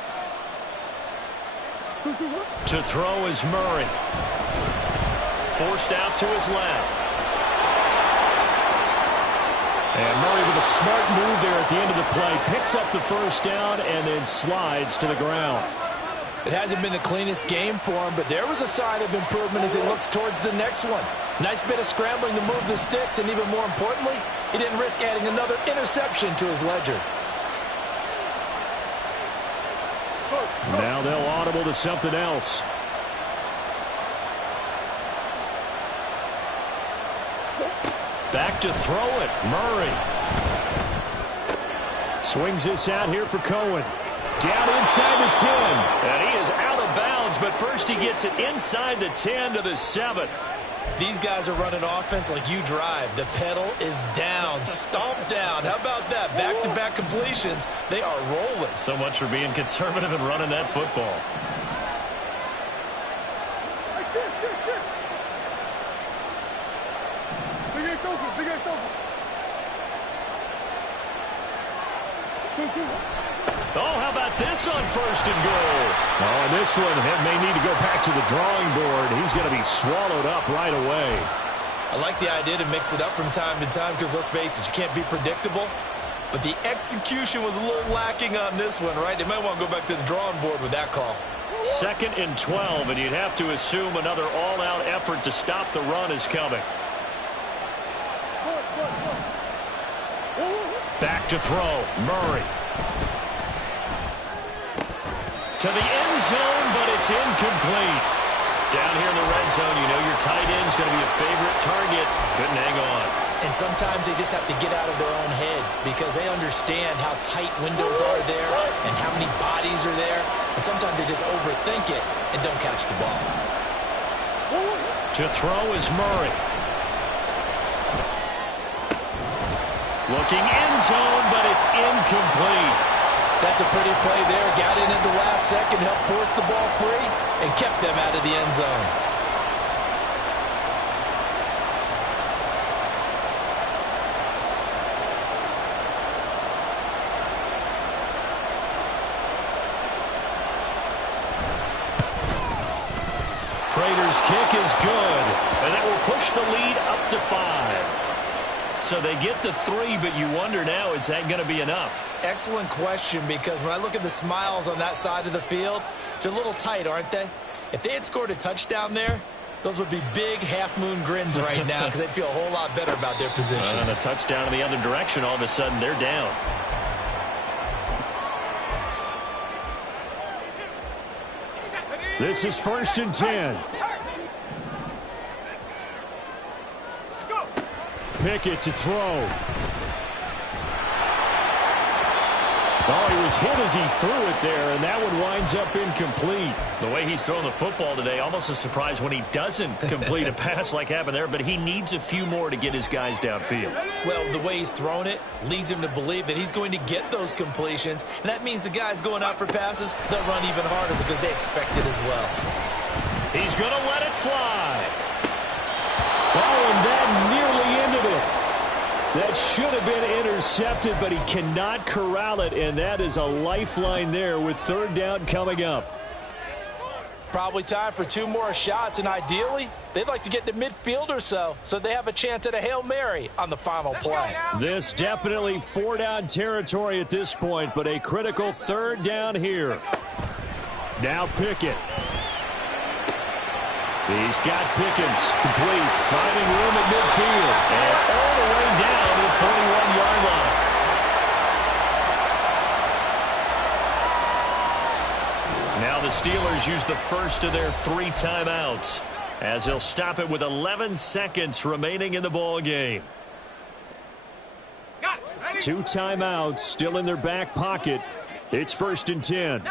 To throw is Murray. Forced out to his left. And Murray with a smart move there at the end of the play. Picks up the first down and then slides to the ground. It hasn't been the cleanest game for him, but there was a sign of improvement as he looks towards the next one. Nice bit of scrambling to move the sticks, and even more importantly, he didn't risk adding another interception to his ledger. Now they'll audible to something else. Back to throw it. Murray. Swings this out here for Cohen. Down inside the 10. And he is out of bounds, but first he gets it inside the 10 to the 7. These guys are running offense like you drive. The pedal is down, stomped down. How about that? Back-to-back completions. They are rolling. So much for being conservative and running that football. Oh, how about this on 1st and goal? Oh, and this one may need to go back to the drawing board. He's going to be swallowed up right away. I like the idea to mix it up from time to time because, let's face it, you can't be predictable. But the execution was a little lacking on this one, right? They might want to go back to the drawing board with that call. 2nd and 12, and you'd have to assume another all-out effort to stop the run is coming. Back to throw. Murray. To the end zone, but it's incomplete. Down here in the red zone, you know your tight end's going to be a favorite target. Couldn't hang on. And sometimes they just have to get out of their own head because they understand how tight windows are there and how many bodies are there. And sometimes they just overthink it and don't catch the ball. To throw is Murray. Looking end zone, but it's incomplete. That's a pretty play there. Got in at the last second, helped force the ball free, and kept them out of the end zone. Prater's kick is good, and that will push the lead up to 5. So they get the 3, but you wonder now, is that going to be enough? Excellent question, because when I look at the smiles on that side of the field, they're a little tight, aren't they? If they had scored a touchdown there, those would be big half-moon grins right now because they'd feel a whole lot better about their position. And a touchdown in the other direction, all of a sudden they're down. This is 1st and 10. Pickett to throw. Oh, he was hit as he threw it there, and that one winds up incomplete. The way he's throwing the football today, almost a surprise when he doesn't complete a pass like happened there, but he needs a few more to get his guys downfield. Well, the way he's thrown it leads him to believe that he's going to get those completions, and that means the guys going out for passes, they'll run even harder because they expect it as well. He's going to let it fly. Oh, and that nearly ended it. That should have been intercepted, but he cannot corral it, and that is a lifeline there with 3rd down coming up. Probably time for 2 more shots, and ideally, they'd like to get to midfield or so they have a chance at a Hail Mary on the final play. This definitely 4-down territory at this point, but a critical 3rd down here. Now Pickett. He's got Pickens complete, finding room at midfield, and all the way down to the 41-yard line. Now the Steelers use the first of their 3 timeouts as they'll stop it with 11 seconds remaining in the ball game. 2 timeouts still in their back pocket. It's 1st and 10.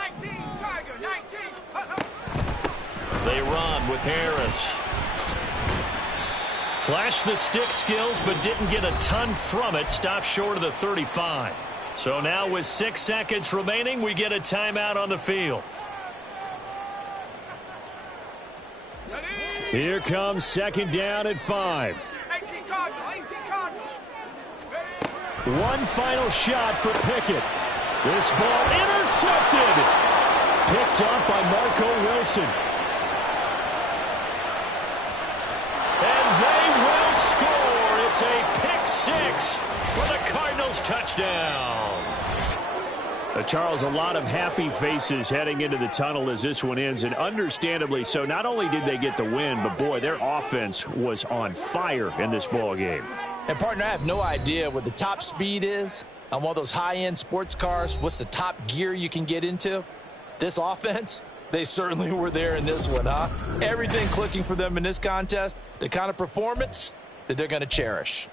They run with Harris. Flashed the stick skills, but didn't get a ton from it. Stopped short of the 35. So now with 6 seconds remaining, we get a timeout on the field. Here comes 2nd down at 5. 18 Cardinals. One final shot for Pickett. This ball intercepted. Picked up by Marco Wilson. And they will score. It's a pick 6 for the Cardinals touchdown. Charles, a lot of happy faces heading into the tunnel as this one ends, and understandably so. Not only did they get the win, but boy, their offense was on fire in this ball game. And partner, I have no idea what the top speed is on one of those high-end sports cars. What's the top gear you can get into? This offense, they certainly were there in this one, huh? Everything clicking for them in this contest, the kind of performance that they're going to cherish.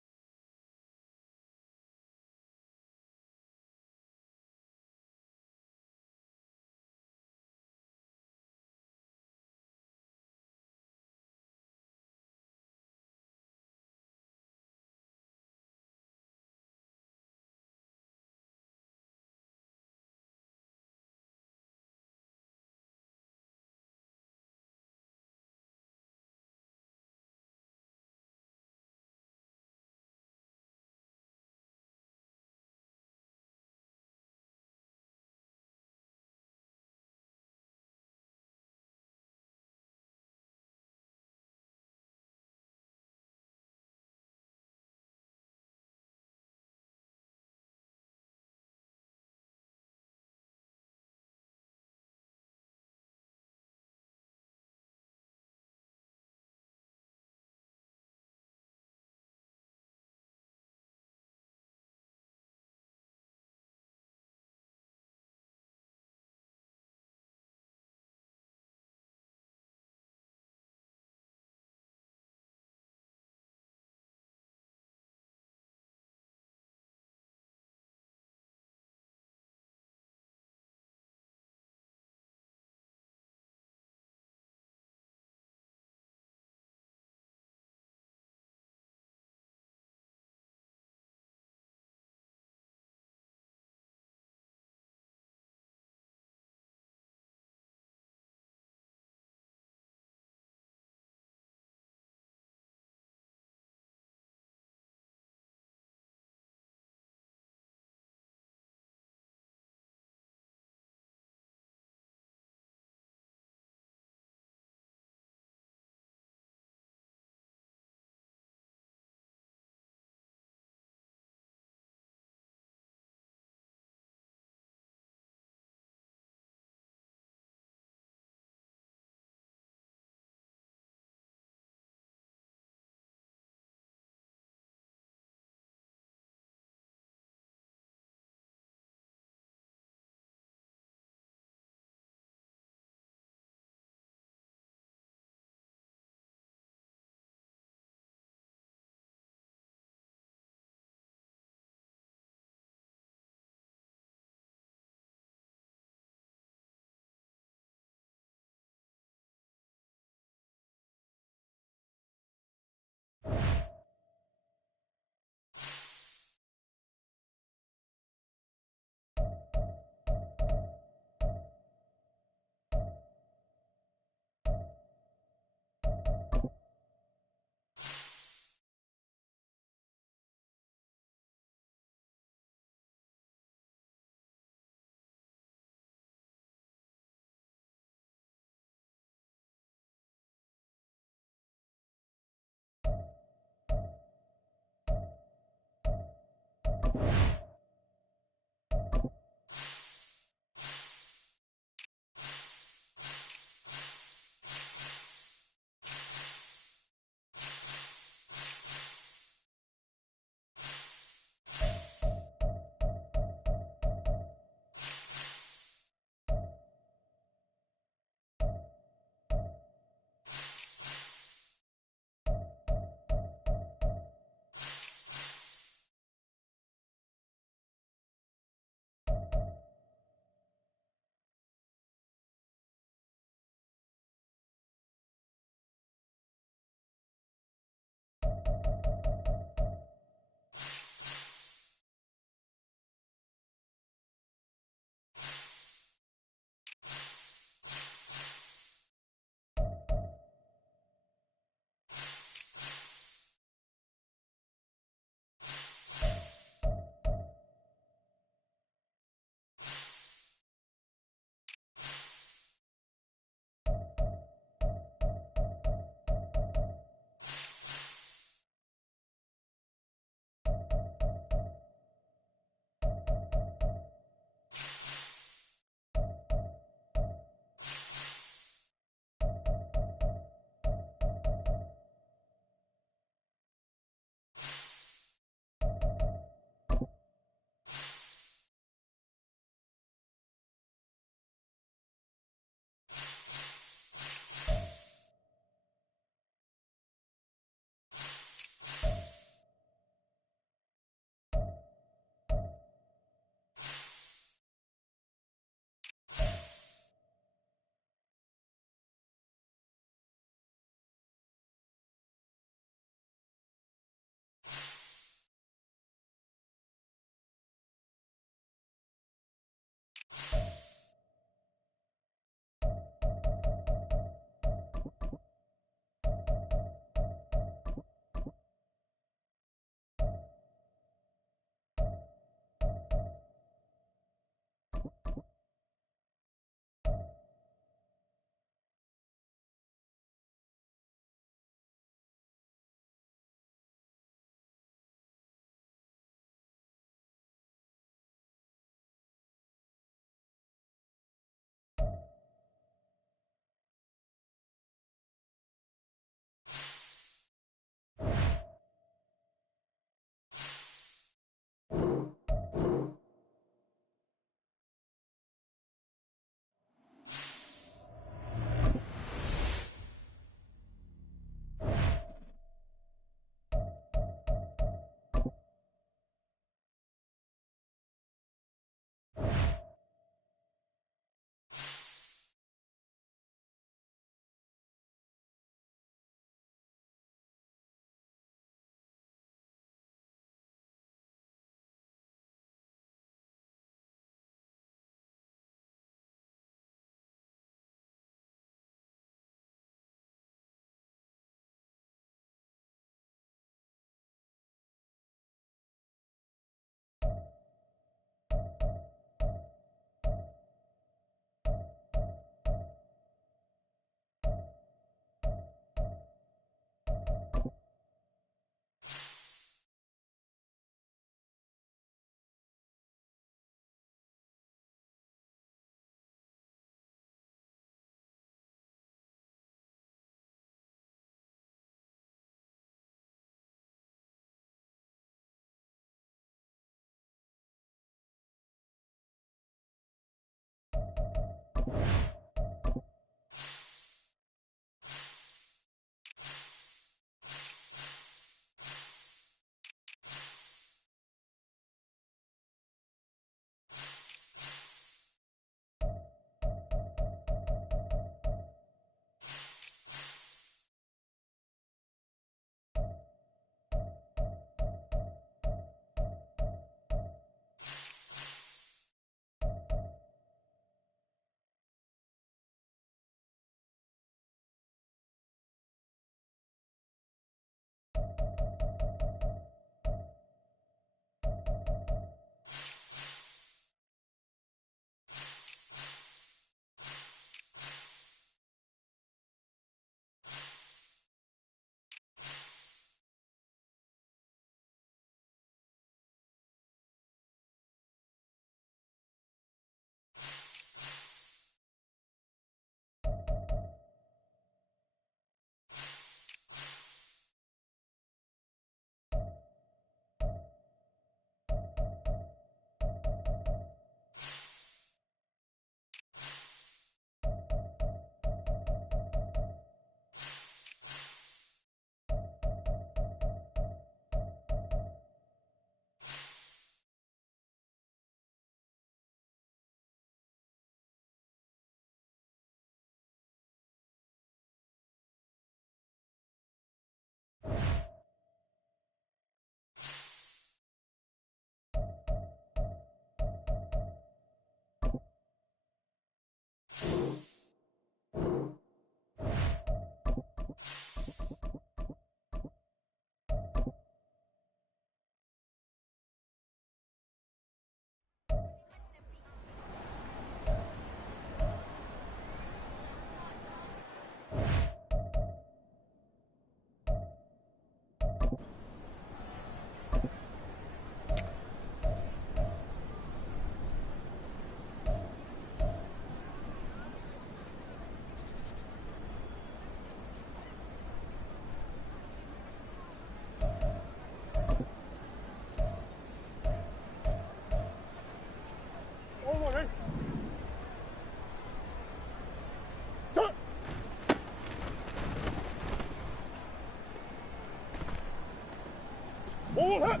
One hut.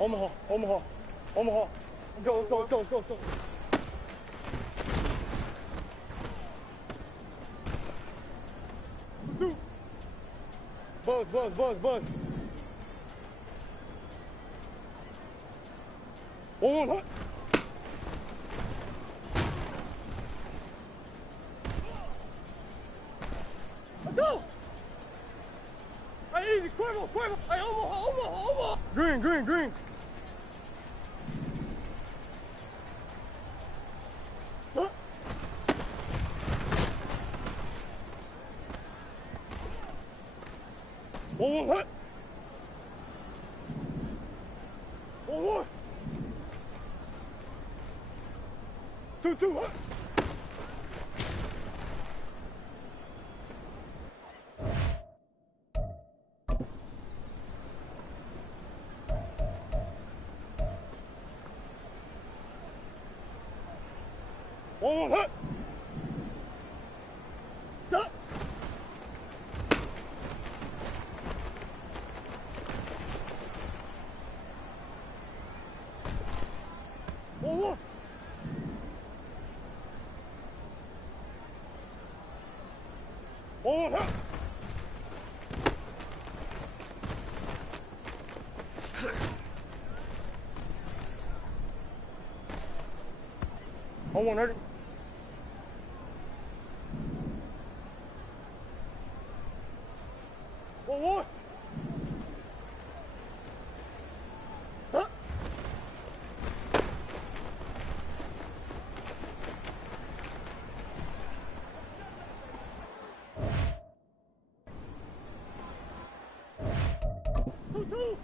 Omaha, Omaha, Omaha. Let's go, let's go, let's go, let's go, let's go. Two. Buzz, buzz, buzz, buzz. One hut. Let's go. Hey, easy, quiver, quiver. Hey, Omaha, Omaha, Omaha. Green, green, green. Huh? One hut. One more. Two hut. One hut. Stop. One more. One hut. One ready. One more. Stop. Two.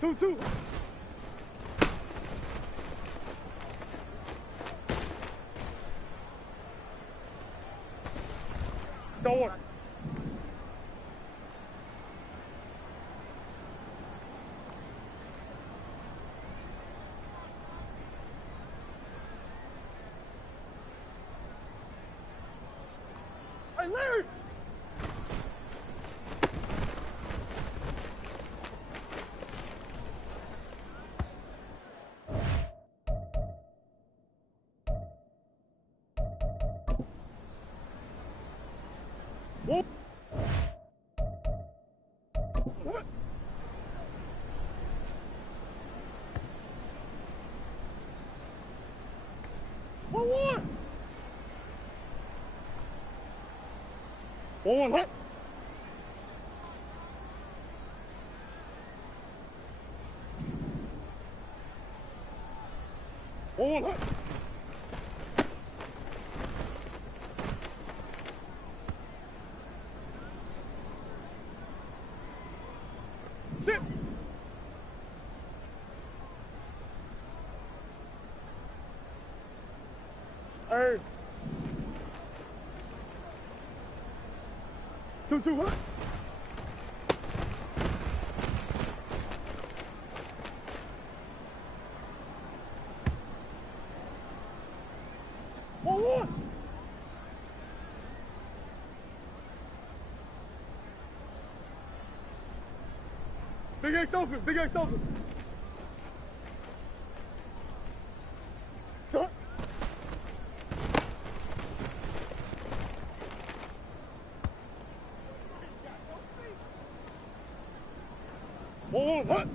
2-2. Don't worry. Hey, Larry! Whoa! What? What? 1-1 hit. One hit. Sit. Hey. 2-2 hit. One. Big Ace open, Big Ace open. Cut. One, hut.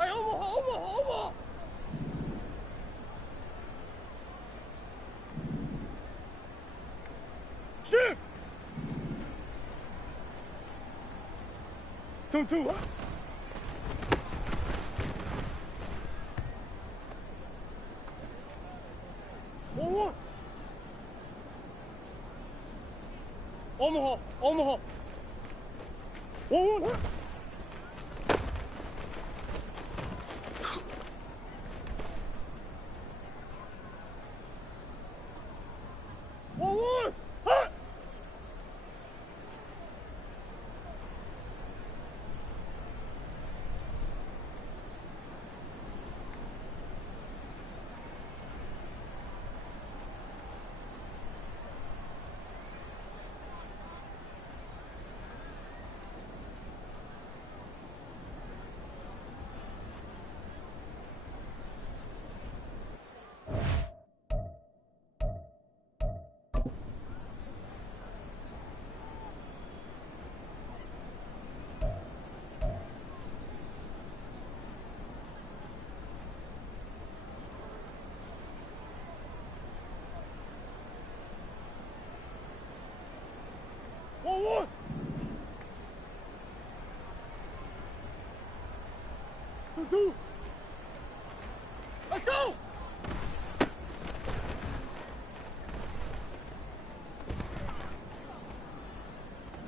Hey, Omaha. Shift. 2-2, hut. One. Omaha. 1-1, hut. One, hut. One. 2-2. Let's go.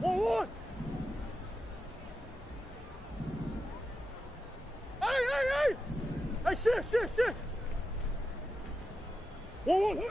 One. Hey. Hey, shit. 1-1.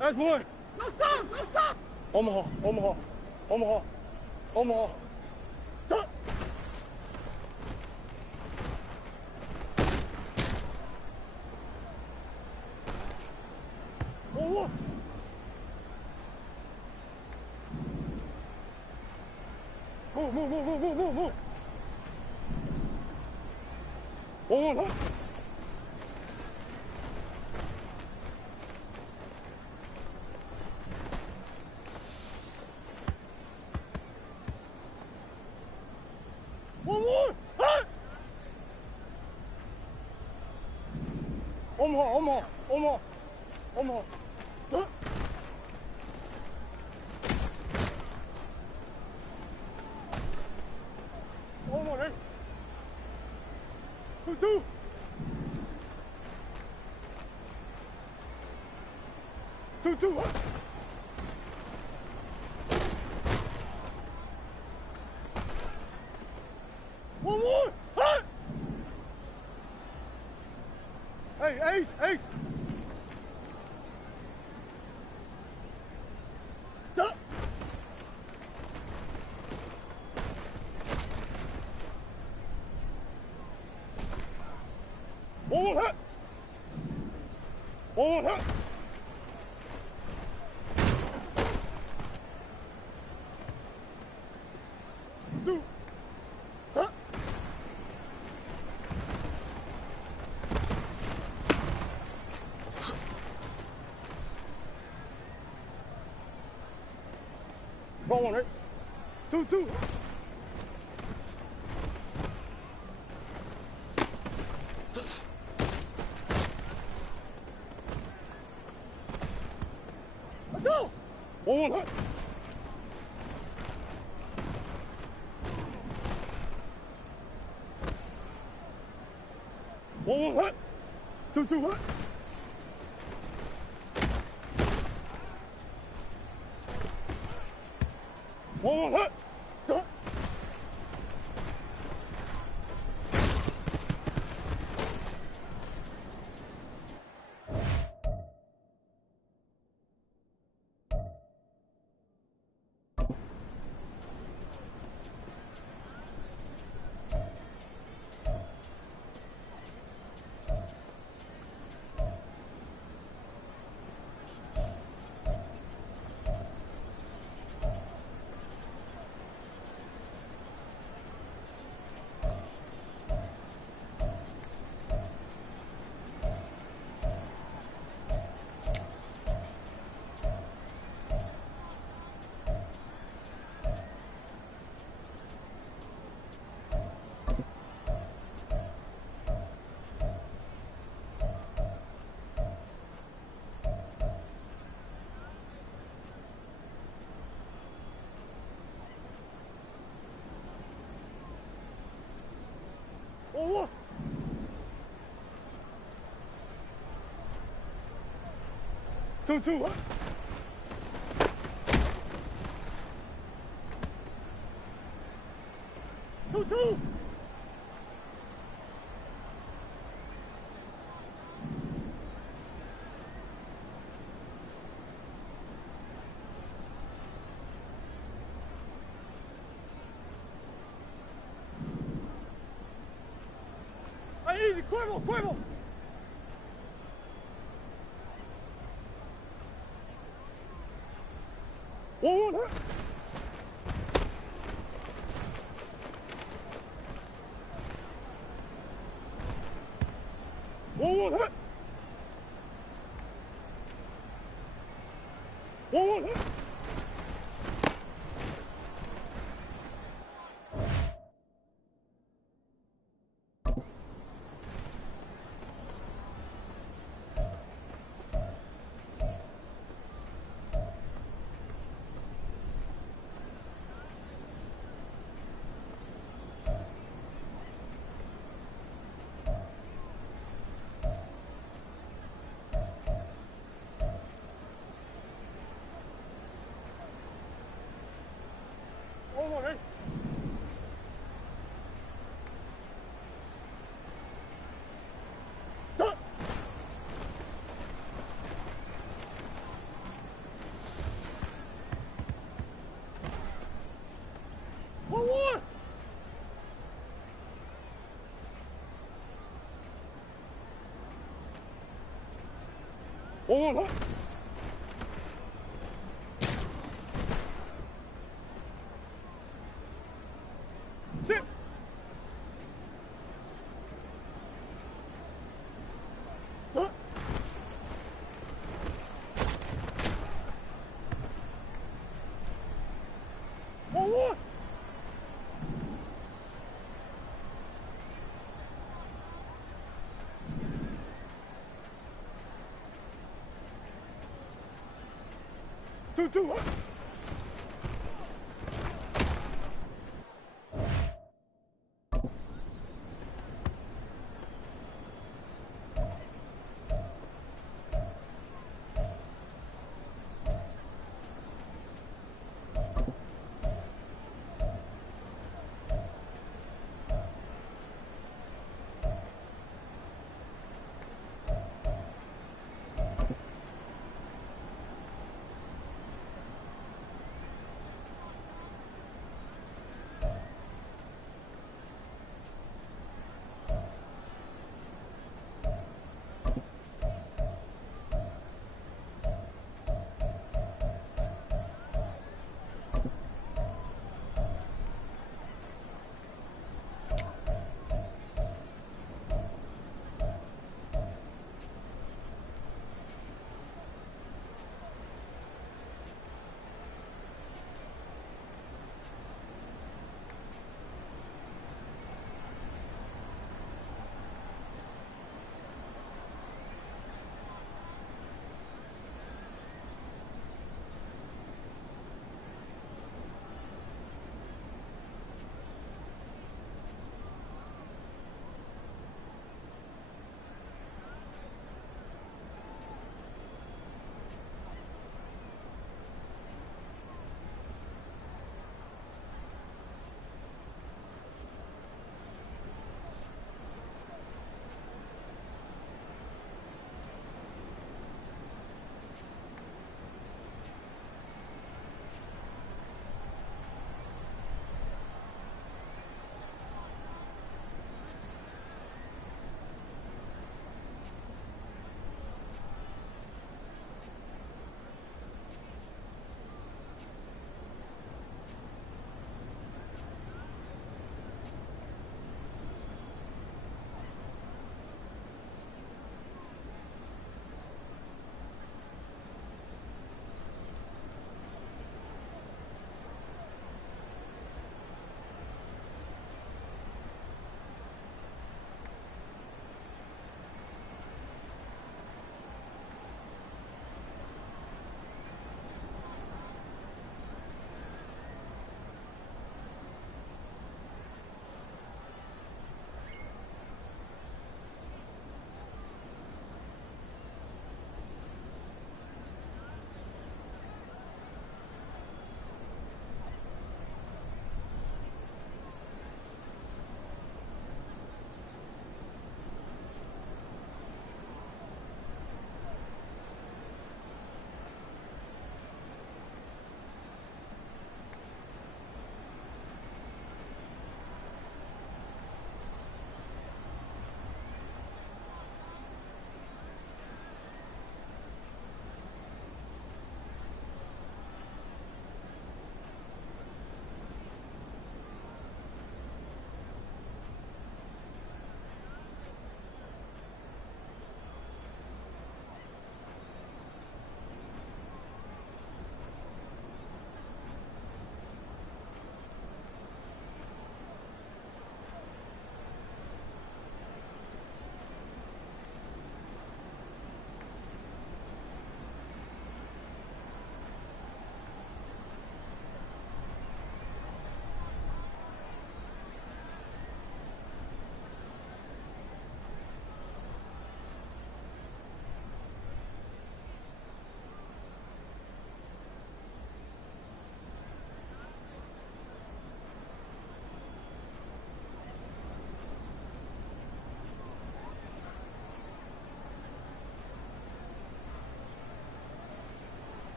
That's one. No stop. Omaha. Stop. One. Move. One. One more. Huh? One more, ready? 2-2. 2-2. One more. Huh? Hey, ace, ace. Stop. One more hit. One more hit. Two. Stop. Wrong one, right? 2-2. Let's go. One hit. One hit. 2-2 hit. One hit. Stop. One more. 2-2 hit. Two. Hey, easy, Cuervo. One hit. One hit. One hit. One more, ready? Stop. One more. One more. Sit. Stop. One more. 2.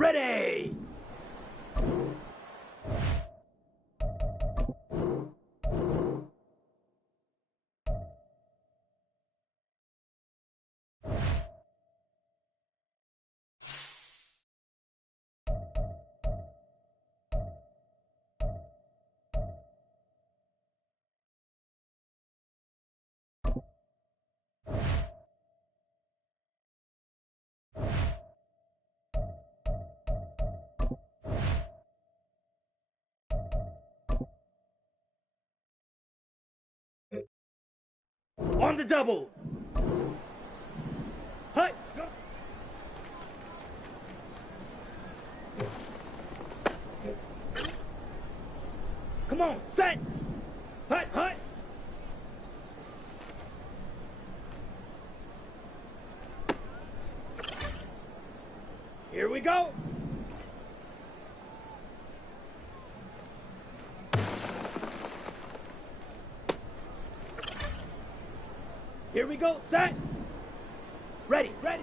Ready! On the double. Hi. Go. Come on, set. Hi, hi. Here we go. Here we go, set. Ready, ready.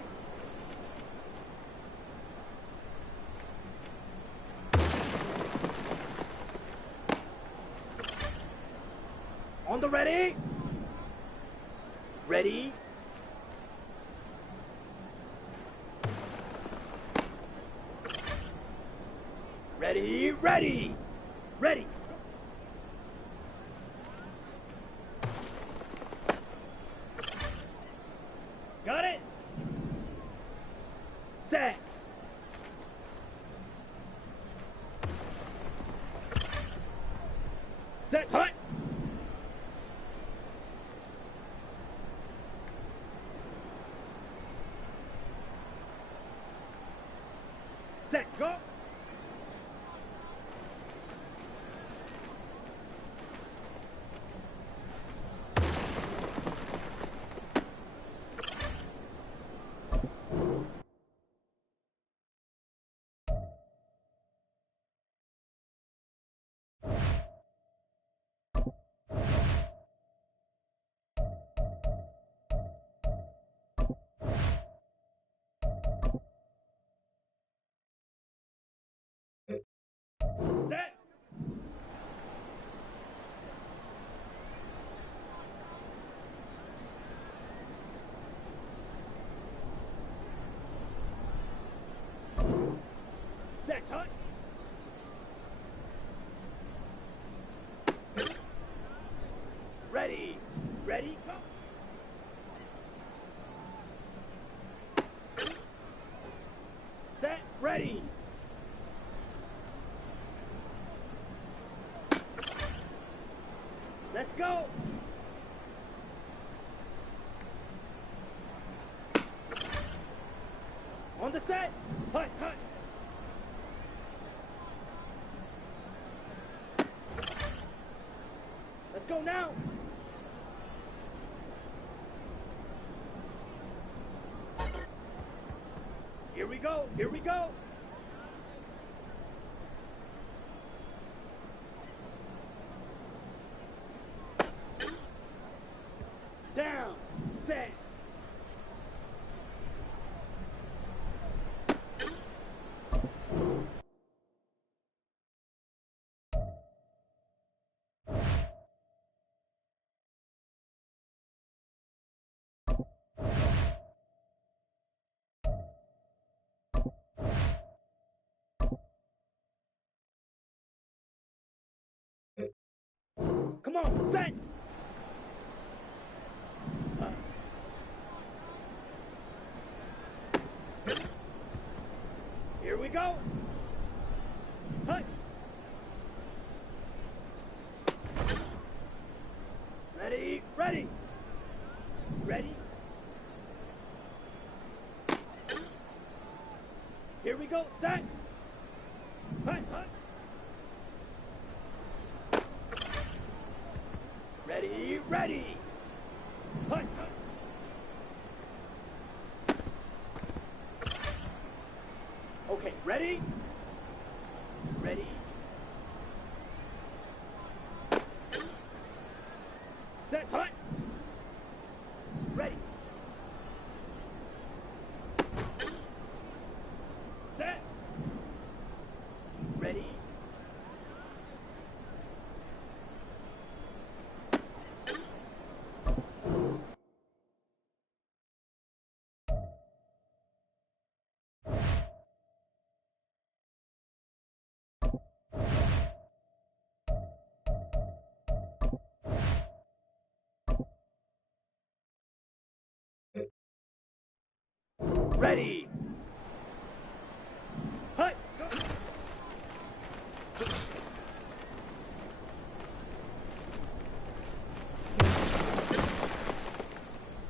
On the ready. Ready. Ready, ready. Ready. Got it. Set. Set. Hut. Set. Go. Set. Set. Hut. Ready. Ready. Go. Set. Ready. Let's go. On the set. Hut, hut. Let's go now. Here we go. Here we go. Down. Set. Come on, set. Here we go. Hut. Ready, ready. Ready. Here we go, set. Hut, hut. Ready, ready. Hut, hut. Okay, ready? Ready. Set, hut. Ready. Set. Ready. Hut.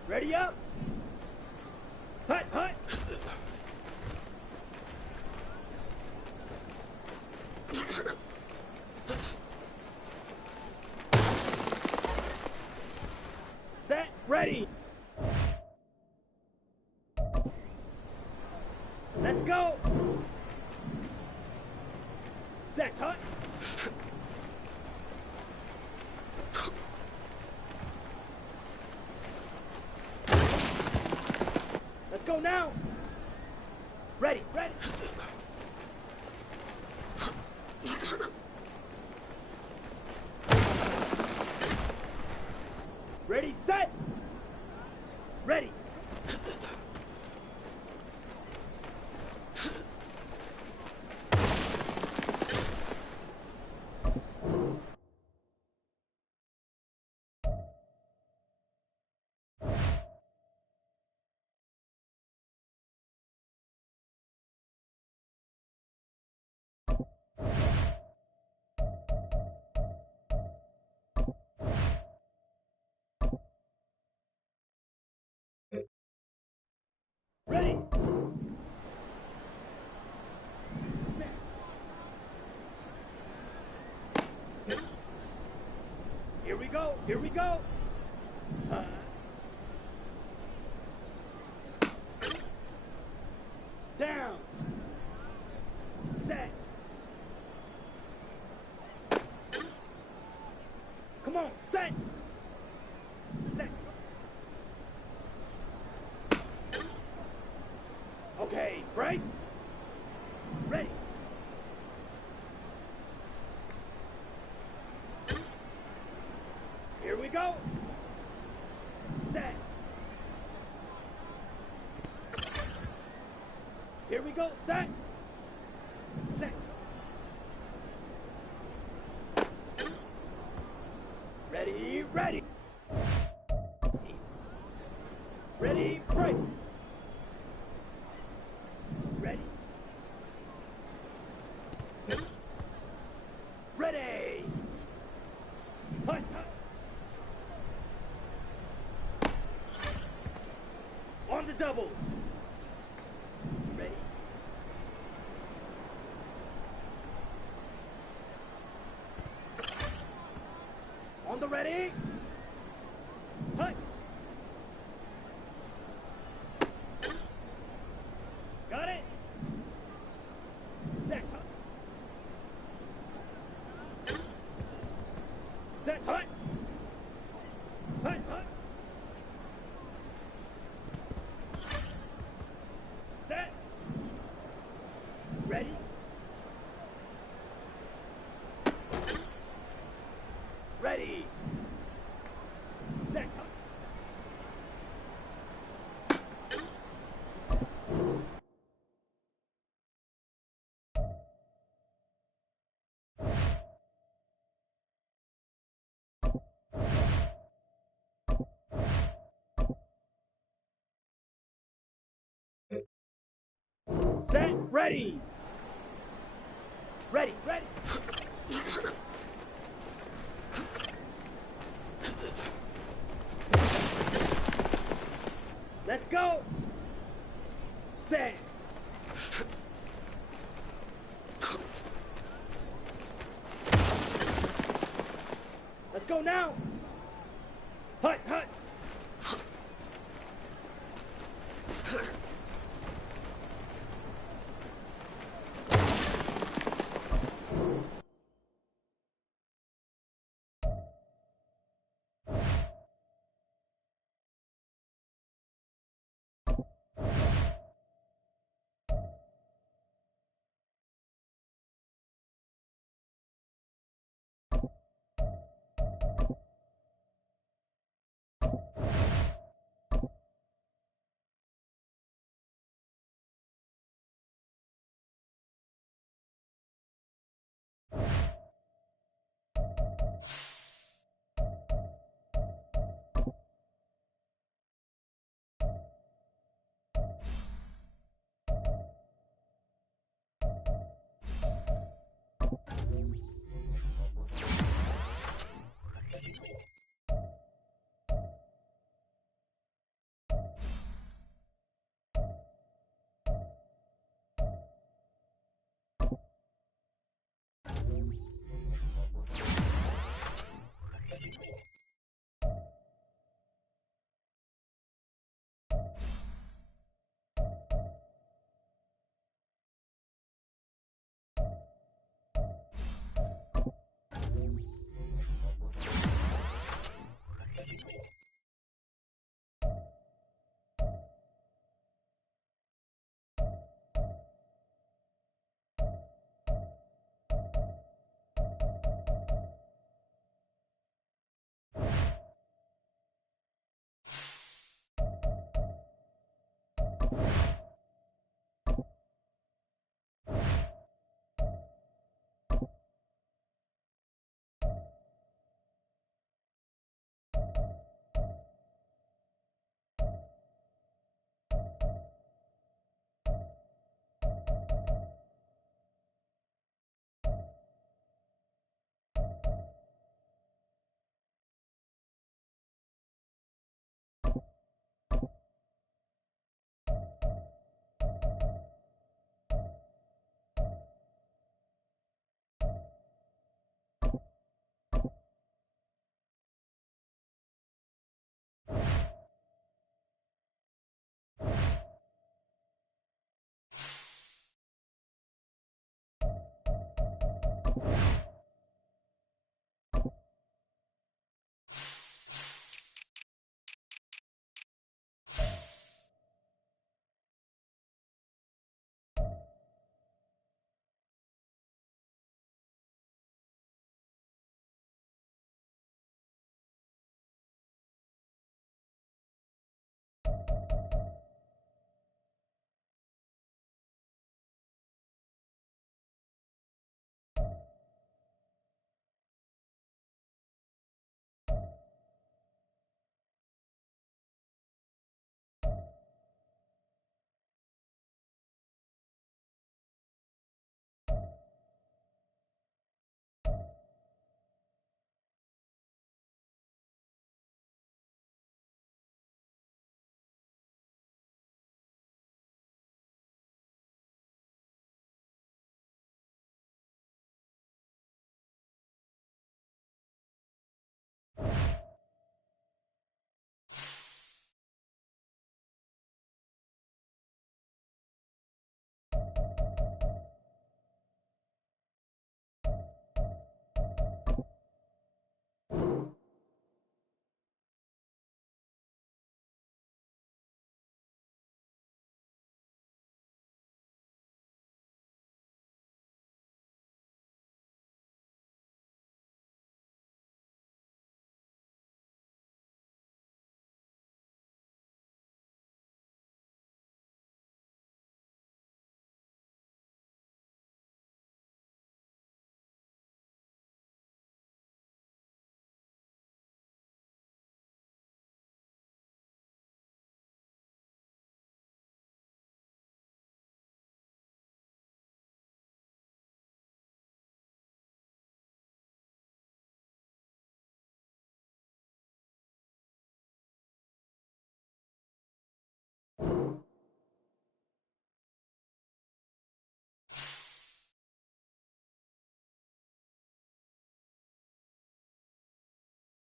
Ready up. Hut, hut. Set, ready. Let's go. Set, hut. Let's go now. Ready, ready. Ready, set. Ready. Ready. Here we go. Here we go. Down. Set. Come on. Set. Set. Okay, break. Ready. Here we go. Set. Here we go. Set. Set. Ready, ready. Ready, break. Ready. Ready. Hut, hut. On the double. Ready. On the ready. Hut. Got it. Set. Hut. Set. Hut. Hut. Hut. Set. Ready. Ready. Set. Hut. Set, ready. Ready, ready. Let's go. Set. Let's go now. Hut, hut. ball.